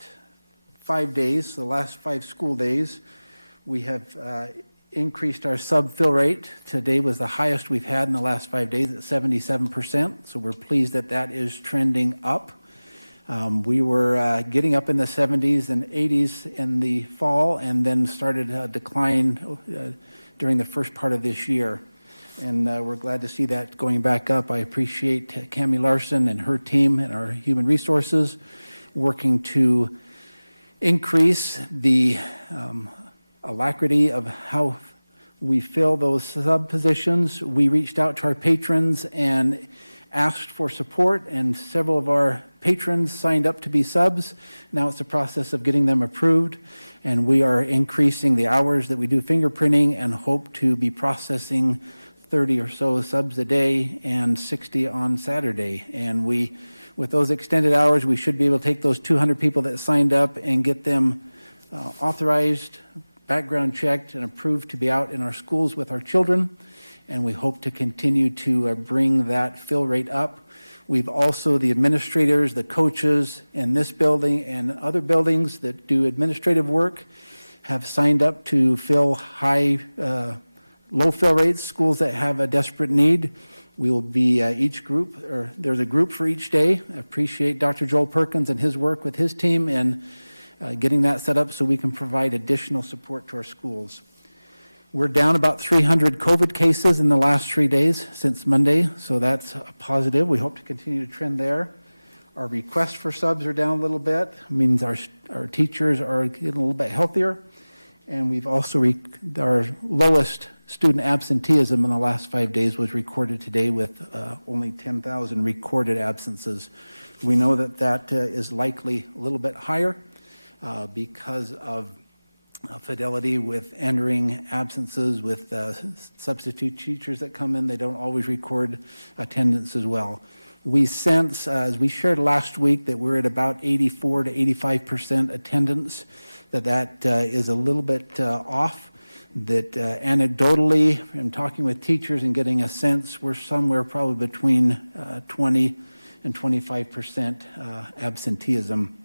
5 days, the last 5 school days, We have increased our sub fill rate. Today was the highest we've had in the last 5 days at 77%. So we're pleased that that is trending up. We were getting up in the 70s and 80s in the fall and then started a decline during the first part of this year. And we're glad to see that going back up. I appreciate Cammie Larson and her team and our human resources working to increase the alacrity of how we fill those sub positions. We reached out to our patrons and asked for support, and several of our patrons signed up to be subs. Now it's a process of getting them approved, and we are increasing the hours that we do fingerprinting and hope to be processing 30 or so subs a day and 60 on Saturday. And with those extended hours, we should be able to take those 200 people that signed up and get them authorized, background checked, and approved to be out in our schools with our children. And we hope to continue to bring that fill rate up. We've also, the administrators, the coaches in this building and other buildings that do administrative work have signed up to fill low fill rates, schools that have a desperate need. We will be each group, or there's a group for each day. I appreciate Dr. Joel Perkins and his work with his team in getting that set up so we can provide additional support to our schools. We're down about 300 COVID cases in the last 3 days since Monday, so that's a positive. We hope to continue to trend there. Our requests for subs are down a little bit. It means our teachers are getting a little bit healthier. And we've also, our lowest student absenteeism in the last 5 days was recorded today with only 10,000 recorded absences. We know that that is likely a little bit higher because of fidelity with entering absences with substitute teachers that come in. They don't always record attendance as well. We sense, as we shared last week, that we're at about 84 to 85% attendance, that is a little bit off, that anecdotally, from talking with teachers and getting a sense, we're somewhere probably between 20 and 25% absenteeism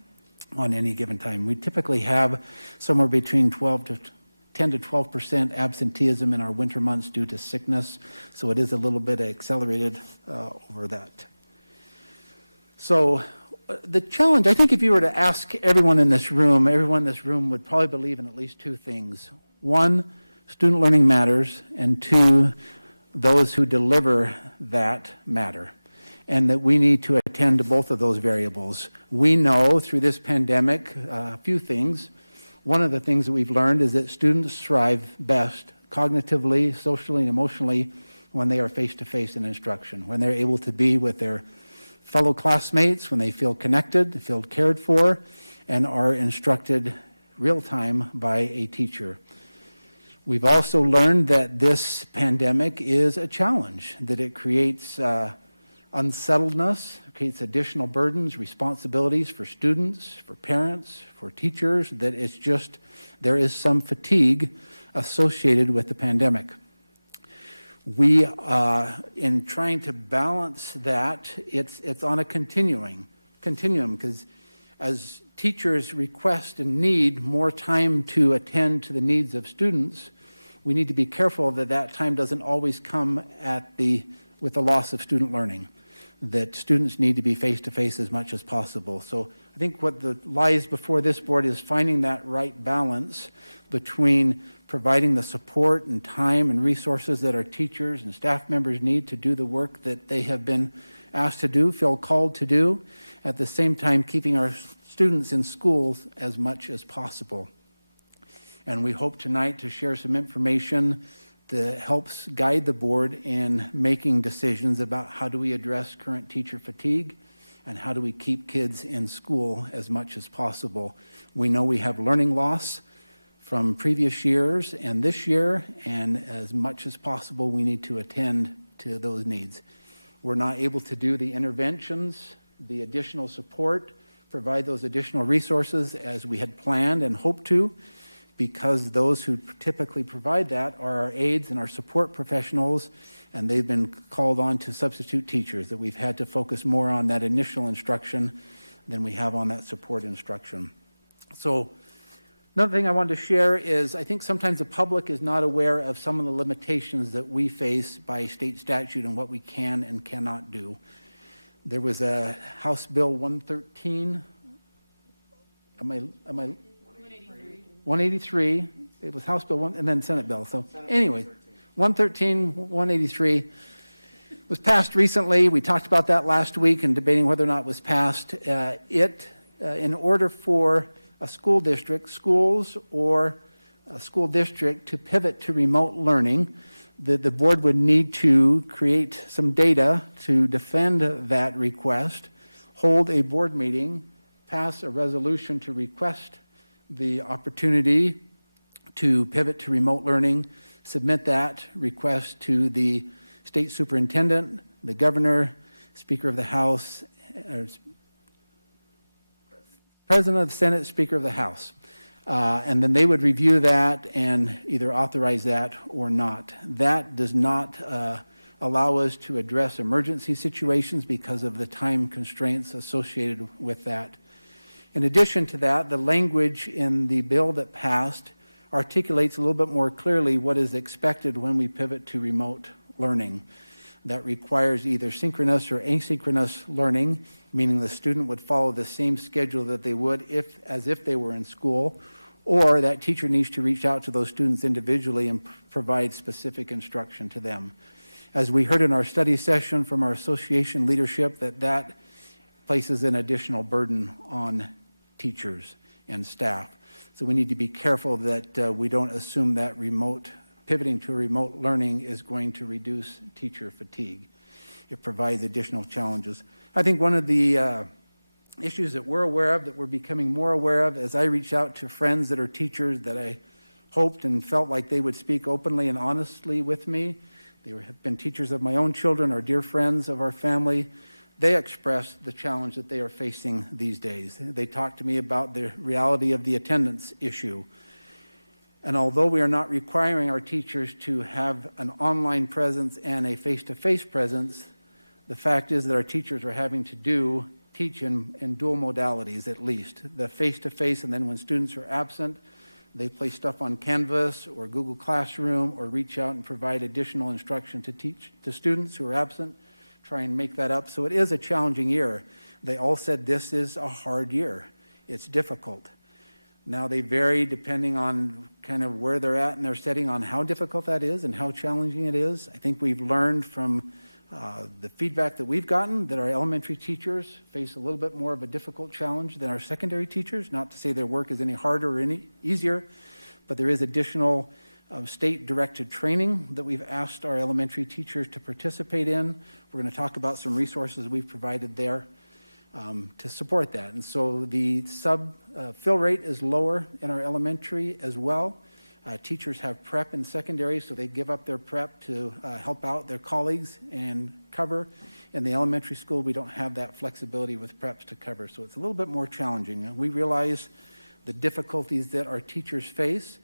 on any given time. We typically have somewhere between 10 to 12% absenteeism in our winter months due to sickness, so it is a little bit accelerated over that. So the challenge, I think if you were to ask everyone in this room would probably believe in at least two things. One, student learning matters, and two, those who deliver that matter, and that we need to attend to both of those variables. We know through this pandemic a few things. One of the things that we've learned is that students thrive best cognitively, socially, and emotionally when they are face-to-face in instruction, when they're able to be with their fellow classmates, when they feel connected, feel cared for, and are instructed real-time by a teacher. We've also learned that this pandemic is a challenge, that it creates unsettledness, creates additional burdens, responsibilities for students, for parents, for teachers, that it's just, there is some fatigue associated with the pandemic. We, in trying to balance that, it's on a continuum, because as teachers request and need more time to attend to the needs of students, we need to be careful that that time doesn't always come with the loss of student learning, that students need to be face-to-face as much as possible. So I think what lies before this board is finding that right balance between providing the support and time and resources that our teachers and staff members need to do the work that they have been asked to do, feel called to do, at the same time keeping our students in schools as much as possible. And we hope tonight to share some information that helps guide the board in making decisions about how do we address current teacher fatigue and how do we keep kids in school as much as possible. We know we have learning loss from previous years and this year, and as much as possible we need to attend to those needs. We're not able to do the interventions, the additional support, provide those additional resources as we had planned and hoped to, because those who typically provide that are our aides and our support professionals, and they've been called on to substitute teachers, that we've had to focus more on that initial instruction than we have on that support instruction. So Another thing I wanted to share is I think sometimes the public is not aware of some of the limitations that we face by state statute and what we can and cannot do. There was a House Bill 113. Am I 183. It was House Bill 1 and then Senate Bill. So anyway, 113, 183 was passed recently. We talked about that last week and debating whether or not it was passed. In order for a school district, schools or a school district to pivot to remote learning, the board would need to create some data to defend that request, hold a board meeting, pass a resolution to request the opportunity to pivot to remote learning, submit that request to the state superintendent, the governor, Speaker of the House, President of the Senate, Speaker of the House. And then they would review that and either authorize that or not. That does not allow us to address emergency situations because of the time constraints associated with that. In addition to that, the language in the bill that passed articulates a little bit more clearly what is expected when we pivot to remote learning. That requires either synchronous or asynchronous learning, meaning the student would follow the same schedule that they would as if they were in school, or that teacher needs to reach out to those students individually and provide specific instruction to them. As we heard in our study session from our association leadership, that places an additional burden on teachers and staff. So we need to be careful that we don't assume that pivoting to remote learning is going to reduce teacher fatigue. It provides additional challenges. I think one of the issues that we're aware of, that we're becoming more aware of, as I reach out to friends that are teachers that I hoped and felt like they would speak openly and honestly with me. They have been teachers of my own children or dear friends of our family. They express the challenge that they are facing these days. They talk to me about the reality of the attendance issue. And although we are not requiring our teachers to have an online presence and a face-to-face presence, the fact is that our teachers are having to teach in dual modalities at least. The face-to-face, and then when students are absent, they place stuff on Canvas or Google Classroom or reach out and provide additional instruction to teach to students who are absent, try and make that up. So it is a challenging year. They all said this is a hard year. It's difficult. Now they vary depending on kind of where they're at in their setting on how difficult that is and how challenging it is. I think we've learned from the feedback that we've gotten that our elementary teachers face a little bit more of a difficult challenge than our secondary teachers. Not to say their work is any harder or any easier, but there is additional state-directed training that we've asked our elementary teachers to participate in. We're going to talk about some resources we've provided there to support that. And so the fill rate is lower in our elementary as well. Teachers have prep in secondary, so they give up their prep to help out their colleagues and cover. In the elementary school, we don't have that flexibility with preps to cover, so it's a little bit more challenging. We realize the difficulties that our teachers face,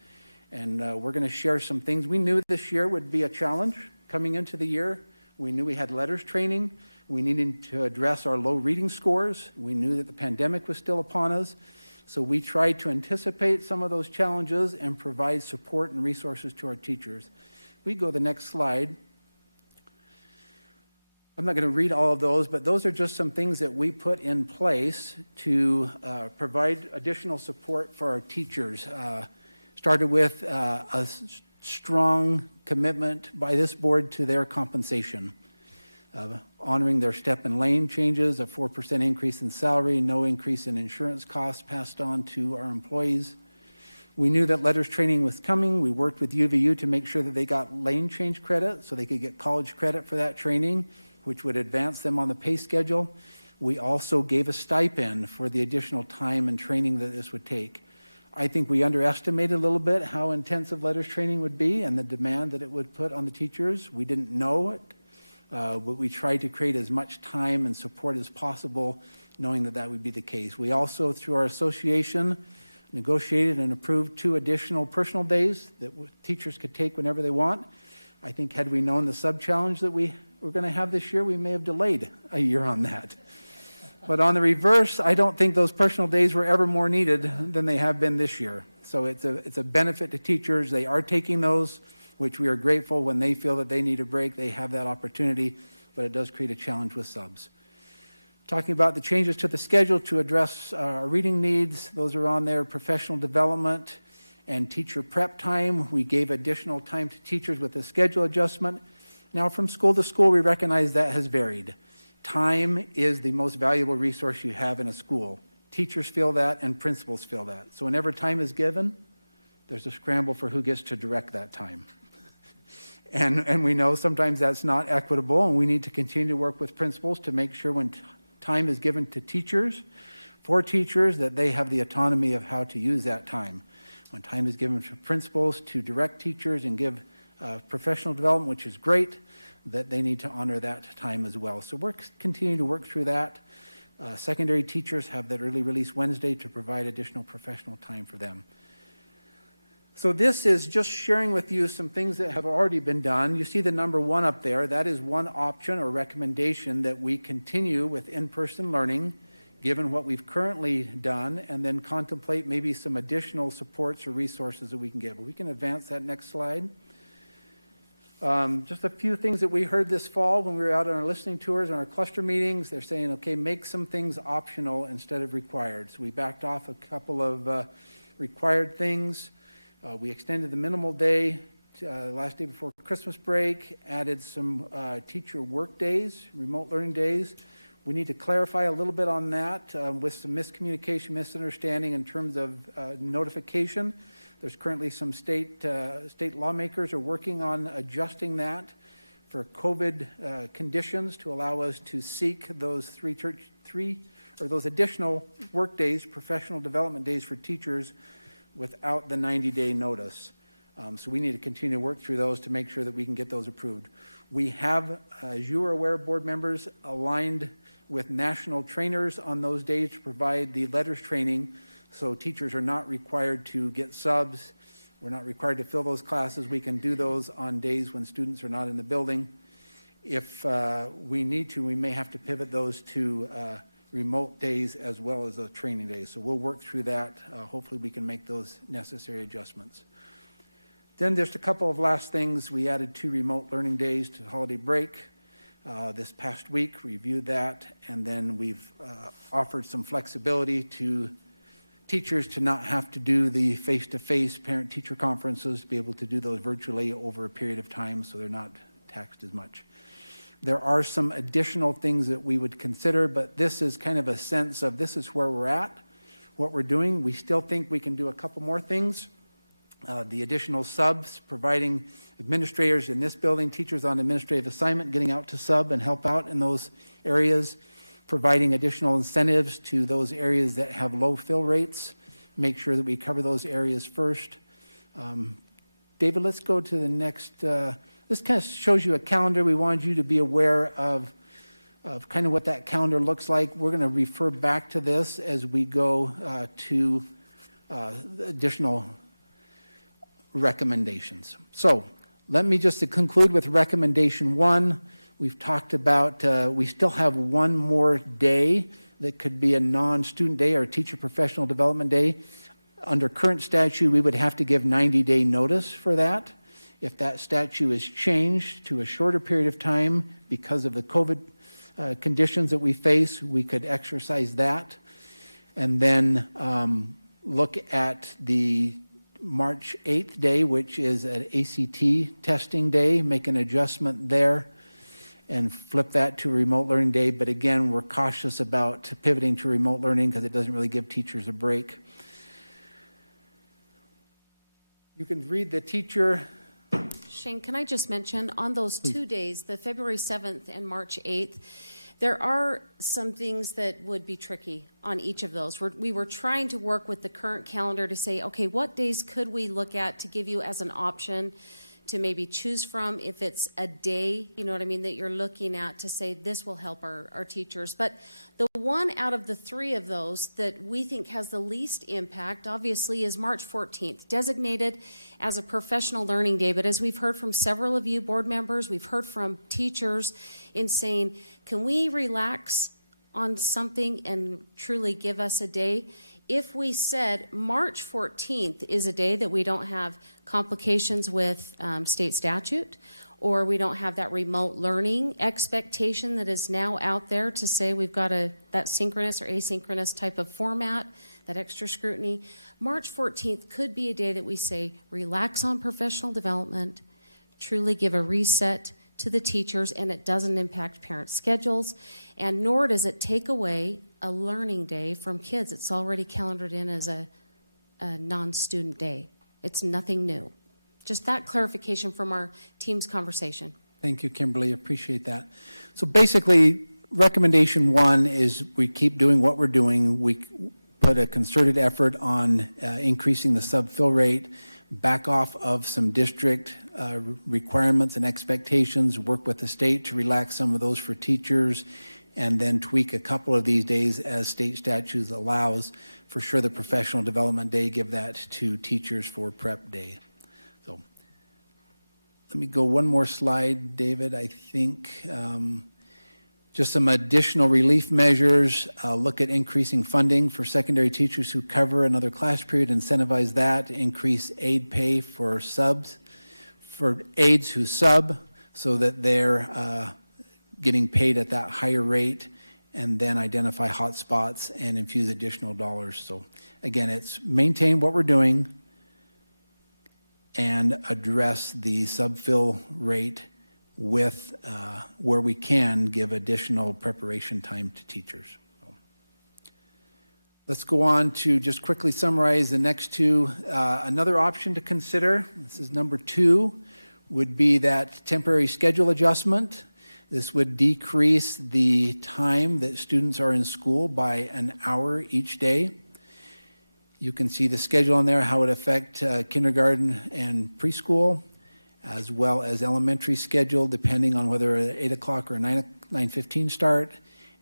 and we're going to share some things. We knew this year would be a challenge coming into the year. We knew we had letters training. We needed to address our low reading scores. We knew that the pandemic was still upon us. So we tried to anticipate some of those challenges and provide support and resources to our teachers. We go to the next slide. I'm not going to read all of those, but those are just some things that we put in place to provide additional support for our teachers. Started with a strong commitment by this board to their compensation. Honoring their step and lane changes, a 4% increase in salary, no increase in insurance costs passed on to our employees. We knew that letters training was coming. We worked with UVU to make sure that they got lane change credit so they could get college credit for that training, which would advance them on the pay schedule. We also gave a stipend for the additional time and training that this would take. I think we underestimated a little bit how intensive letters training would be and the demand that it would put on the teachers. We didn't know it. But we tried to create as much time and support as possible, knowing that that would be the case. We also, through our association, negotiated and approved 2 additional personal days that teachers could take whenever they want. I think had we known the sub-challenge that we were going to have this year, we may have delayed a year on that. But on the reverse, I don't think those personal days were ever more needed than they have been this year. So it's a benefit to teachers. They are taking those, which we are grateful. When they feel that they need a break, they have that opportunity, but it does create a challenge with subs. Talking about the changes to the schedule to address our reading needs, those are on there. Professional development and teacher prep time. We gave additional time to teachers with the schedule adjustment. Now, from school to school, we recognize that has varied. Time is the most valuable resource you have in a school. Teachers feel that and principals feel that. So whenever time is given, there's a scramble for who gets to direct that time. And we know sometimes that's not equitable, and we need to continue to work with principals to make sure when time is given to teachers, for teachers, that they have the autonomy of how to use that time. When time is given to principals to direct teachers and give professional development, which is great, that they need to honor that time as well. So we're continuing to work through that. Secondary teachers have that early release Wednesday to provide additional professional time for them. So this is just sharing with you some things that have already been done. You see the number 1 up there. That is one option or recommendation that we continue with in-person learning, given what we've currently done, and then contemplate maybe some additional supports or resources that we can give. But we can advance that next slide. Just a few things that we heard this fall when we were out on our listening tours and our cluster meetings. They're saying, okay, make some things optional instead of required. So we backed off a couple of required things. We extended the minimal day to, last day before Christmas break, added some teacher work days, remote learning days. We need to clarify a little bit on that with some miscommunication, misunderstanding in terms of notification. There's currently some state lawmakers are working on adjusting that for COVID conditions to allow us to seek those those additional work days, professional development days for teachers without the 90-day notice. So we need to continue to work through those to make sure that we can get those approved. We have, as you are aware, board members, aligned with national trainers on those days to provide the letters training. So teachers are not required to get subs. We're not required to fill those classes. We can do those on days when students are not in the building. If we need to, we may have to pivot those to remote days as well as those training days. So we'll work through that. Hopefully we can make those necessary adjustments. Then there's a couple of last things. We added 2 remote learning days to holiday break. This past week, reviewed that, and then we've offered some flexibility to teachers to not have to do the face-to-face parent-teacher conferences, to be able to do those virtually over a period of time so they're not taxed as much. There are some additional things that we would consider, but this is kind of a sense of this is where we're at, what we're doing. We still think we can do a couple more things. The additional subs, providing administrators in this building, teachers on administrative assignment, getting out to sub and help out in those areas, providing additional incentives to those areas that have low fill rates, make sure that we cover those areas first. David, let's go to the next. This kind of shows you a calendar. We wanted you to be aware of kind of what that calendar looks like. We're going to refer back to this as we go to additional recommendations. So let me just conclude with recommendation 1. We've talked about, we still have 1 more day that could be a non-student day or a teacher professional development day. Under current statute, we would have to give 90-day notice for that. If that statute is changed to a shorter period of time because of the COVID conditions that we face, we could exercise that. And then look at the March 8th day, which is an ACT testing day, make an adjustment there and flip that to a remote learning day. But again, we're cautious about pivoting to remote learning because it doesn't really give teachers a break. You can read the teacher. Shane, can I just mention on those 2 days, the February 7th and March 8th, there are some things that would be tricky on each of those. We were trying to work with the current calendar to say, okay, what days could we look at to give you as an option to maybe choose from if it's a day, you know what I mean, that you're looking at to say this will help our teachers. But the one out of the 3 of those that we think has the least impact, obviously, is March 14th, designated as a professional learning day. But as we've heard from several of you board members, we've heard from teachers in saying, can we relax on something and truly give us a day? if we said March 14th is a day that we don't have complications with state statute, or we don't have that remote learning expectation that is now out there to say we've got that synchronous or asynchronous type of format, that extra scrutiny, March 14th could be a day that we say relax on professional development, truly give a reset to the teachers, and it doesn't impact parents' schedules, and nor does it take away a learning day from kids. It's already calendared in as a non-student day. It's nothing new. Just that clarification from our team's conversation. Thank you, Kimberly. Appreciate that. So basically, recommendation one is we keep doing what we're doing. We put a concerted effort on increasing the sub-fill rate, back off of some district requirements and expectations, work with the state to relax some of those for teachers, and then tweak a couple of these days as state statutes allows. For sure, the professional development day, give that to teachers for prep day. So let me go one more slide, David. I think just some additional relief measures. Look at increasing funding for secondary teachers who cover another class period, incentivize that, increase aid pay for subs, for aides who sub, so that they're getting paid at that higher rate, and then identify hot spots and infuse additional dollars. So again, it's maintain what we're doing and address the sub-fill rate with where we can give additional preparation time to teachers. So let's go on to just quickly summarize the next two. Another option to consider, this is number 2, would be that temporary schedule adjustment. This would decrease the time that students are in school by an hour each day. You can see the schedule on there, how it affects kindergarten and preschool, as well as elementary schedule, depending on whether an 8 o'clock or a 9:15 start.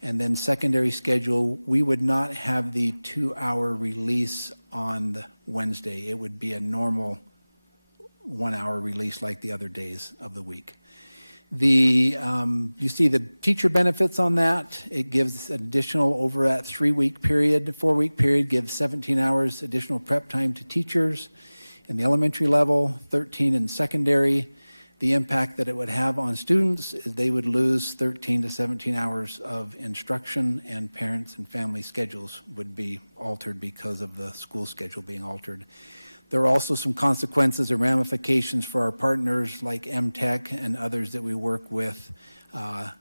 And then secondary schedule, we would not have the 2-hour release on the Wednesday. It would be a normal 1-hour release like the other days of the week. You see the teacher benefits on that. It gives additional over that 4-week period, gives 17 hours additional prep time to teachers in the elementary level, 13 in secondary. The impact that it would have on students is they would lose 13 to 17 hours of instruction, and parents and family schedules would be altered because of the school schedule being altered. There are also some consequences and ramifications for our partners like MTech and others that we work with.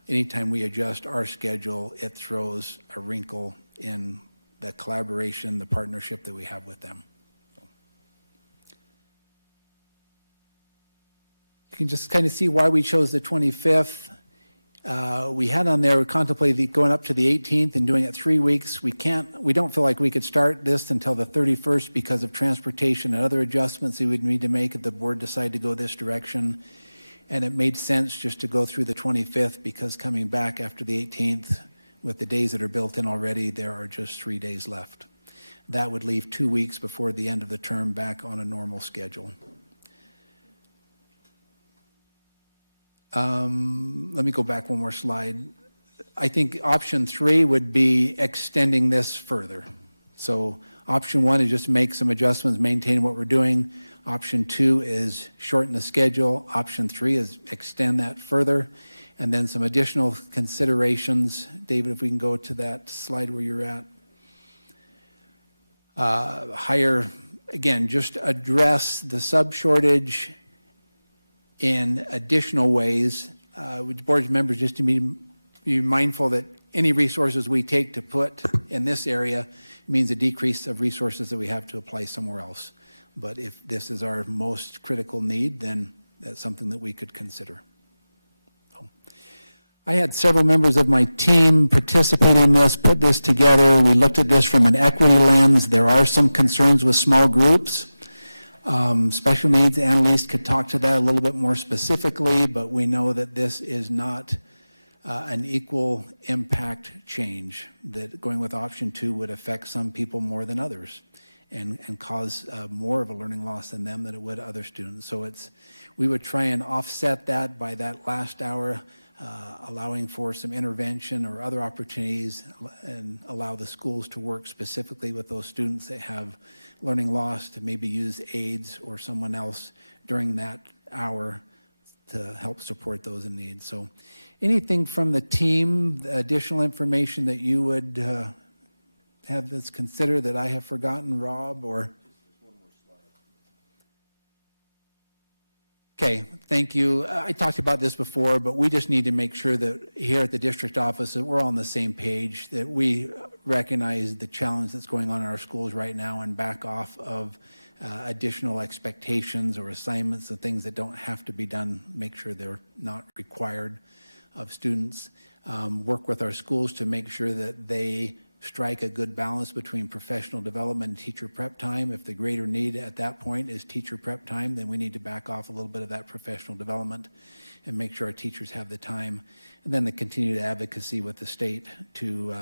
Anytime we adjust our schedule, it throws a wrinkle in the collaboration, the partnership that we have with them. You can just kind of see why we chose the 25th. We had on there, we contemplated going up to the 18th and doing it 3 weeks. We don't feel like we could start this until the 31st because of transportation and other adjustments we would need to make if the board decided to go this direction. And it made sense just to go through the 25th because coming back after the 18th with the days that are built in already, there are just 3 days left. That would leave 2 weeks before the end of the term back on a normal schedule. Let me go back one more slide. I think option 3 would be extending this further. So option 1 is just make some adjustments, maintain what we're doing. Option 2 is shorten the schedule. Option 3 is extend that further. And then some additional considerations. David, if we can go to that slide where you're at. Again, just address the sub shortage in additional ways. With board members, just to be mindful that any resources we take to put in this area means a decrease of resources that we have to apply somewhere else. But if this is our most critical need, then that's something that we could consider. I had several members of my team participate in this, put this together. We looked at this from an equity lens. There are some concerns with small groups. Special needs Annalise could talk to that a little bit more specifically, but we know that this is not an equal impact change, that going with option 2 would affect some people more than others and cause more of a learning loss in them than it would other students. So we would try and offset that by that last hour allowing for some intervention or other opportunities, and allow the schools to work specifically with those students that have learning loss to maybe use aides or someone else during that hour to help support those in need. So anything from the team, additional information that you would have us consider that I have forgotten, Rob, or? Okay, thank you. I talked about this before, but we just need to make sure that here at the district office that we're on the same page, that we recognize the challenge that's going on in our schools right now and back off of additional expectations or assignments and things that don't have to be done, make sure they're not required of students. Work with our schools to make sure that they strike a good balance between professional development and teacher prep time. If the greater need at that point is teacher prep time, then we need to back off a little bit of that professional development and make sure our teachers have the time. And then the continued advocacy with the state to,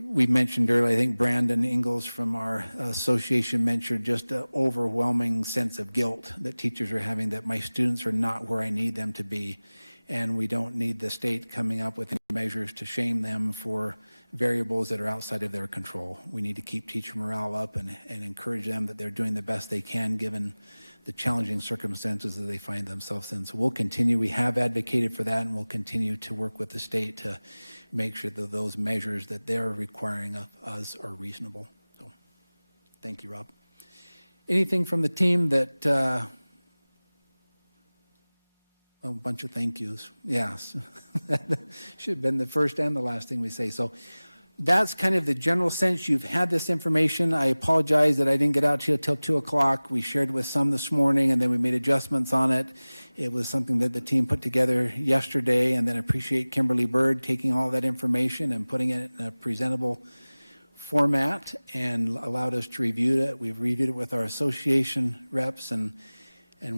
we mentioned earlier, I think Brandon Ingalls from our association mentioned just an overwhelming sense of guilt that teachers are having, that my students are not where I need them to be. And we don't need the state coming up with any measures to shame them for variables that are outside of their control. We need to keep teacher morale up and encourage them that they're doing the best they can given the challenging circumstances that they find themselves in. So we'll continue. We have advocated for that, and we'll continue to work with the state to make sure that those measures that they're requiring of us are reasonable. So thank you, Rob. Anything from the team that, a bunch of thank yous. Yes. Should have been the first and the last thing we say. So that's kind of the general sense. You've had this information. I apologize that I didn't get out to you till 2 o'clock. We shared with some this morning, and then we made adjustments on it. It was something that the team put together yesterday, and then appreciate Kimberly Bird taking all that information and putting it in a presentable format and allowed us to review it. We've reviewed it with our association reps, and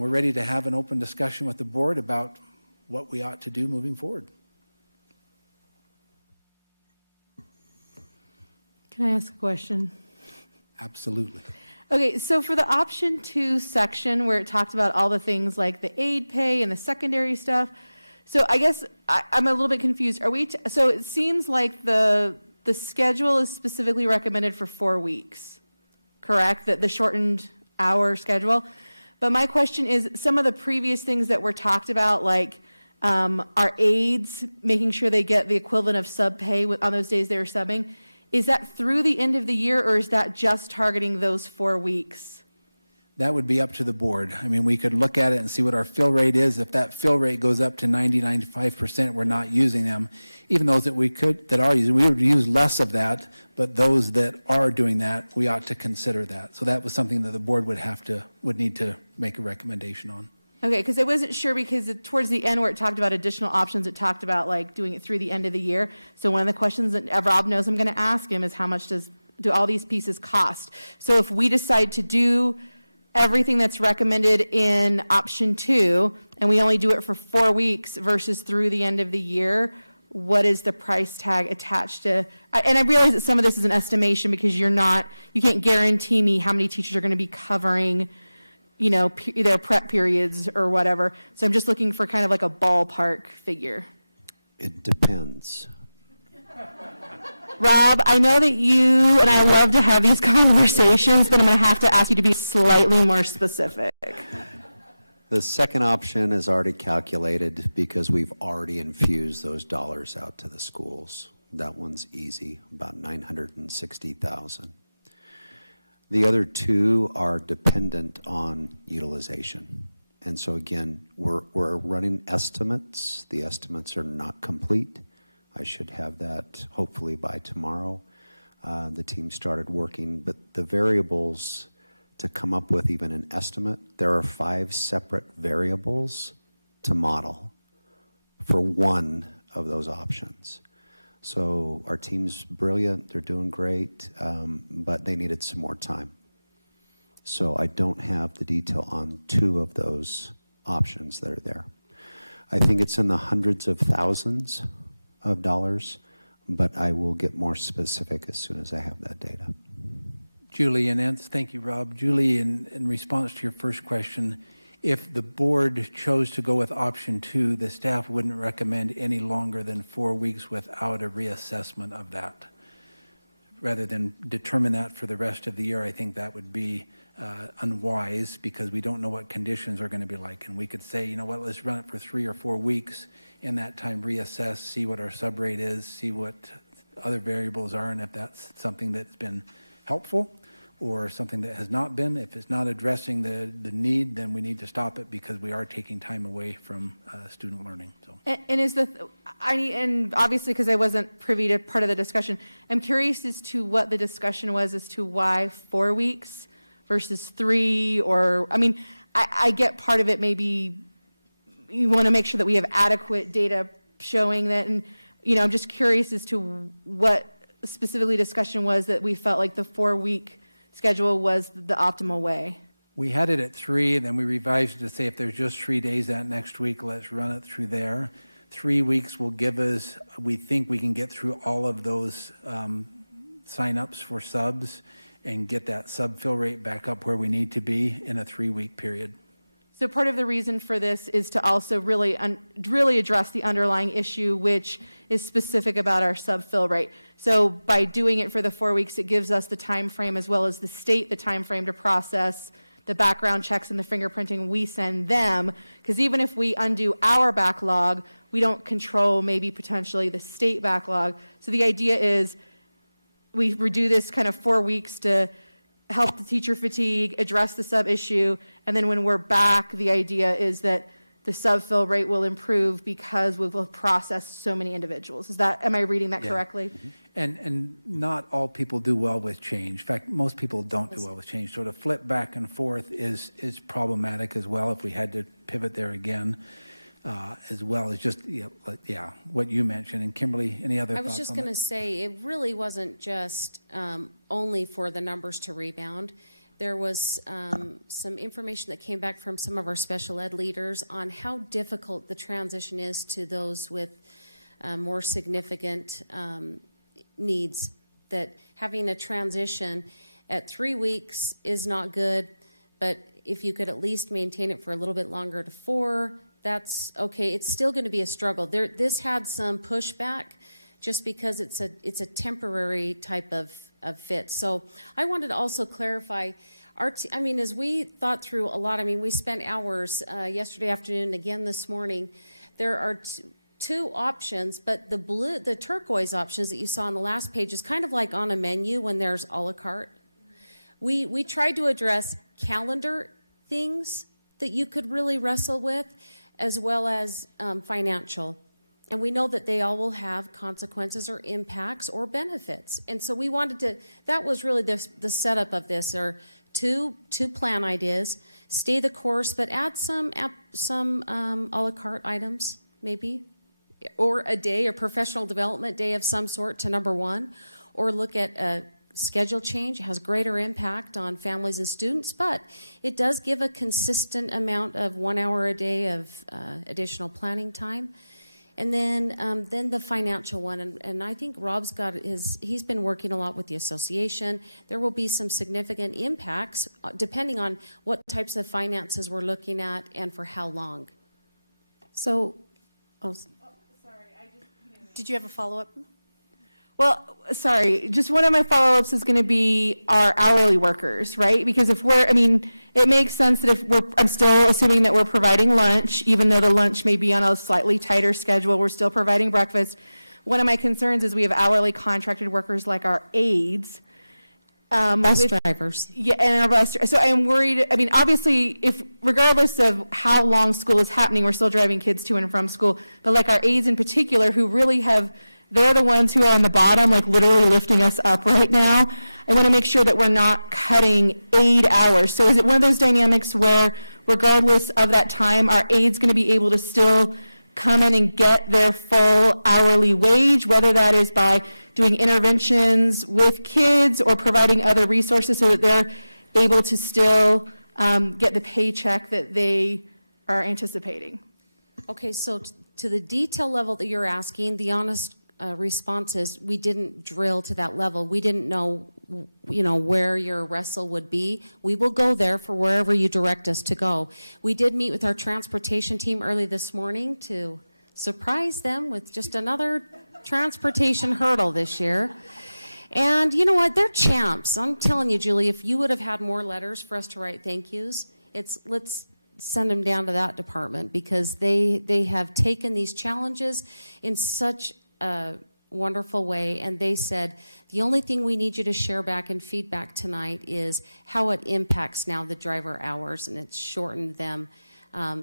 we're ready to have an open discussion with the board about what we ought to do moving forward. Can I ask a question? Absolutely. Okay, so for the option 2 section where it talked about all the things like the aid pay and the secondary stuff, so I guess I'm a little bit confused. Are we? So it seems like the schedule is specifically recommended for 4 weeks, correct? That the shortened hour schedule. But my question is, some of the previous things that were talked about, like our aides, making sure they get the equivalent of sub pay on those days they were subbing. Is that through the end of the year, or is that just targeting those 4 weeks? That would be up to the board. I mean, we could look at it and see what our fill rate is. If that fill rate goes up to 90, 95%, we're not using them. Even those that that are using, we would use less of that, but those that are doing that, we ought to consider that. So that was something that the board would need to make a recommendation on. Okay, because I wasn't sure, because towards the end where it talked about additional options, it talked about like doing it through the end of the year. So one of the questions that Rob knows I'm going to ask him is, how much do all these pieces cost? So if we decide to do everything that's recommended in option 2, and we only do it for 4 weeks versus through the end of the year, what is the price tag attached to? And I realize that some of this is an estimation because you can't guarantee me how many teachers are going to be covering, their prep periods or whatever. So I'm just looking for kind of like a ballpark figure. It depends. Rob, I know that you and I love to have these conversations, but I'm going to have to ask you to be slightly more specific. The second option is already calculated because we've already infused those dollars out to the schools. That one's easy, about $960,000. The other 2 are dependent on utilization. And so again, we're running estimates. The estimates are not complete. I should have that hopefully by tomorrow. The team started working, but the variables to come up with even an estimate, there are 5 separate variables to model for one of those options. So our team's brilliant, they're doing great, but they needed some more time. So I don't have the detail on 2 of those options that are there. I think it's in the hundreds of thousands of dollars, but I will get more specific as soon as I have that data. Julie and Ence, thank you, Rob. Julie, in response to your first question, If the board chose to go with option 2, the staff wouldn't recommend any longer than 4 weeks without a reassessment of that. Rather than determine that for the rest of the year, I think that would be unwise, because we don't know what conditions are going to be like. And we could say, you know what, let's run it for 3 or 4 weeks. In that time, reassess, see what our sub rate is, see what other variables are, and if that's something that's been helpful or something that has not been. If it's not addressing the need, then we need to stop it, because we are taking time away from student learning. So. And is and obviously, because I wasn't privy to part of the discussion, I'm curious as to what the discussion was as to why 4 weeks versus 3, or, I mean, I get part of it, maybe you want to make sure that we have adequate data showing that, and, you know, I'm just curious as to what specifically discussion was that we felt like the 4-week schedule was the optimal way. We had it at 3, then we revised it to say if there's just 3 days that next week, let's run it through there. 3 weeks will give us, we think we can get through all of those sign-ups for subs and get that sub fill rate back up where we need to be in a 3-week period. So part of the reason for this is to also really address the underlying issue, which is specific about our sub fill rate. So by doing it for the 4 weeks, it gives us the time frame, as well as the state the time frame to process the background checks and the fingerprinting we send them. Because even if we undo our backlog, we don't control maybe potentially the state backlog. So the idea is we do this kind of 4 weeks to help the teacher fatigue, address the sub issue, and then when we're back, the idea is that the sub fill rate will improve because we will process so many individuals. Am I reading that correctly? And not all people do well with change. In fact, most people don't do well with change. So to flip back and forth is problematic as well, if we had to pivot there again. As well as just, what you mentioned. And Kimberly, any other thoughts on that? I was just going to say, it really wasn't just only for the numbers to rebound. There was some information that came back from some of our special ed leaders on how difficult the transition is to those with more significant needs, that having a transition at 3 weeks is not good, but if you could at least maintain it for a little bit longer to 4, that's okay. It's still going to be a struggle. This had some pushback just because it's a temporary type of fit. So I wanted to also clarify, as we thought through a lot, we spent hours yesterday afternoon, again this morning. There are two options, but the turquoise options that you saw on the last page is kind of like on a menu when there's a la carte. We tried to address calendar things that you could really wrestle with, as well as financial. And we know that they all will have consequences or impacts or benefits. And so we wanted to, that was really the setup of this, are two plan ideas, stay the course, but add some a la carte items, maybe, or a day, or professional development day of some sort to number 1, or look at a schedule change. It has greater impact on families and students, but it does give a consistent amount of 1 hour a day of additional planning time. And then the financial one, and I think Rob's he's been working a lot with the association. There will be some significant impacts depending on what types of finances we're looking at and for how long. So, did you have a follow-up? Well, sorry, just one of my follow-ups is going to be our hourly workers, right? Because if it makes sense that I'm still assuming that we're providing lunch, even though the lunch may be on a slightly tighter schedule, we're still providing breakfast. One of my concerns is we have hourly contracted workers like our aides. Bus drivers. Yeah, and our bus. So I'm worried, obviously, regardless of how long school is happening, we're still driving kids to and from school, but like our aides in particular, who really they're the ones who are in the bottom, like literally lifting us up right now. I want to make sure that we're not cutting aid hours. So is it one of those dynamics where, regardless of that time, our aide's going to be able to still come in and get their full hourly wage, whether that is by doing interventions with kids or providing other resources so that they're able to still get the paycheck that they are anticipating? Okay, so to the detail level that you're asking, the honest response is we didn't drill to that level. We didn't know where your wrestle would be. We will go there for wherever you direct us to go. We did meet with our transportation team early this morning to surprise them with just another transportation hurdle this year. And you know what? They're champs. I'm telling you, Julie, if you would have had more letters for us to write thank yous, let's send them down to that department, because they have taken these challenges in such a wonderful way. And they said, the only thing we need you to share back in feedback tonight is how it impacts now the driver hours, and it's shortened them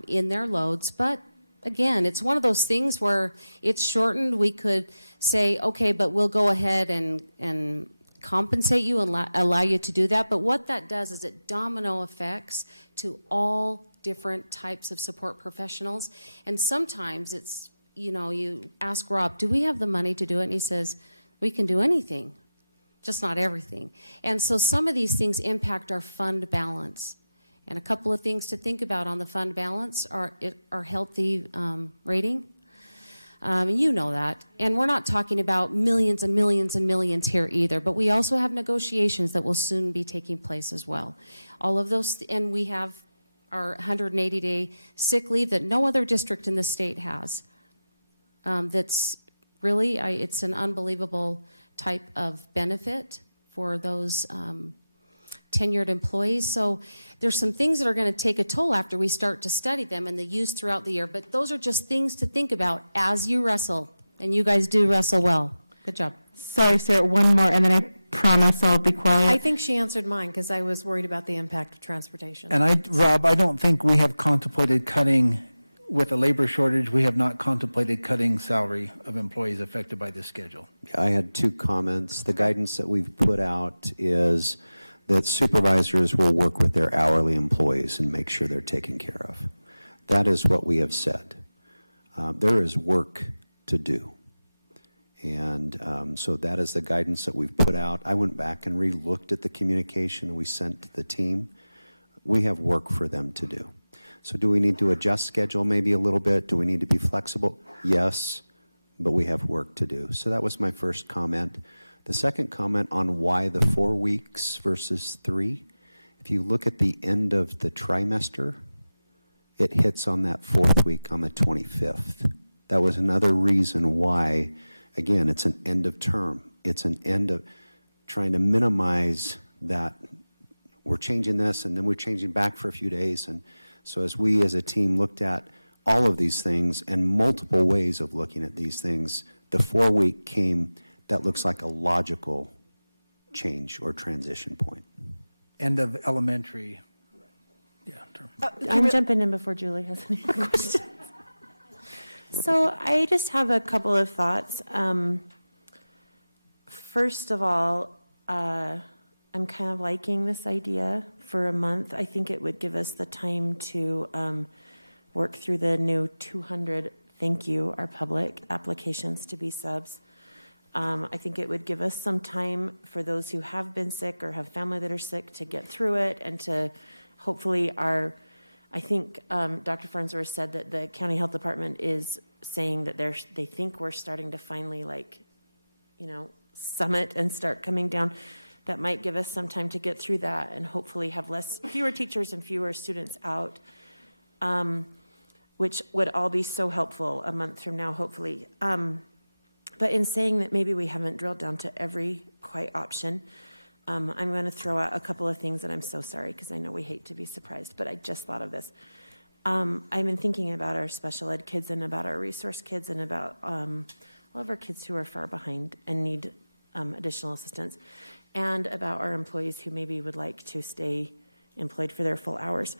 in their loads. But again, it's one of those things where it's shortened. We could say, okay, but we'll go ahead and compensate you and allow you to do that. But what that does is it domino effects to all different types of support professionals. And sometimes it's, you ask Rob, do we have the money to do it? And he says, we can do anything, just not everything. And so some of these things impact our fund balance. And a couple of things to think about on the fund balance are our healthy rating. You know that. And we're not talking about millions and millions and millions here either, but we also have negotiations that will soon be taking place as well. All of those, and we have our 180-day sick leave that no other district in the state has. That's really, it's an unbelievable type of benefit for those tenured employees. So there's some things that are going to take a toll after we start to study them and the use throughout the year. But those are just things to think about as you wrestle. And you guys do wrestle well. Good job. Sorry, Sarah, one more, and then I promise I'll be quiet. I think she answered mine because I was worried about the impact of transportation. And Rob, I don't think we have contemplated cutting, with a labor shortage, we have not contemplated cutting salary of employees affected by this schedule. I had 2 comments. The guidance that we've put out is that supervisors will work with their hourly employees and make sure they're taken care of. That is what we have said. There is work to do. And so that is the guidance that we've put out. I went back and re-looked at the communication we sent to the team. We have work for them to do. So do we need to adjust schedule maybe a little bit? Do we need to be flexible? Yes, but we have work to do. So that was my first comment. The second comment on why the 4 weeks versus 3, if you look at the end of the trimester, it hits on that 4th week on the 25th. That was another reason why, again, it's an end of term. It's an end of trying to minimize that we're changing this and then we're changing back for a few days. And so as we as a team looked at all of these things and multiple ways of looking at these things, the 4-week came, that looks like a logical change or transition point. End of elementary. Yeah. I'm jumping in before Julie has any questions. So I just have a couple of thoughts. First of all, I'm kind of liking this idea for a month. I think it would give us the time to work through the new 200, thank you, our public applications to be subs. I think it would give us some time for those who have been sick or have family that are sick to get through it, and to hopefully I think Dr. Farnsworth said that the county health department is saying that they think we're starting to finally summit and start coming down. That might give us some time to get through that and hopefully have fewer teachers and fewer students out, which would all be so helpful a month from now, hopefully. But in saying that, maybe we haven't drilled down to every quite option. I'm going to throw out a couple of things, and I'm so sorry because I know we hate to be surprised, but I just thought of this. I've been thinking about our special ed kids and about our resource kids and about all of our kids who are far behind and need additional assistance, and about our employees who maybe would like to stay employed for their full hours.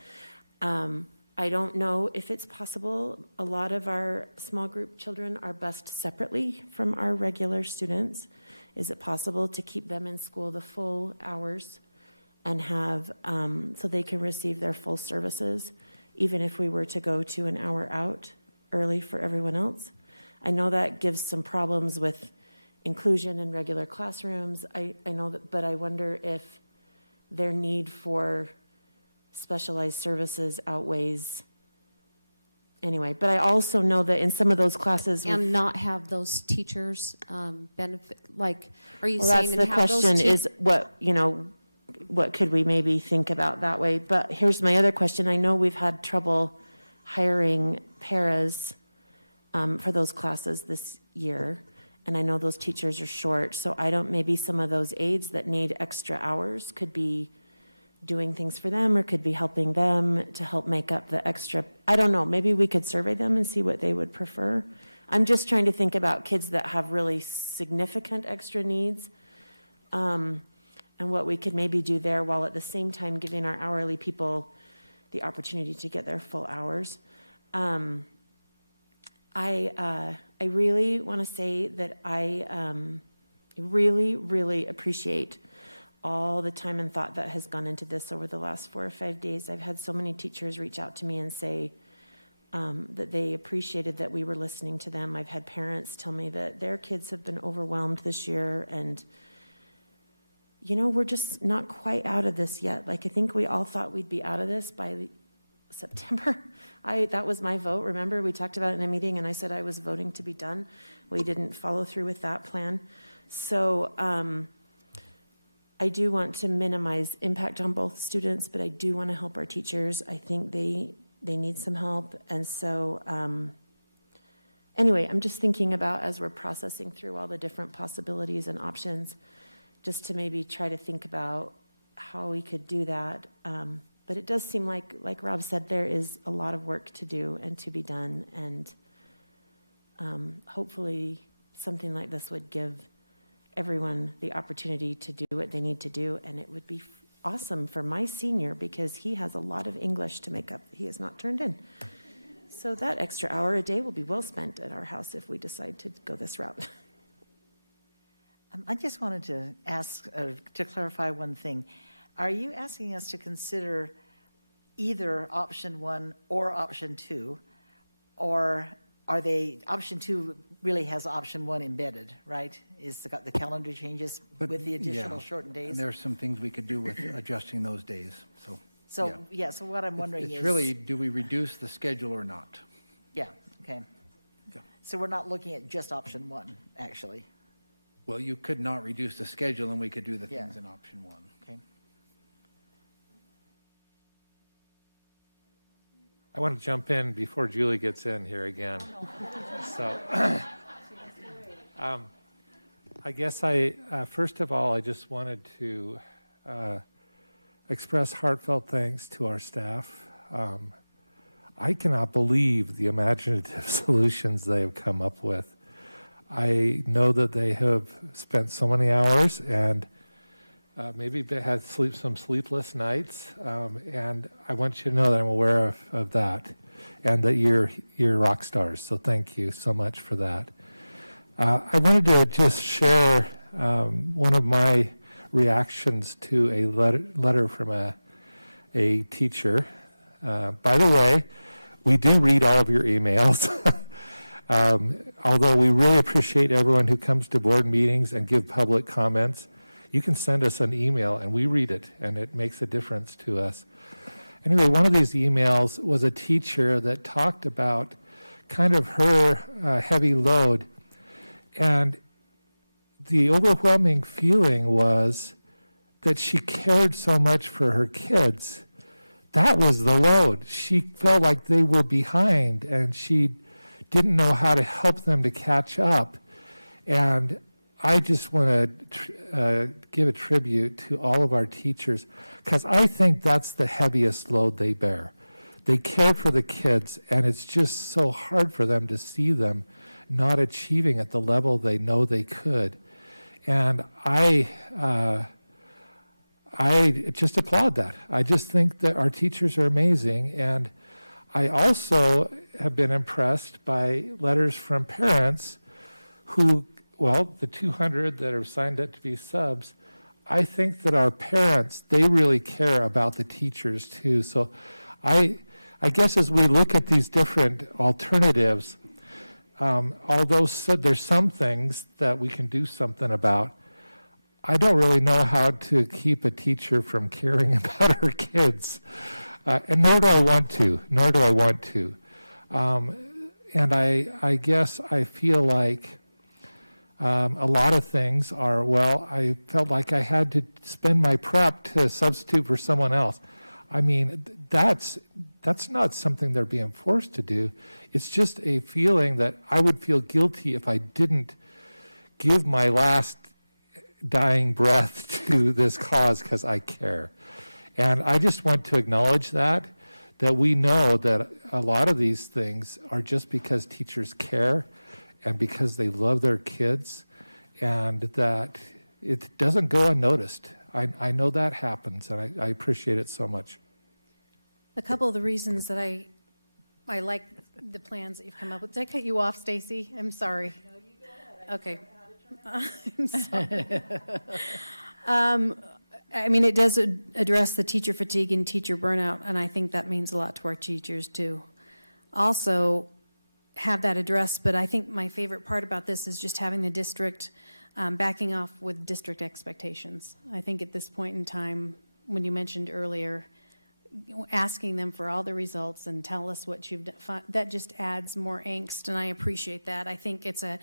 I don't know if it's possible. A lot of our small group children are bused separately from our regular students. Is it possible to keep them in school the full hours and have, so they can receive their full services, even if we were to go to an hour out early for everyone else? I know that gives some problems with inclusion in regular classrooms. I know that, but I wonder if their need for specialized services outweighs anyway, but I also know that in some of those classes. And not have those teachers benefit, like, are you Well, saying? that's the and have those question is what, what could we maybe think about that way? But here's my other question. I know we've had trouble hiring paras for those classes this year. And I know those teachers are short. So maybe some of those aides that need extra hours could be doing things for them or could be helping them to help make up the extra. I don't know. Maybe we could survey them and see what they would prefer. I'm just trying to think about kids that have really significant extra needs and what we could maybe do there while at the same time giving our hourly people the opportunity to get their full hours. I really want to say that I really, really appreciate all the time and thought that has gone into this over the last 4 or 5 days. I've had so many teachers reach out to me and say that they appreciated that we were listening to them. I've had parents tell me that their kids have been overwhelmed this year, and we're just not quite out of this yet. Like, I think we all thought we'd be out of this by September. That was my vote. Remember, we talked about it in a meeting, and I said I was voting to be done. We didn't follow through with that plan. So I do want to minimize impact on both students, but I do want to help our teachers. I think they need some help. And so anyway, I'm just thinking about, as we're processing through all the different possibilities and options, just to maybe try to think about how we could do that. But it does seem like Rob said, there is a lot of work to do and to be done. And hopefully something like this would give everyone the opportunity to do what they need to do. And it would be awesome for my senior, because he has a lot of English to make up he has not turned in. So that extra hour a day will be well spent at our house if we decide to go this route. I just wanted to ask, to clarify one thing. Are you asking us to consider either option 1 or option 2, or are option 2 really has option 1 embedded, right? Is the calendar changes with the additional shortened days? And there are some things we could do with adjusting those days, so. So what I'm wondering is. It's really, do we reduce the schedule or not? Yeah, okay. Yeah. So we're not looking at just option 1, actually. Well, you could not reduce the schedule, and we could do the things in option 1. Okay. I want to jump in before Julie gets in here again. So, I guess first of all, I just wanted to express heartfelt thanks to our staff. I cannot believe the imaginative solutions they have come up with. I know that they have spent so many hours and maybe had some sleepless nights, and I want you to know that I'm aware of that, and that you're rock stars. So thank you so much for that. I wanted to just share one of my reactions to a letter from a teacher. By the way, we do read all of your emails. Although we really appreciate everyone who comes to board meetings and give public comments, you can send us an email and we read it, and it makes a difference to us. Anyway, one of these emails was a teacher that talked about kind of her heavy load, and the overwhelming feeling was that she cared so much for her kids. That was the load. She felt like they were behind, and she didn't know how to help them to catch up. And I just want to give a tribute to all of our teachers, because I think that's the heaviest load they bear. They care for the kids, and it's just so hard for them to see them not achieving at the level they know they could. And I just applaud that. I just think that our teachers are amazing. And I also have been impressed by letters from parents who, well, the 200 that are signed up to be subs, I think that our parents, they really care about the teachers too. So I guess as we look at these different alternatives, although there's some things that we can do something about, I don't really know how to keep a teacher from caring about her kids. And nor do I want to. And I guess I feel like a lot of things are, well, I felt like I had to spend my prep to substitute for someone else. I mean, that's not something they're being forced to do. It's just a feeling that I would feel guilty if I didn't give my last dying breath to this cause because I care. And I just want to acknowledge that we know that a lot of these things are just because teachers care and because they love their kids, and that it doesn't go unnoticed. I know that happens, and I appreciate it so much. A couple of the reasons that I like the plans that you've come up with. Did I cut you off, Stacy? I'm sorry. No, you go ahead. Okay. I'm sorry. I mean, it does address the teacher fatigue and teacher burnout, and I think that means a lot to our teachers too. Also, have that addressed, but I think my favorite part about this is just having the district backing off with district expectations. I think at this point in time, when you mentioned earlier, asking them for all the results and tell us what you've done, that just adds more angst, and I appreciate that. I think it's a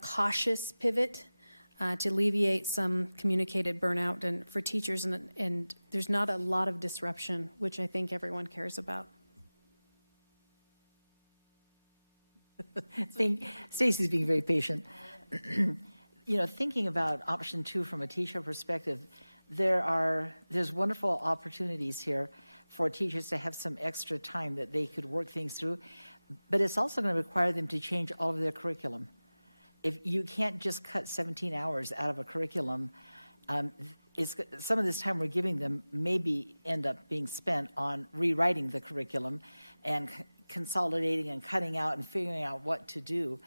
cautious pivot to alleviate some communicated burnout and for teachers, and there's not a lot of disruption, which I think everyone cares about. Stacy's being very patient. You know, thinking about option 2 from a teacher perspective, there's wonderful opportunities here for teachers to have some extra time that they could work things through, but it's also going to require them to change all of their curriculum. If you can't just cut 17 hours out of a curriculum, some of this time we're giving them maybe end up being spent on rewriting the curriculum and consolidating and cutting out and figuring out what to do.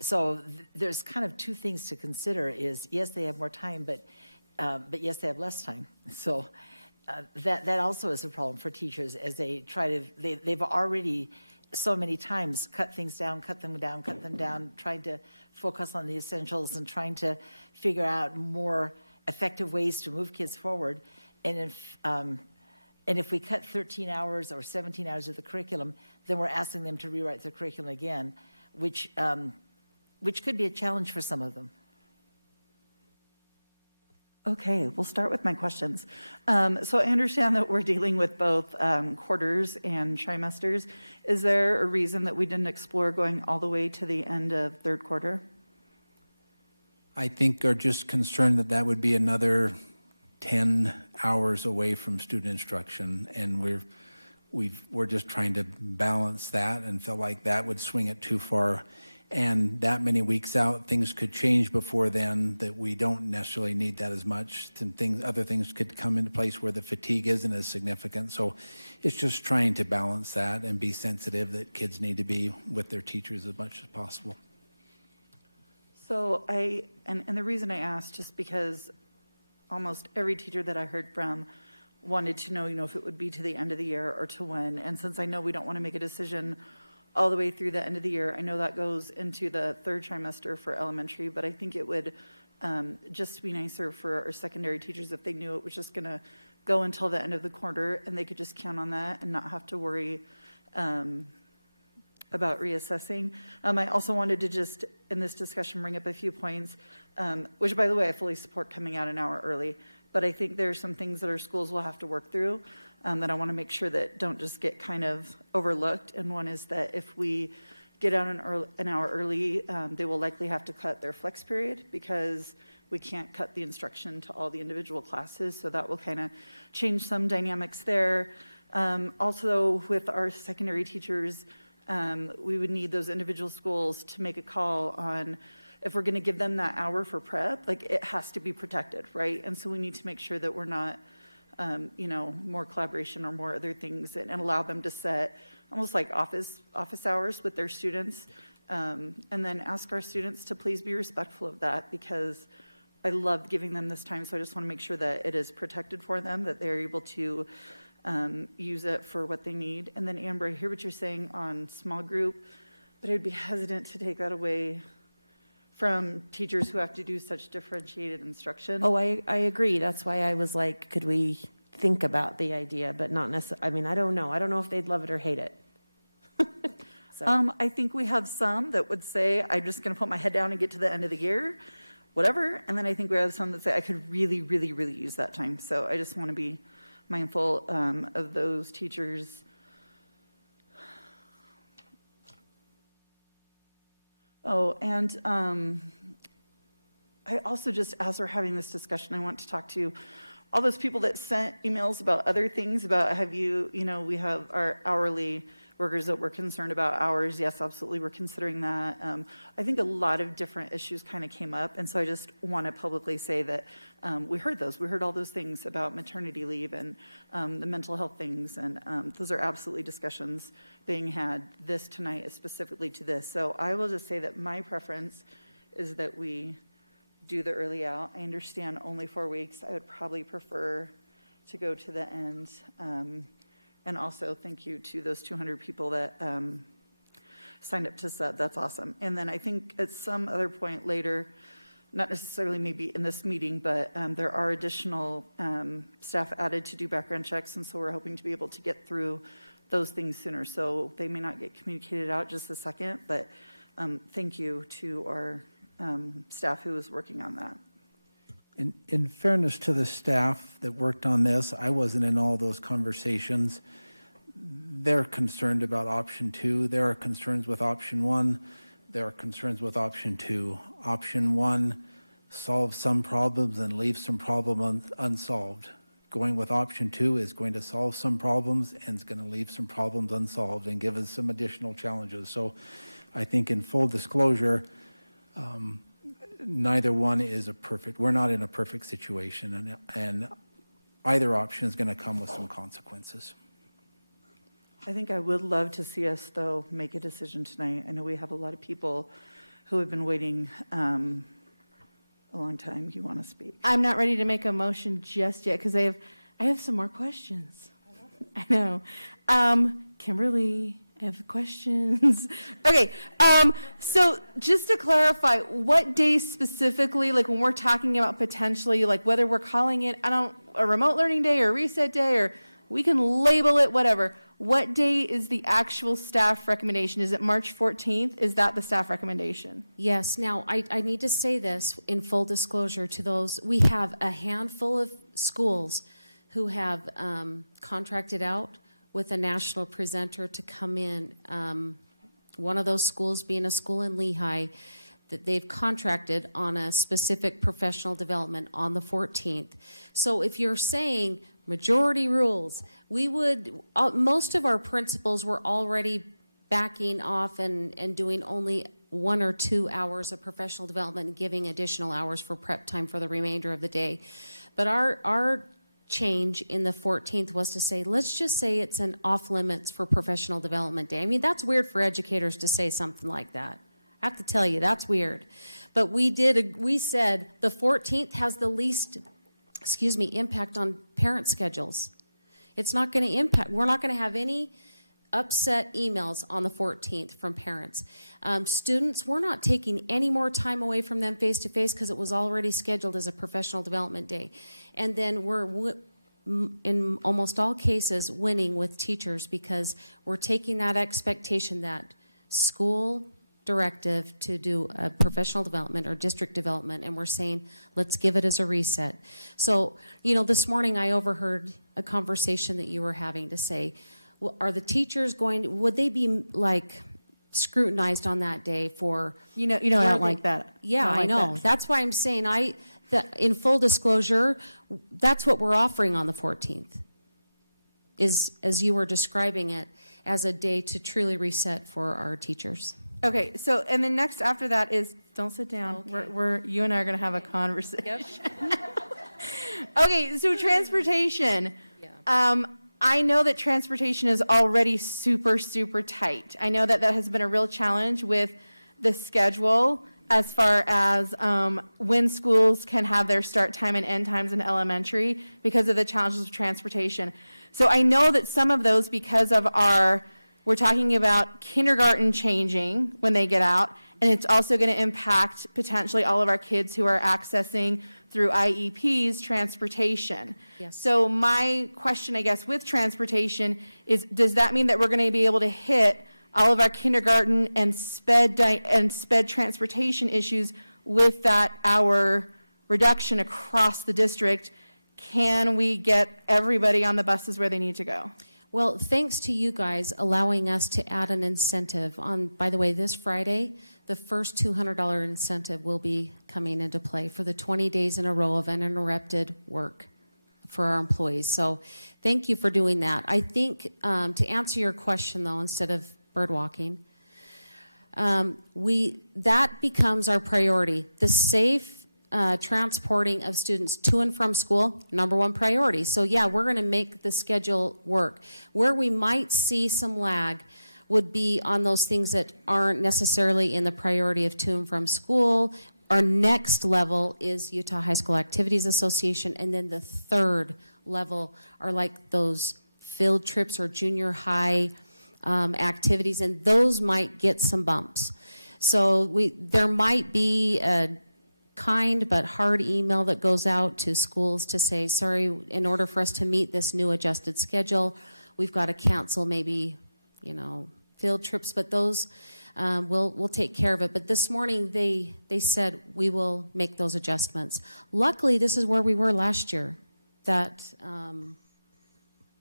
So there's kind of two things to consider is, yes, they have more time, but yes, they have less time. So that also is a problem for teachers as they try to, they've already so many times cut things down, cut them down, trying to focus on the essentials and trying to figure out more effective ways to move kids forward. And if we cut 13 hours or 17 hours of the curriculum, then we're asking them to rewrite the curriculum again, which could be a challenge for some of them. Okay, we'll start with my questions. So I understand that we're dealing with both quarters and trimesters. Is there a reason that we didn't explore going all the way to the end of third quarter? I think are just concerned that would be another 10 hours away from student instruction, and we're just trying to balance that and felt like that would swing it too far. And that many weeks out, things could change before then that we don't necessarily need that as much. Other things could come into place where the fatigue isn't as significant. So it's just trying to balance that and be sensitive that kids need to be with their teachers as much as possible. So and the reason I asked, just because almost every teacher that I heard from wanted to know, if it would be to the end of the year or to when. And since I know we don't want to make a decision all the way through the end of the year, I know that goes into the third trimester for elementary, but I think it would just be nicer for our secondary teachers if they knew it was just going to go until the end of the quarter and they could just count on that and not have to worry about reassessing. I also wanted to just, in this discussion, bring up a few points, which, by the way, I fully support coming out an hour early, but I think there are some things that our schools will have to work through that I want to make sure that don't just get kind of overlooked. And one is that if we get out an hour early, they will likely have to cut their flex period because we can't cut the instruction to all the individual classes. So that will kind of change some dynamics there. Also, with our secondary teachers, we would need those individual schools to make a call on if we're going to give them that hour for prep, like it has to be protected, right? And so we need to make sure that we're not more collaboration or more other things and allow them to set almost like office hours with their students. And then ask our students to please be respectful of that because I love giving them this time. So I just want to make sure that it is protected for them, that they're able to use it for what they need. And then Amber, I hear what you're saying on small group, but I'd be hesitant to take that away from teachers who have to do such differentiated instruction. Oh, I agree. That's why I was like, could we think about the idea, but not necessarily. I mean, I don't know. I don't know if they'd love it or hate it. So I think we have some that would say, I'm just going to put my head down and get to the end of the year, whatever. And then I think we have some that say, I could really, really, really use that time. So I just want to be mindful of those teachers. Oh, and I also just, as we're having this discussion, I want to talk to all those people that sent emails about other things, about we have our hourly workers that we're concerned about hours. Yes, absolutely, we're considering that. I think a lot of different issues kind of came up, and so I just want to publicly say that we heard those. We heard all those things about maternity leave and the mental health things, and those are absolutely discussions being had. This tonight is specifically to this. So I will just say that my preference is that we do the early out. I understand only 4 weeks. I would probably prefer to go to the end. And also thank you to those 200 people that signed up to sub. That's awesome. And then I think at some other point later, not necessarily maybe in this meeting, but there are additional staff added to do background checks. And so we're hoping to be able to get through those things sooner. So they may not get communicated out just a second, but thank you to our staff who is working on that. In fairness to the staff that worked on this, I wasn't in all those conversations. They're concerned about option 2. There are concerns with option 1. There are concerns with option 2. Option 1 solves some problems and leaves some problems unsolved. Going with option 2 is going to solve some problems and is going to leave some problems unsolved and give us some additional challenges. So I think in full disclosure, neither one is we're not in a perfect situation, and either option is going to come with some consequences. I think I would love to see us, though, make a decision tonight. I know we have a lot of people who have been waiting a long time. You want to speak? I'm not ready to make a motion just yet because I have some more questions. I know. Kimberly, I have questions. Okay, so just to clarify, what day specifically, like when we're talking about potentially, like whether we're calling it, a remote learning day or a reset day, or we can label it whatever, what day is the actual staff recommendation? Is it March 14th? Is that the staff recommendation? Yes. Now, I need to say this in full disclosure to those. We have a handful of schools who have contracted out with a national presenter to come in. One of those schools being a school in Lehigh, that they've contracted on a specific professional development on the 14th. So if you're saying majority rules, we would, most of our principals were already backing off and doing only 1 or 2 hours of professional development and giving additional hours for prep time for the remainder of the day. But our change in the 14th was to say, let's just say it's an off limits for professional development day. I mean, that's weird for educators to say something like that. I have to tell you, that's weird. But we said the 14th has the least, impact on parent schedules. It's not going to impact, we're not going to have any upset emails on the 14th from parents. Students, we're not taking any more time away from them face-to-face because it was already scheduled as a professional development day. And then we're, in almost all cases, winning with teachers because we're taking that expectation that school directive to do a professional development or district development, and we're saying, let's give it as a reset. So, this morning I overheard a conversation that you were having to say, well, are the teachers would they be like scrutinized on that day for, I don't like that. Yeah, I know. That's why I'm saying in full disclosure, that's what we're offering on the 14th, is as you were describing it, as a day to truly reset for our teachers. Okay, so, and then next after that is, don't sit down. Okay. You and I are going to have a conversation. Yep. Okay, so transportation. Yeah. I know that transportation is already super, super tight. I know that has been a real challenge with the schedule as far as when schools can have their start time and end times in elementary because of the challenges of transportation. So I know that some of those, because of we're talking about kindergarten changing when they get out, and it's also going to impact potentially all of our kids who are accessing through IEPs transportation. Yes. So my question, I guess, with transportation is, does that mean that we're going to be able to hit all of our kindergarten and sped transportation issues with that hour reduction across the district, can we get everybody on the buses where they need to go? Well, thanks to you guys allowing us to add an incentive on, by the way, this Friday, the first $200 incentive will be coming into play for the 20 days in a row of uninterrupted work for our employees. So thank you for doing that. I think to answer your question though, instead of bird walking, that becomes our priority. The safe transporting of students to and from school, #1 priority. So yeah, we're going to make the schedule work. Where we might see some lag would be on those things that aren't necessarily in the priority of to and from school. Our next level is Utah High School Activities Association, and then the third level are like those field trips or junior high activities, and those might get some bumps. So there might be a kind but hard email that goes out to schools to say, sorry, in order for us to meet this new adjusted schedule, we've got to cancel maybe, field trips, but those we'll take care of it. But this morning they said we will make those adjustments. Luckily, this is where we were last year, that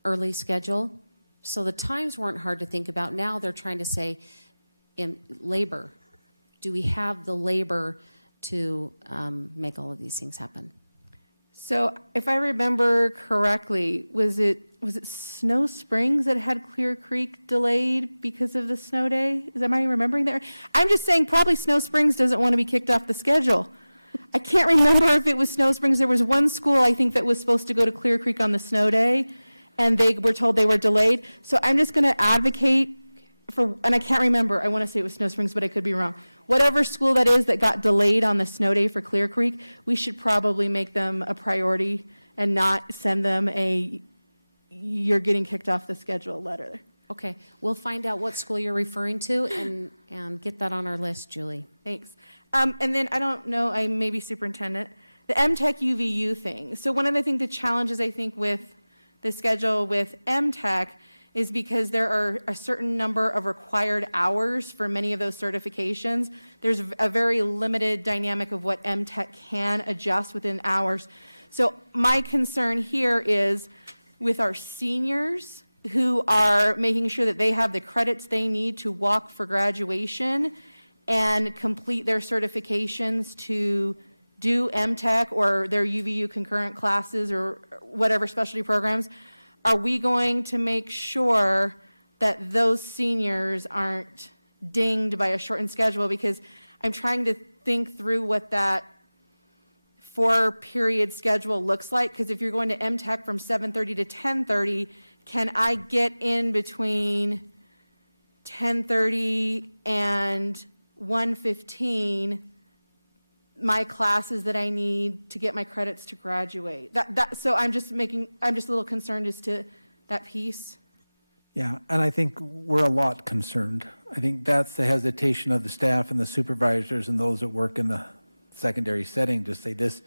early schedule. So the times weren't hard to think about. Now they're trying to say, in labor, do we have the labor to make all of these things happen? So if I remember correctly, was it Snow Springs that had Clear Creek delayed because of the snow day? Am I remembering that? I'm just saying probably Snow Springs doesn't want to be kicked off the schedule. I can't remember if it was Snow Springs. There was one school, I think, that was supposed to go to Clear Creek on the snow day, and they were told they were delayed. So I'm just going to advocate for, and I can't remember, I want to say it was Snow Springs, but I could be wrong. Whatever school that is that got delayed on the snow day for Clear Creek, we should probably make them a priority and not send them a you're getting kicked off the schedule letter. Okay, we'll find out what school you're referring to and get that on our list, Julie. Thanks. And then I don't know, I may be superintendent, the MTech UVU thing. So one of the challenges I think with the schedule with MTech is because there are a certain number of required hours for many of those certifications. There's a very limited dynamic of what MTech can adjust within hours. So my concern here is with our seniors who are making sure that they have the credits they need to walk for graduation and complete their certifications to do MTech or their UVU concurrent classes or whatever specialty programs. Are we going to make sure that those seniors aren't dinged by a shortened schedule? Because I'm trying to think through what that 4-period schedule looks like. Because if you're going to MTech from 7:30 to 10:30, can I get in between 10:30 and 1:15 my classes that I need to get my credits to graduate? So I'm just a little concerned as to that piece. Yeah, and I think we're a lot concerned. I think that's the hesitation of the staff and the supervisors and those that work in the secondary setting to say this,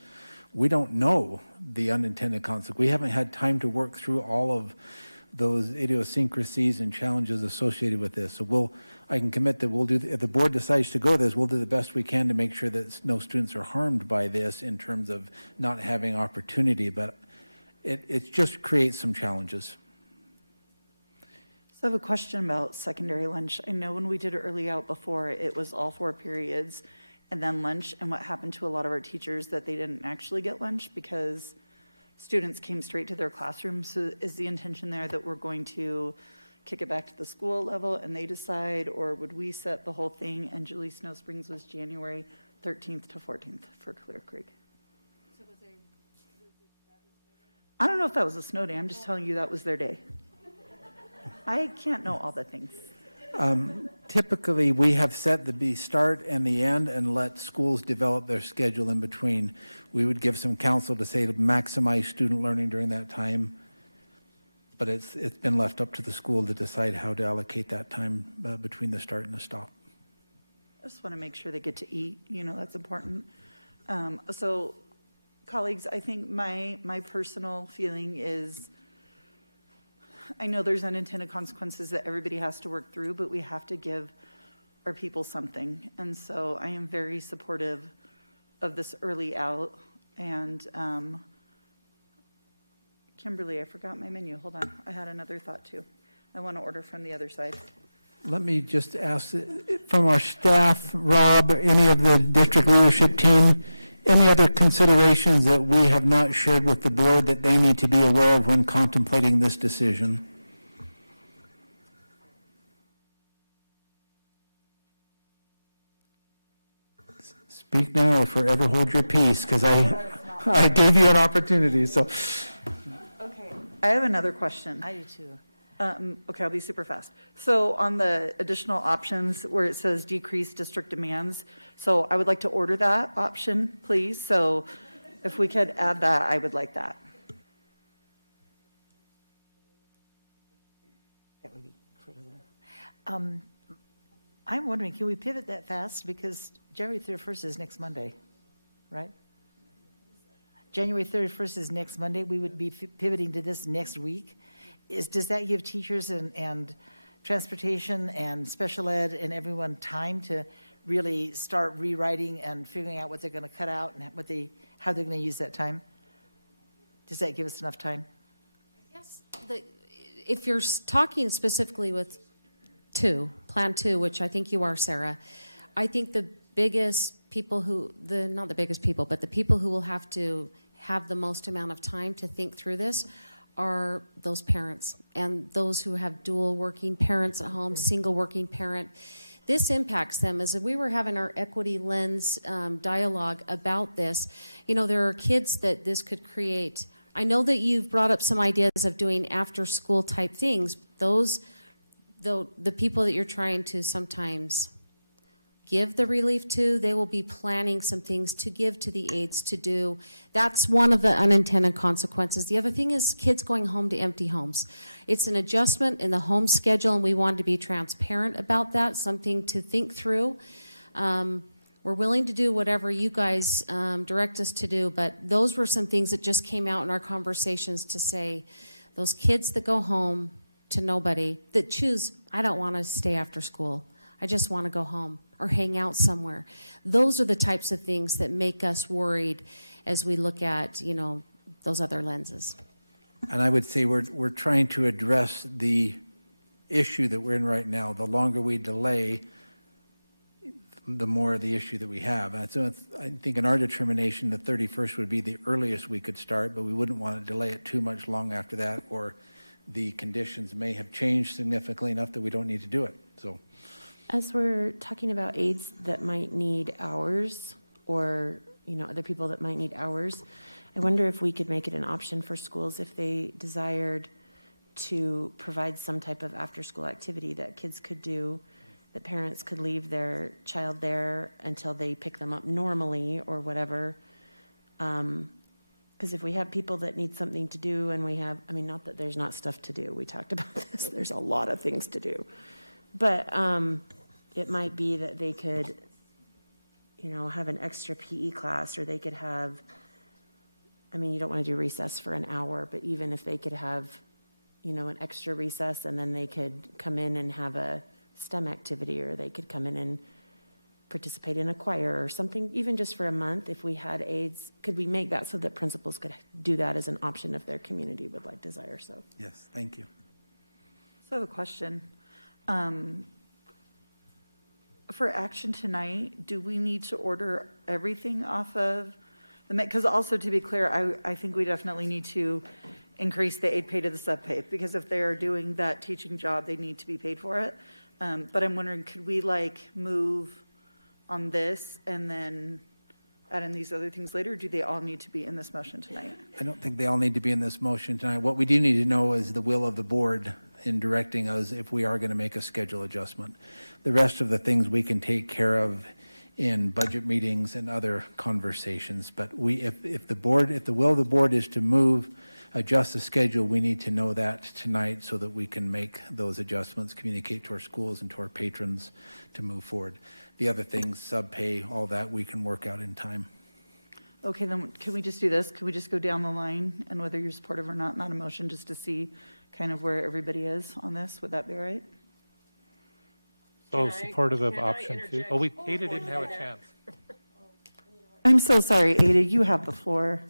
we don't know the unintended consequence. We haven't had time to work through all of those idiosyncrasies and challenges associated with this. So I can commit that we'll do, if the board decides to go this, we'll do the best we can to make sure that no students are harmed by this in terms of not having opportunity, but it just creates some challenges. So I have a question about secondary lunch. I know when we did early out before, it was all 4 periods and then lunch, and what happened to a lot of our teachers that they didn't actually get lunch because students came straight to their classrooms. So is the intention there that we're going to kick it back to the school level and they decide, or would we set the whole thing? And Julie, Snow Springs was January 13th to 14th for Clear Creek. So I don't know if that was a snow day. I'm just telling you that was their day. I can't know all the things. Typically, we have set the start and the end and let schools develop their schedule in between. We would give some counsel to say to maximize student learning during that time, but it's been left up to the school to decide how to allocate that time between the start and the stop. I just want to make sure they get to eat, that's important. So colleagues, I think my personal feeling is I know there's unintended consequences that everybody has to work through, but we have to give our people something. And so I am very supportive of this early out. And Kimberly, I forgot my menu. Hold on. I had another thought too. I want to order from the other side. Let me just ask from our staff, Rob, any of the district leadership team, any other considerations that we have not shared with the board that they need to be aware of when contemplating this decision? Speak now or forever hold your peace, because I gave you an opportunity, so. Okay. I have another question. I do too. Okay, I'll be super fast. So on the additional options where it says decrease district demands, so I would like to order that option, please. So if we could add that, I would like that. That would be critical. I'm wondering, can we pivot that fast? Because January 31st is next Monday, right? January 31st is next Monday. We would be pivoting to this next week. Does that give teachers and transportation and special ed and everyone time to really start rewriting and figuring out what they're going to cut out and how they're going to use that time? Does that give us enough time? Yes. If you're talking specifically with Plan 2, which I think you are, Sarah, I think the biggest people not the biggest people, but the people who will have to have the most amount of time to think through this are those parents and those who have dual working parents at home, single working parent. This impacts them. As we were having our equity lens dialogue about this, there are kids that this could create. I know that you've brought up some ideas of doing after school type things. The people that you're trying to sometimes give the relief to, they will be planning some things to give to the aides to do. That's one of the unintended consequences. The other thing is kids going home to empty homes. It's an adjustment in the home schedule, and we want to be transparent about that, something to think through. We're willing to do whatever you guys direct us to do, but those were some things that just came out in our conversations to say, those kids that go home to nobody, that choose, I don't want to stay after school. I just want to go home or hang out somewhere. Those are the types of things that make us worried as we look at, those other lenses. And I would say we're trying to address the issue that we're in right now. The longer we delay, the more the issue that we have. And so I think in our determination, the 31st would be the earliest we could start, but we wouldn't want to delay it too much long after that, or the conditions may have changed significantly enough that we don't need to do it. So, as we're talking about aides that might need hours, or other people that might need hours, I wonder if we could make it an option for schools if they desired to provide some type of after-school activity that kids could do, that parents could leave their child there until they pick them up normally or whatever. Because if we have people that need something to do, and we have, not that there's not stuff to do. We talked about this. There's a lot of things to do. But it might be that they could, have an extra PE class, or they could have, you don't want to do recess for an hour, but even if they could have, an extra recess, and then they could come in and have a STEM activity, or they could come in and participate in a choir or something, even just for a month. If we had aides, could we make that so that principals could do that as an option if their community would desire so? yes, thank you. So I have a question. For action tonight, do we need to order everything off of the, because also to be clear, I think we definitely need to increase the aid pay to the sub-pay, because if they're doing that teaching job, they need to be paid for it. But I'm wondering, could we move on this and then add in these other things later? Or do they all need to be in this motion tonight? I don't think they all need to be in this motion tonight. What we do need to know is the will of the board in directing us if we are going to make a schedule adjustment. The rest of the things we can take care of in budget meetings and other conversations. But if the will of the board is to adjust the schedule, we need to know that tonight so that we can make those adjustments, communicate to our schools and to our patrons to move forward. The other things, sub-pay, all that, we can work out in time. Okay, then can we just do this? Can we just go down the line and whether you're supportive or not a motion, just to see kind of where everybody is on this? Would that be all right? So Can I- supportive of can I option 2. interject Oh, Ada before didn't we have a do that? chance. I'm so sorry, Ada, you have the floor.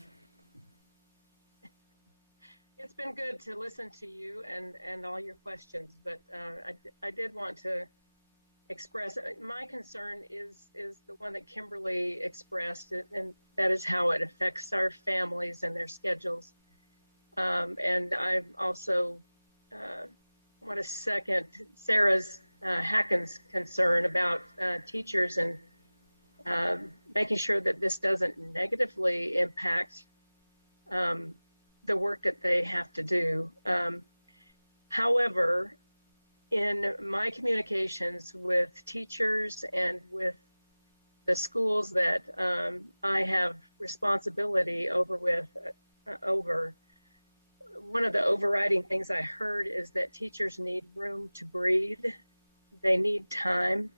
It's been good to listen to you and all your questions, but I did want to express, my concern is the one that Kimberly expressed, and that is how it affects our families and their schedules. And I also want to second Sarah's Hacken's concern about teachers and making sure that this doesn't negatively impact the work that they have to do. However, in my communications with teachers and with the schools that I have responsibility over one of the overriding things I heard is that teachers need room to breathe. They need time.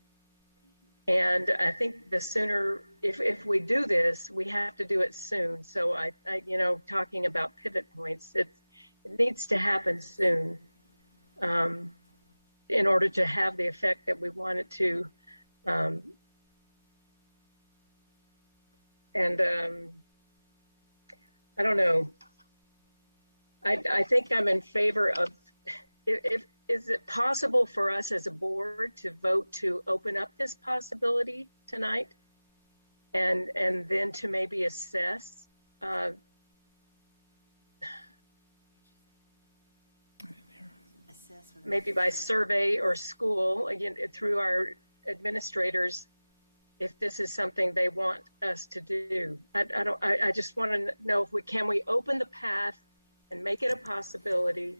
And I think the sooner, if we do this, we have to do it soon. So I talking about pivot points, it needs to happen soon in order to have the effect that we want it to. I don't know. I think I'm in favor of, is it possible for us as a board to vote to open up this possibility tonight and then to maybe assess maybe by survey or school, again, through our administrators, if this is something they want us to do. I just want to know if can we open the path and make it a possibility,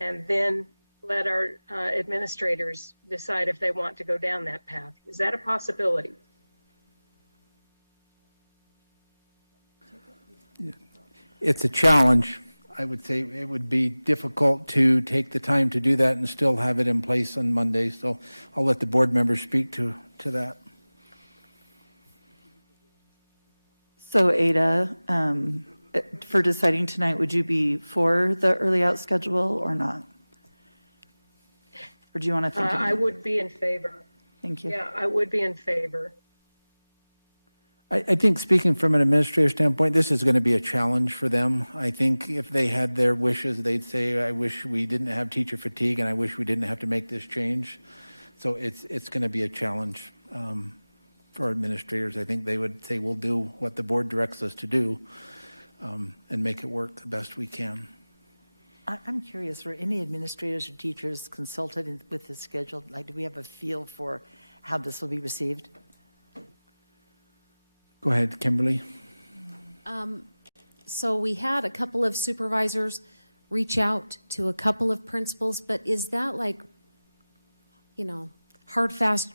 and then let our administrators decide if they want to go down that path. Is that a possibility? It's a challenge. I would say it would be difficult to take the time to do that and still have it in place on Monday. So I'll let the board members speak to that. So Ada, for deciding tonight, would you be for the early out schedule or not? Or do you want to think? I would be in favor. Thank you. Yeah, I would be in favor. I think speaking from an administrator standpoint, this is going to be a challenge for them. I think if they had their wishes, they'd say, I wish we didn't have teacher fatigue and I wish we didn't have to make this change. So it's going to be a challenge for administrators. I think they would say, we'll do what the board directs us to do and make it work the best we can. I'm curious, were any administrators or teachers consulted with this schedule? Like, do we have a feel for how this will be received? Go ahead, Kimberly. So we had a couple of supervisors reach out to a couple of principals, but is that like, hard, fast,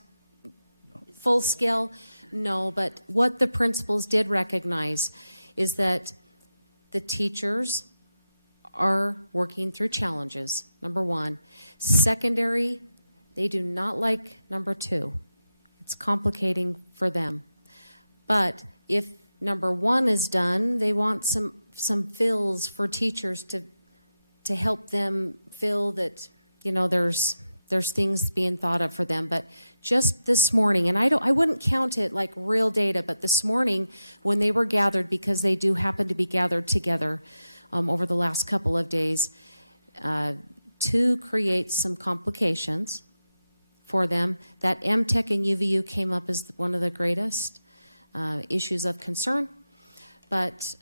full scale? No, but what the principals did recognize is that the teachers are working through challenges, number one. Secondary, they do not like number two. It's complicating for them. But if number one is done, they want some fills for teachers to help them feel that, there's things being thought of for them. But just this morning, and I wouldn't count it like real data, but this morning when they were gathered, because they do happen to be gathered together over the last couple of days, to create some complications for them, that MTech and UVU came up as one of the greatest issues of concern. But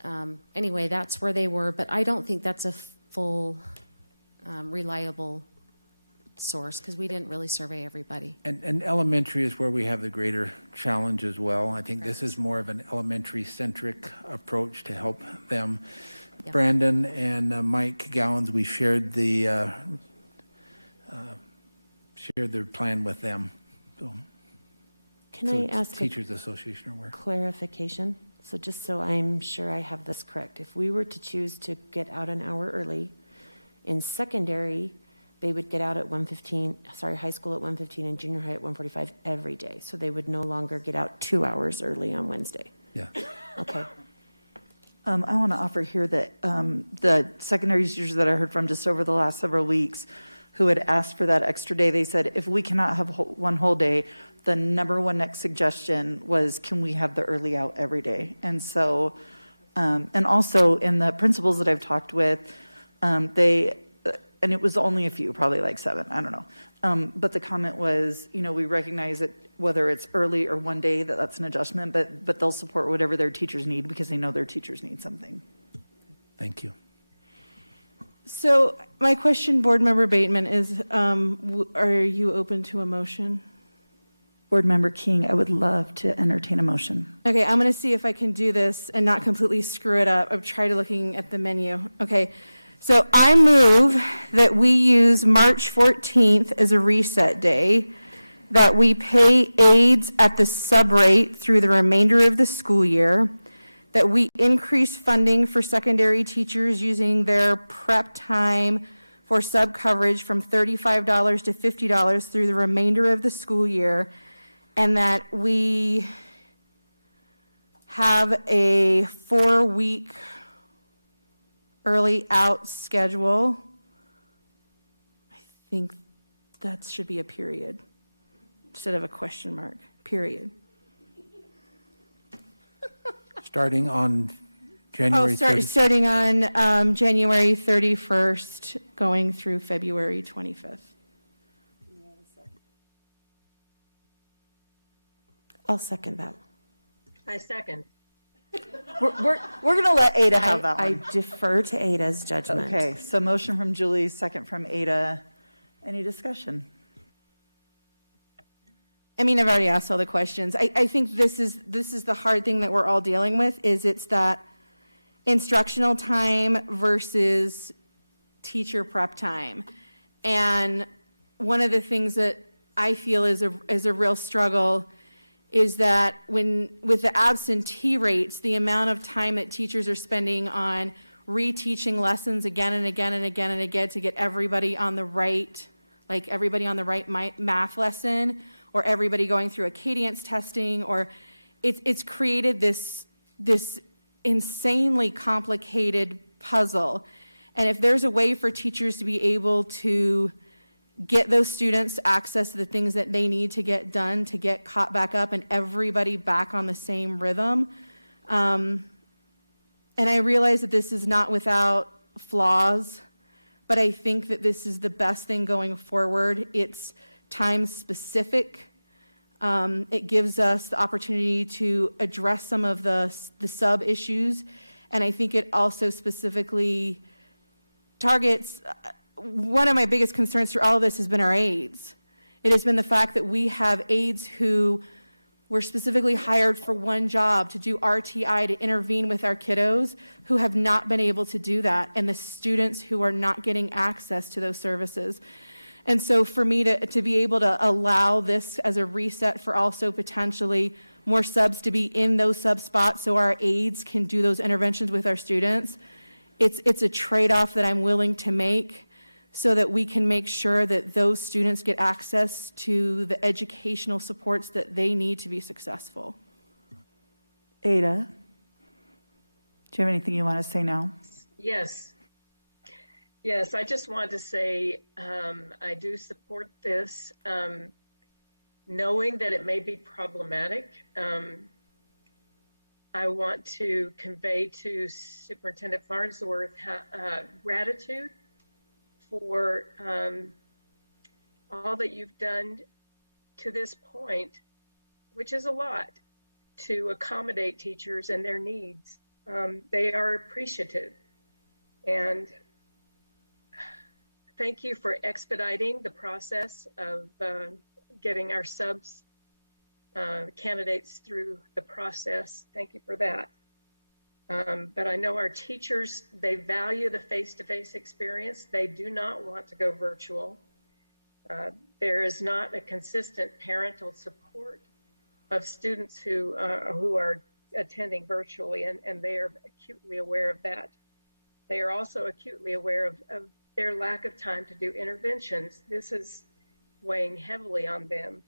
anyway, that's where they were. But I don't think that's a full, reliable source, because we didn't really survey everybody. And elementary is where we have the greater challenge as well. I think this is more of an elementary-centric approach to help them. Yeah. Brandon and Mike Gowans, we shared their plan with them. So. Can I ask Teachers Association or clarification? So just so I'm sure I have this correct, if we were to choose to get out an hour early, in secondary, they would get out at 1:15, high school at 1:15 and junior high at 1:45 every day. So they would no longer get out 2 hours early on Wednesday. Yeah. Okay. I want to offer here that the secondary teachers that I heard from just over the last several weeks who had asked for that extra day, they said, if we cannot have one whole day, the number one next suggestion was, can we have the early out every day? And so, and also in the principals that I've talked with, and it was only a few, probably like 7, I don't know. But the comment was, we recognize that whether it's early or one day, that's an adjustment, but they'll support whatever their teachers need because they know their teachers need something. Thank you. So my question, Board Member Bateman, is are you open to a motion? Board Member King, I would love to entertain a motion. Okay, I'm going to see if I can do this and not completely screw it up. I've tried looking at the menu. Okay, so I move that we use March 14th as a reset day, that we pay aides at the sub-rate through the remainder of the school year, that we increase funding for secondary teachers using their prep time for sub-coverage from $35 to $50 through the remainder of the school year, and that we have a 4-week early out schedule. I think that should be a period instead of a question mark, period. Starting on January 30th. Starting on January 31st, going through February 25th. I'll second that. I second. We're going to let Ada have that one. I defer to Ada's judgment. Okay, so motion from Julie, second from Ada. Any discussion? I mean, I've already asked all the questions. I think this is the hard thing that we're all dealing with, is it's that instructional time versus teacher prep time. And one of the things that I feel is a real struggle is that with the absentee rates, the amount of time that teachers are spending on reteaching lessons again and again and again and again to get everybody on the right, math lesson, or everybody going through a cadence testing, or it's created this insanely complicated puzzle. And if there's a way for teachers to be able to get those students access to the things that they need to get done, to get caught back up and everybody back on the same rhythm. And I realize that this is not without flaws, but I think that this is the best thing going forward. It's time specific. It gives us the opportunity to address some of the sub issues. And I think it also specifically targets. One of my biggest concerns through all of this has been our aides. It has been the fact that we have aides who were specifically hired for one job, to do RTI, to intervene with our kiddos, who have not been able to do that, and the students who are not getting access to those services. And so for me to be able to allow this as a reset for also potentially more subs to be in those sub spots so our aides can do those interventions with our students, it's a trade-off that I'm willing to make, so that we can make sure that those students get access to the educational supports that they need to be successful. Ada, do you have anything you want to say now? Yes. Yes, I just wanted to say I do support this, knowing that it may be problematic. I want to convey to Superintendent Farnsworth gratitude for all that you've done to this point, which is a lot, to accommodate teachers and their needs. They are appreciative. And thank you for expediting the process of getting our subs candidates through the process. Thank you for that. But I know our teachers, they value the face-to-face experience. They do not want to go virtual. There is not a consistent parental support of students who are attending virtually, and they are acutely aware of that. They are also acutely aware of their lack of time to do interventions. This is weighing heavily on them.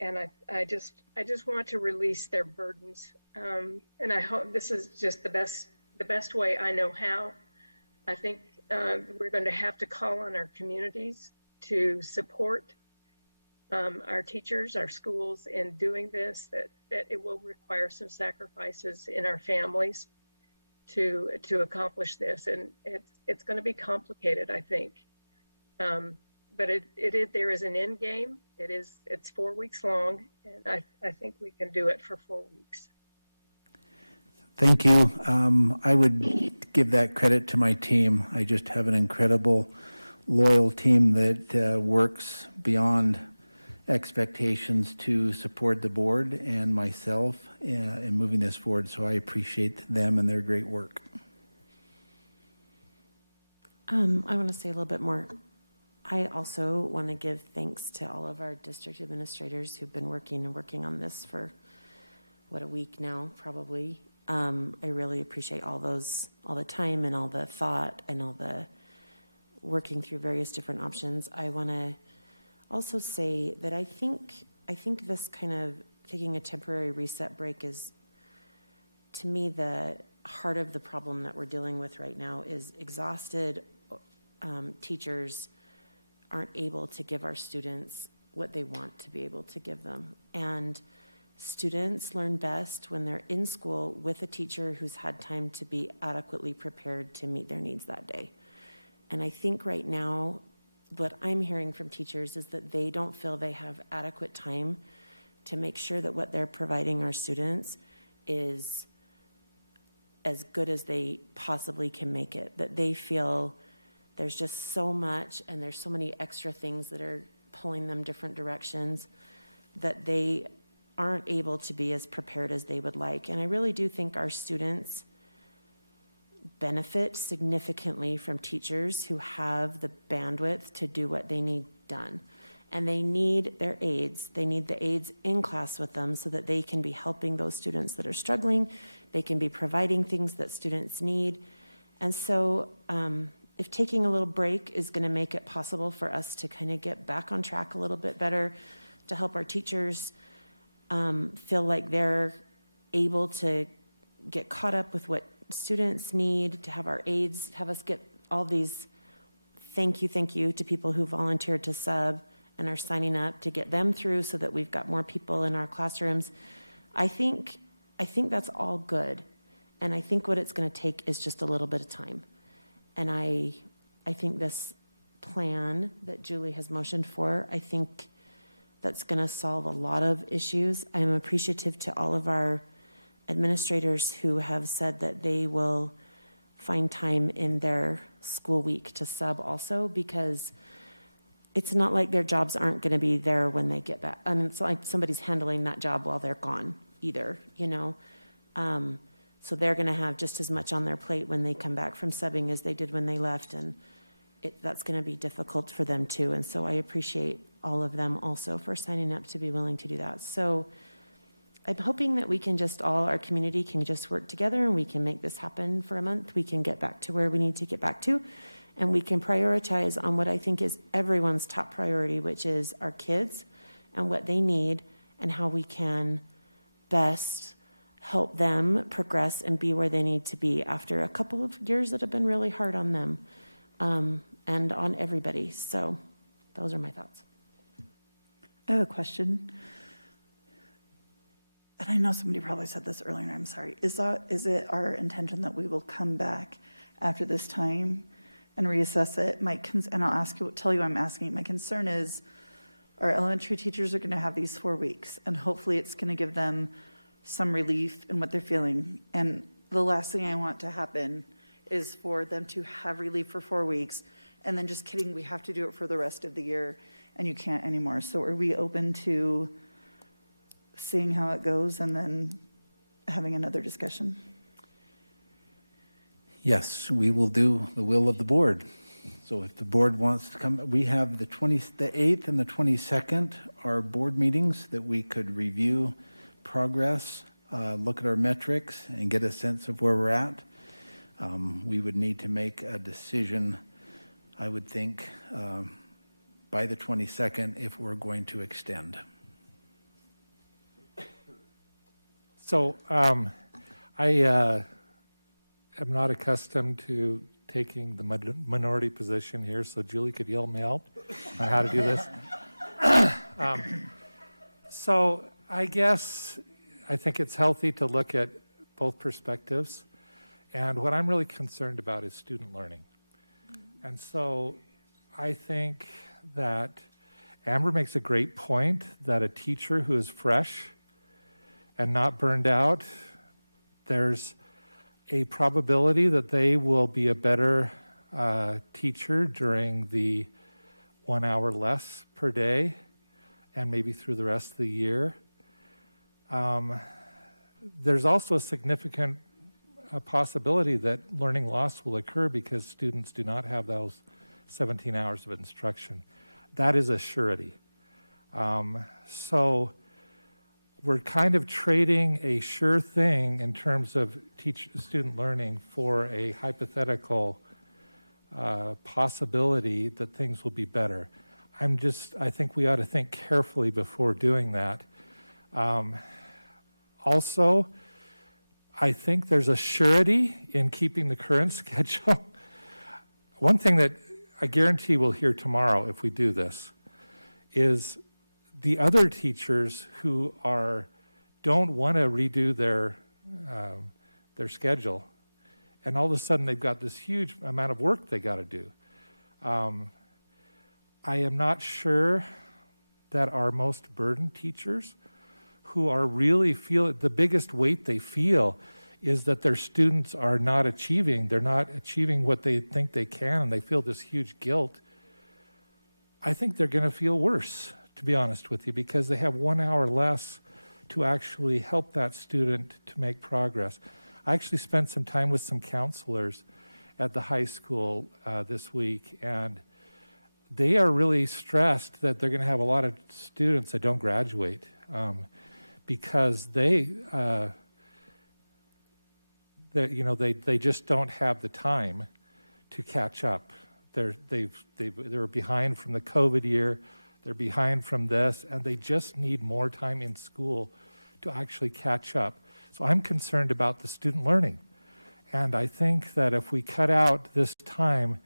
and I just want to release their burdens. And I hope this is just the best way I know how. I think we're going to have to call on our communities to support our teachers, our schools in doing this, that it will require some sacrifices in our families to accomplish this. And it's going to be complicated, I think. But there is an end game. It's 4 weeks long, and I think we can do it for 4 weeks. Thank you. I would give that credit to my team. I just have an incredible, loyal team that works beyond expectations to support the board and myself in moving this forward. So I appreciate them and their great work. I want to say a little bit more. I also want to give thanks to all of our district administrators who've been working on this for, a week now, probably. I really appreciate all the time and all the thought and all the working through various different options. I want to also say that I think this kind of taking a temporary reset break is, to me, the heart of the problem that we're dealing with right now is exhausted teachers aren't able to give our students what they want to be able to give them. And students learn best when they're in school with a teacher who's had time to be adequately prepared to meet their needs that day. And I think right now, what I'm hearing from teachers is that they don't feel they have adequate time to make sure that what they're providing our students is as good as they possibly can make it, that they feel there's just so much and there's so many extra things that are pulling them different directions that they aren't able to be as prepared as they would like. And I really do think our students benefit significantly from teachers who have the bandwidth to do what they need done. And they need their aides. They need the aides in class with them so that they can be helping those students that are struggling. They can be providing things that students need. And so if taking a little break is going to make it possible for us to kind of get back on track a little bit better, to help our teachers feel like they're able to get caught up with what students need, to have our aides, have us get all these thank you to people who volunteered to sub and are signing up, to get them through so that we've got more people in our classrooms. I think that's all good. And I think what it's going to take is just a little bit of time. And I think this plan that Julie has motioned for, I think that's going to solve a lot of issues. I am appreciative to all of our administrators who have said that they will find time in their school week to sub also, because it's not like their jobs aren't going to be there when they get back. I mean, it's like somebody's handling that job while they're gone either, you know. So they're going to have just as much on their plate when they come back from subbing as they did when they left, and that's going to be difficult for them too. And so I appreciate all of them also for signing up to be willing to do that. So I'm hoping that we can just our community can just work together and we can make this happen for a month. We can get back to where we need to get back to, and we can prioritize on what I think is everyone's top priority, which is our kids and what they need and how we can best help them progress and be where they need to be after a couple of years that have been really hard on them and on everybody. So those are my thoughts. I have a question. And I know somebody probably said this earlier, and I'm sorry. Is it our intention that we will come back after this time and reassess it? And I'll tell you I'm asking. My concern is our elementary teachers are going to have these 4 weeks, and hopefully it's going to give them some relief in what they're feeling. And the last thing I want to happen is for them to have relief for 4 weeks, and then just kidding, we have to do it for the rest of the year, and you can't anymore. So are we open to seeing how it goes and then having another discussion? Yes, we will do the will of the board. So if the board wants to come, we have the 8th and the 22nd are board meetings that we could review progress, look at our metrics, and get a sense of where we're at. We would need to make a decision, I would think, by the 22nd if we're going to extend. So I am not accustomed to taking the minority position here, so Julie could yell me out on how to do this. So I guess I think it's healthy to look at both perspectives. And what I'm really concerned about is student learning. And so I think that Amber makes a great point that a teacher who is fresh and not burned out, there's a probability that they will be a better teacher during the 1 hour less per day and maybe through the rest of the year. There's also a significant possibility that learning loss will occur because students do not have those 17 hours of instruction. That is a surety. So we're kind of trading a sure thing in terms of student learning for a hypothetical possibility that things will be better. I think we ought to think carefully before doing that. Also, I think there's a surety in keeping the current schedule. One thing that I guarantee we'll hear tomorrow if we do this is the other teachers who don't want to redo their schedule, and all of a sudden they've got this huge amount of work they got to do. I am not sure that our most burdened teachers who are really the biggest weight they feel is that their students are not achieving. They're not achieving what they think they can, and they feel this huge guilt. I think they're going to feel worse, to be honest with you, because they have 1 hour less to actually help that student to make progress. I actually spent some time with some counselors at the high school this week, and they are really stressed that they're going to have a lot of students that don't graduate because they just don't have the time to catch up. They're behind from the COVID year. They're behind from this, and they just need more time in school to actually catch up. So I'm concerned about the student learning. And I think that if we cut out this time,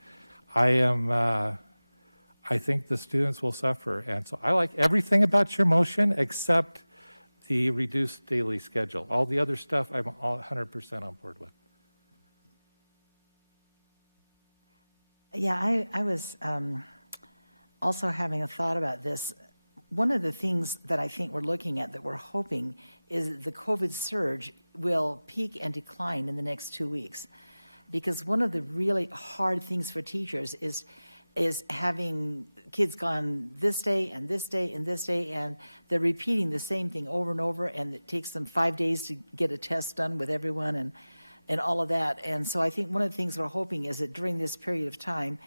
I think the students will suffer. And so I like everything about your motion except the reduced daily schedule. All the other stuff I'm 100% on board with. Yeah, I was also having a thought about this. One of the things that I think we're looking at that we're hoping is the COVID surge will peak and decline in the next 2 weeks. Because one of the really hard things for teachers is having kids gone this day and this day and this day, and they're repeating the same thing over and over, and it takes them 5 days to get a test done with everyone and all of that. And so I think one of the things we're hoping is that during this period of time,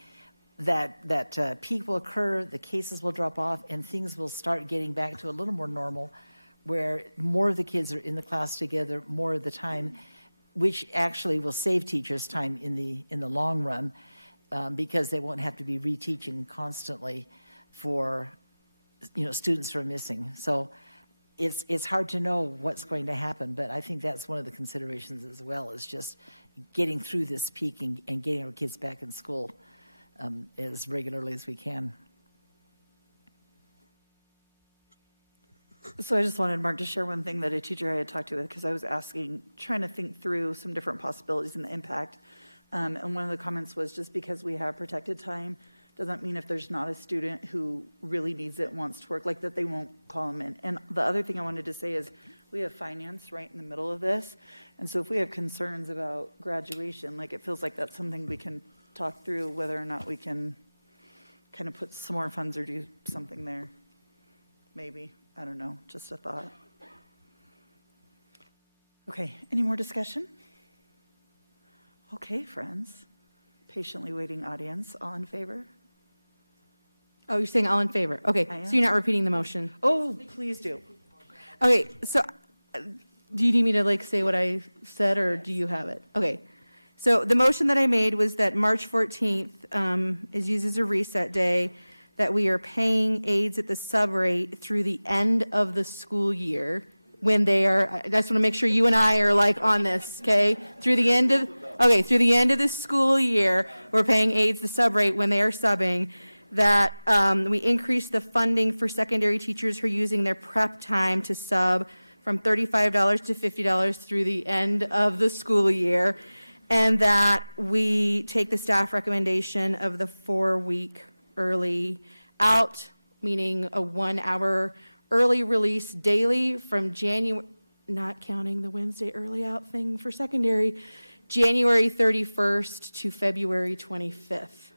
that peak will occur, the cases will drop off, and things will start getting back to a little more normal, where more of the kids are in the class together more of the time, which actually will save teachers time in the long run, because they won't have to be reteaching constantly for students who are missing. So it's hard to know what's going to happen, but I think that's one of the considerations as well, is just getting through this peak and getting our kids back in school as regularly as we can. So I just wanted Mark to share one thing that a teacher I had talked to, because I was trying to think through some different possibilities and the impact. And one of the comments was, just because we have protected time doesn't mean if there's not a student who really needs it, wants to work, like that they won't call them in. And the other thing I wanted to say is we have finance right in the middle of this. And so if we have concerns about graduation, like it feels like that's something we can talk through, whether or not we can kind of put some more funds or do something there. Maybe, I don't know, just a thought. Okay, any more discussion? Okay, friends, patiently waiting audience, all in favor? Oh, you're saying all in favor? Okay, so you're not repeating the motion? Oh, please do. Okay, so do you need me to say what I said, or do you have it? Okay, so the motion that I made was that March 14th is used as a reset day, that we are paying aides at the sub rate through the end of the school year, when they are, I just want to make sure you and I are like on this, okay? Through the end of the school year, we're paying aides the sub rate when they are subbing, that we increase the funding for secondary teachers who are using their prep time to sub from $35 to $50 through the end of the school year, and that we take the staff recommendation of the 4-week early out, meaning a 1-hour early release daily from January, not counting the Wednesday early out thing for secondary, January 31st to February 25th.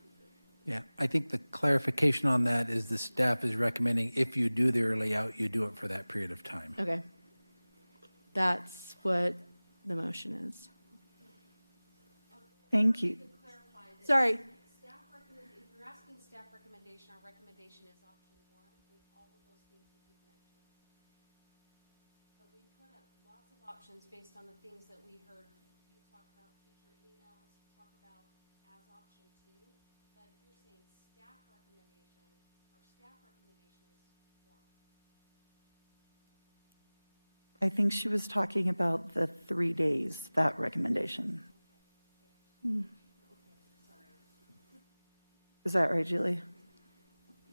Yeah, I think the clarification on that is the staff is recommending if you do the early out, you do it for that period of time. Okay. That's what the motion is. Thank you. Sorry. If you're asking staff recommendation, our recommendation is option 1 with all of those things that you've mentioned. But we put up lots of options based on the things that we heard. You talked about teacher emails, talk about as option 2. But if you're saying staff recommendation, our staff recommendation is 1. I think she was talking about the 3 days, that recommendation. Is that right, Julie?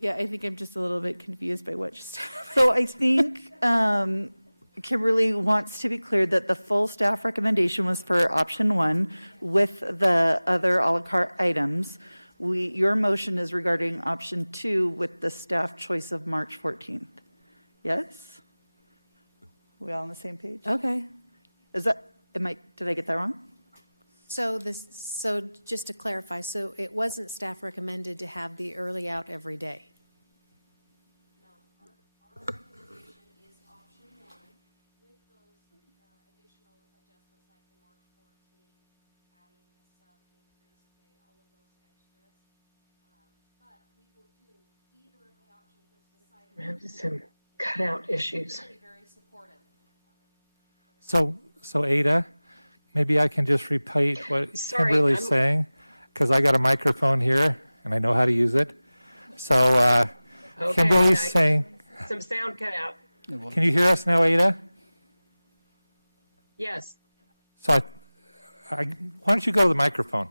Yeah, I think I'm just a little bit confused by what just So I think Kimberly wants to be clear that the full staff recommendation was for option 1 with the other a la carte items. Your motion is regarding option 2 with the staff choice of March 14th. Yes? We all on the same page? Okay. Did I get that wrong? So just to clarify, so it wasn't staff recommended to have the early out every day? No, our recommendation is option 1 with those additional adjustments like the March 14th, adding the sub increase pay, all of those extras. But we will do either of the options that's decided. We have some cutout issues. Be very supportive. So Ada, maybe I can just repeat what Sorry, Kimberly's I'm- saying, because I got a microphone here and I know how to use it. So Okay, Kimberly's I- saying, Some sound cut out. can you hear us now, Ada? Yes. So why don't you go to the microphone?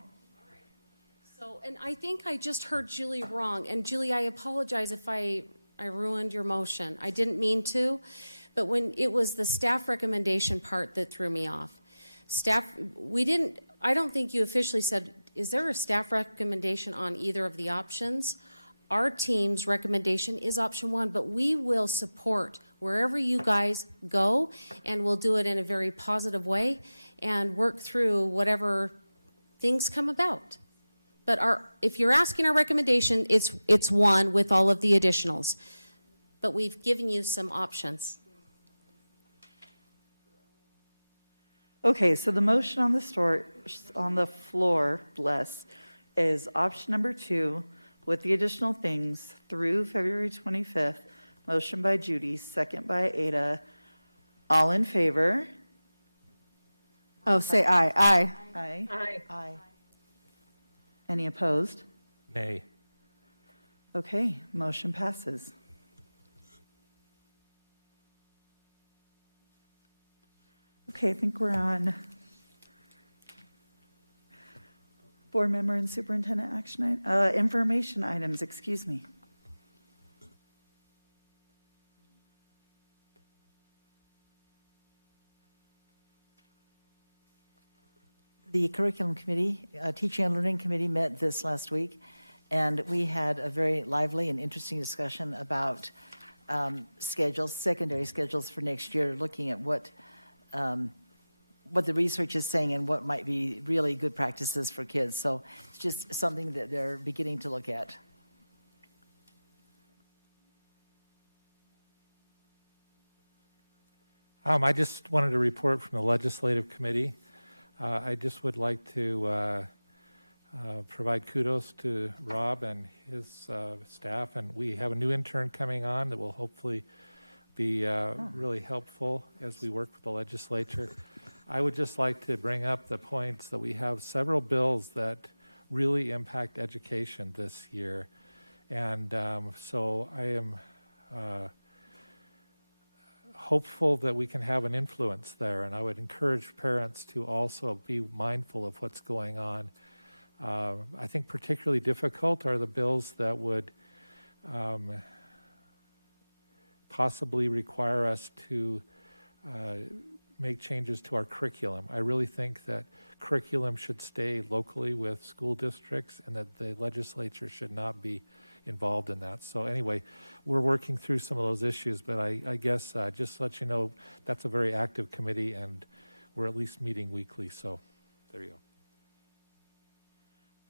So, and I think I just heard Julie wrong. And Julie, I apologize if I ruined your motion. I didn't mean to, but when it was the staff recommendation part that threw me off. I don't think you officially said, is there a staff recommendation on either of the options? Our team's recommendation is option 1, but we will support wherever you guys go, and we'll do it in a very positive way and work through whatever things come about. But if you're asking our recommendation, it's 1 with all of the additionals. But we've given you some options. Okay, so the motion on the floor, is option number 2 with the additional things through February 25th. Motion by Judy, second by Ada. All in favor? Oh, say aye. Aye. Aye. Aye. Aye. Any opposed? Nay. Okay, motion passes. Okay, I think we're on board member and superintendent action, information items, excuse me. The curriculum committee, teaching and learning committee met this last week, and we had a very lively and interesting discussion about schedules, secondary schedules for next year, looking at what the research is saying and what might be really good practices for kids. So it's just something that they're beginning to look at. I just wanted to report from the legislative committee. I just would like to provide kudos to Rob and his staff, and we have a new intern coming on that will hopefully be really helpful as we work with the legislature. I would just like to bring up the points that we have several bills that really impact education this year. And so I am hopeful that we can have an influence there, and I would encourage parents to also be mindful of what's going on. I think particularly difficult are the bills that would possibly require us to make changes to our curriculum. I really think that curriculum should stay locally with school districts and that the legislature should not be involved in that. So anyway, we're working through some of those issues, but I guess just to let you know, that's a very active committee and we're at least meeting weekly, so there you go.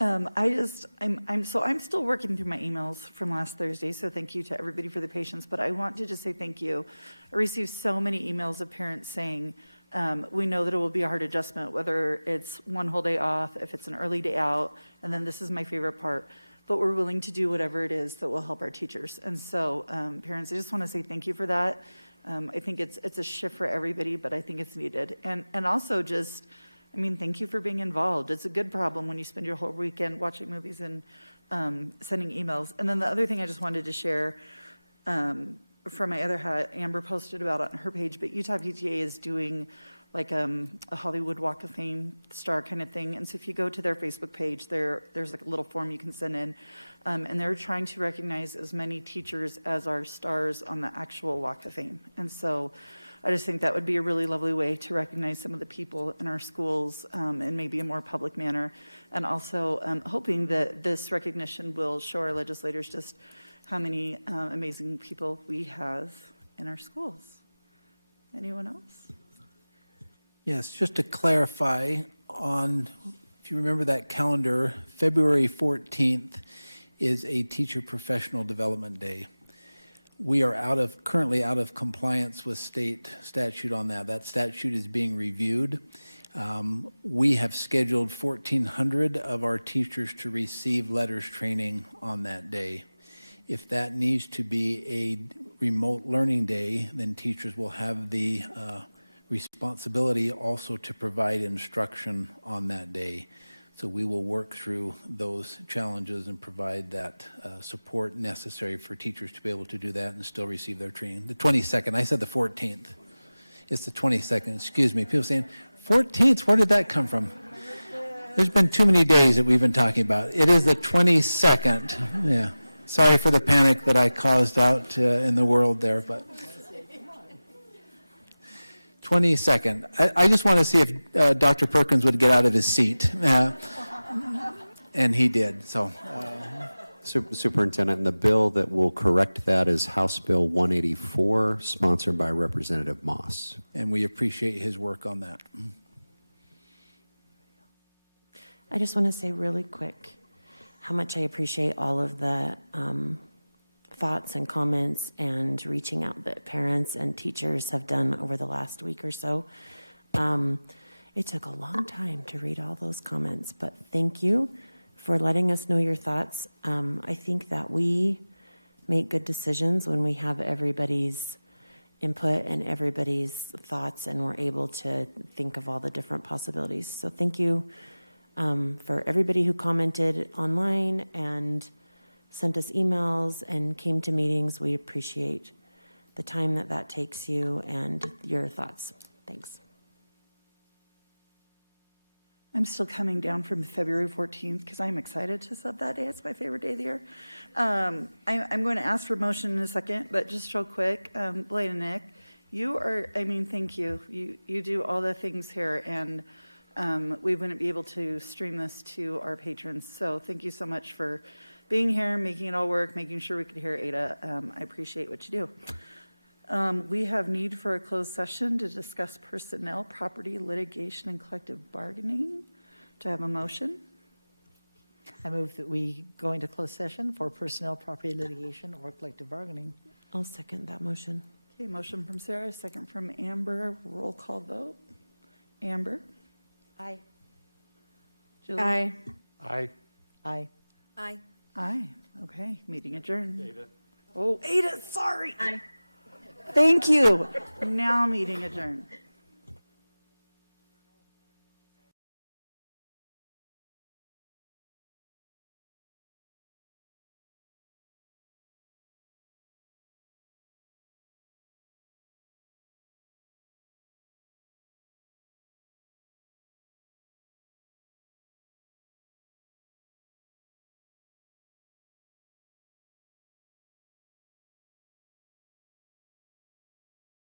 I'm still working through my emails from last Thursday, so thank you to everybody for the patience, but I want to just say thank you. I received so many emails of parents saying, we know that it will be a hard adjustment, whether it's one whole day off, if it's an early day out, and then this is my favorite part, but we're willing to do whatever it is that will help our teachers. And so, parents, I just want to say thank you for that. I think it's a shift for everybody, but I think it's needed. And also just, I mean, thank you for being involved. It's a good problem when you spend your whole weekend watching movies and sending emails. And then the other thing I just wanted to share from my other hat, Amber posted about it on her page, but Utah PTA is doing like a Hollywood Walk of Fame star kind of thing. And so if you go to their Facebook page, there's like a little form you can send in. And they're trying to recognize as many teachers as are stars on the actual Walk of Fame. And so I just think that would be a really lovely way to recognize some of the people in our schools in maybe a more public manner. And also hoping that this recognition will show our legislators just how many amazing people we have in our schools. Anyone else? Yes, just to clarify on, if you remember that calendar, February 14th is a Teacher Professional Development Day. We are currently out of compliance with state statute on that. That statute is being reviewed. We have scheduled 1,400 of our teachers to receive letters training on that day. If that needs to be a remote learning day, then teachers will have the responsibility also to provide instruction on that day. So we will work through those challenges and provide that support necessary for teachers to be able to do that and still receive their training. The 22nd, I said the 14th. It's the 22nd, excuse me. People saying, 14th, where did that come from? There's been too many days that we've been talking about. It is the 22nd, yeah. Sorry for the panic that I caused out in the world there, but 22nd. I just want to see if Dr. Perkins would get out of his seat, and he did. So, Superintendent, and the bill that will correct that is House Bill 184, sponsored by Representative Moss. And we appreciate his work on that. I just want to say really quick how much I appreciate all of the thoughts and comments and reaching out that parents and teachers have done over the last week or so. It took a long time to read all those comments, but thank you for letting us know your thoughts. I think that we make good decisions when we have everybody's input and everybody's thoughts and we're able to think of all the different possibilities. So thank you for everybody who commented online and sent us emails and came to meetings. We appreciate the time that takes you and your thoughts. Thanks. I'm still coming down from February 14th because I'm excited to sub that day. It's my favorite day of the year. I'm going to ask for motion in a second, but just real quick, Blaine and Nick, you are, I mean, thank you. You do all the things here, and we wouldn't be able to stream this to our patrons. So thank you so much for being here, making it all work, making sure we could hear Ada. I appreciate what you do. We have need for a closed session to discuss personnel, property, litigation, and collective bargaining. Do I have a motion? I move that we go into closed session for personnel, property, litigation, or collective bargaining. I'll second that motion. Okay, motion from Sarah, second from Amber. Roll call vote. Amber? Aye. Julie? Aye. Aye. Aye. Aye. Aye. Okay, meeting adjourned. Ada. Oh, Ada, sorry. Aye. Thank you. Now meeting adjourned.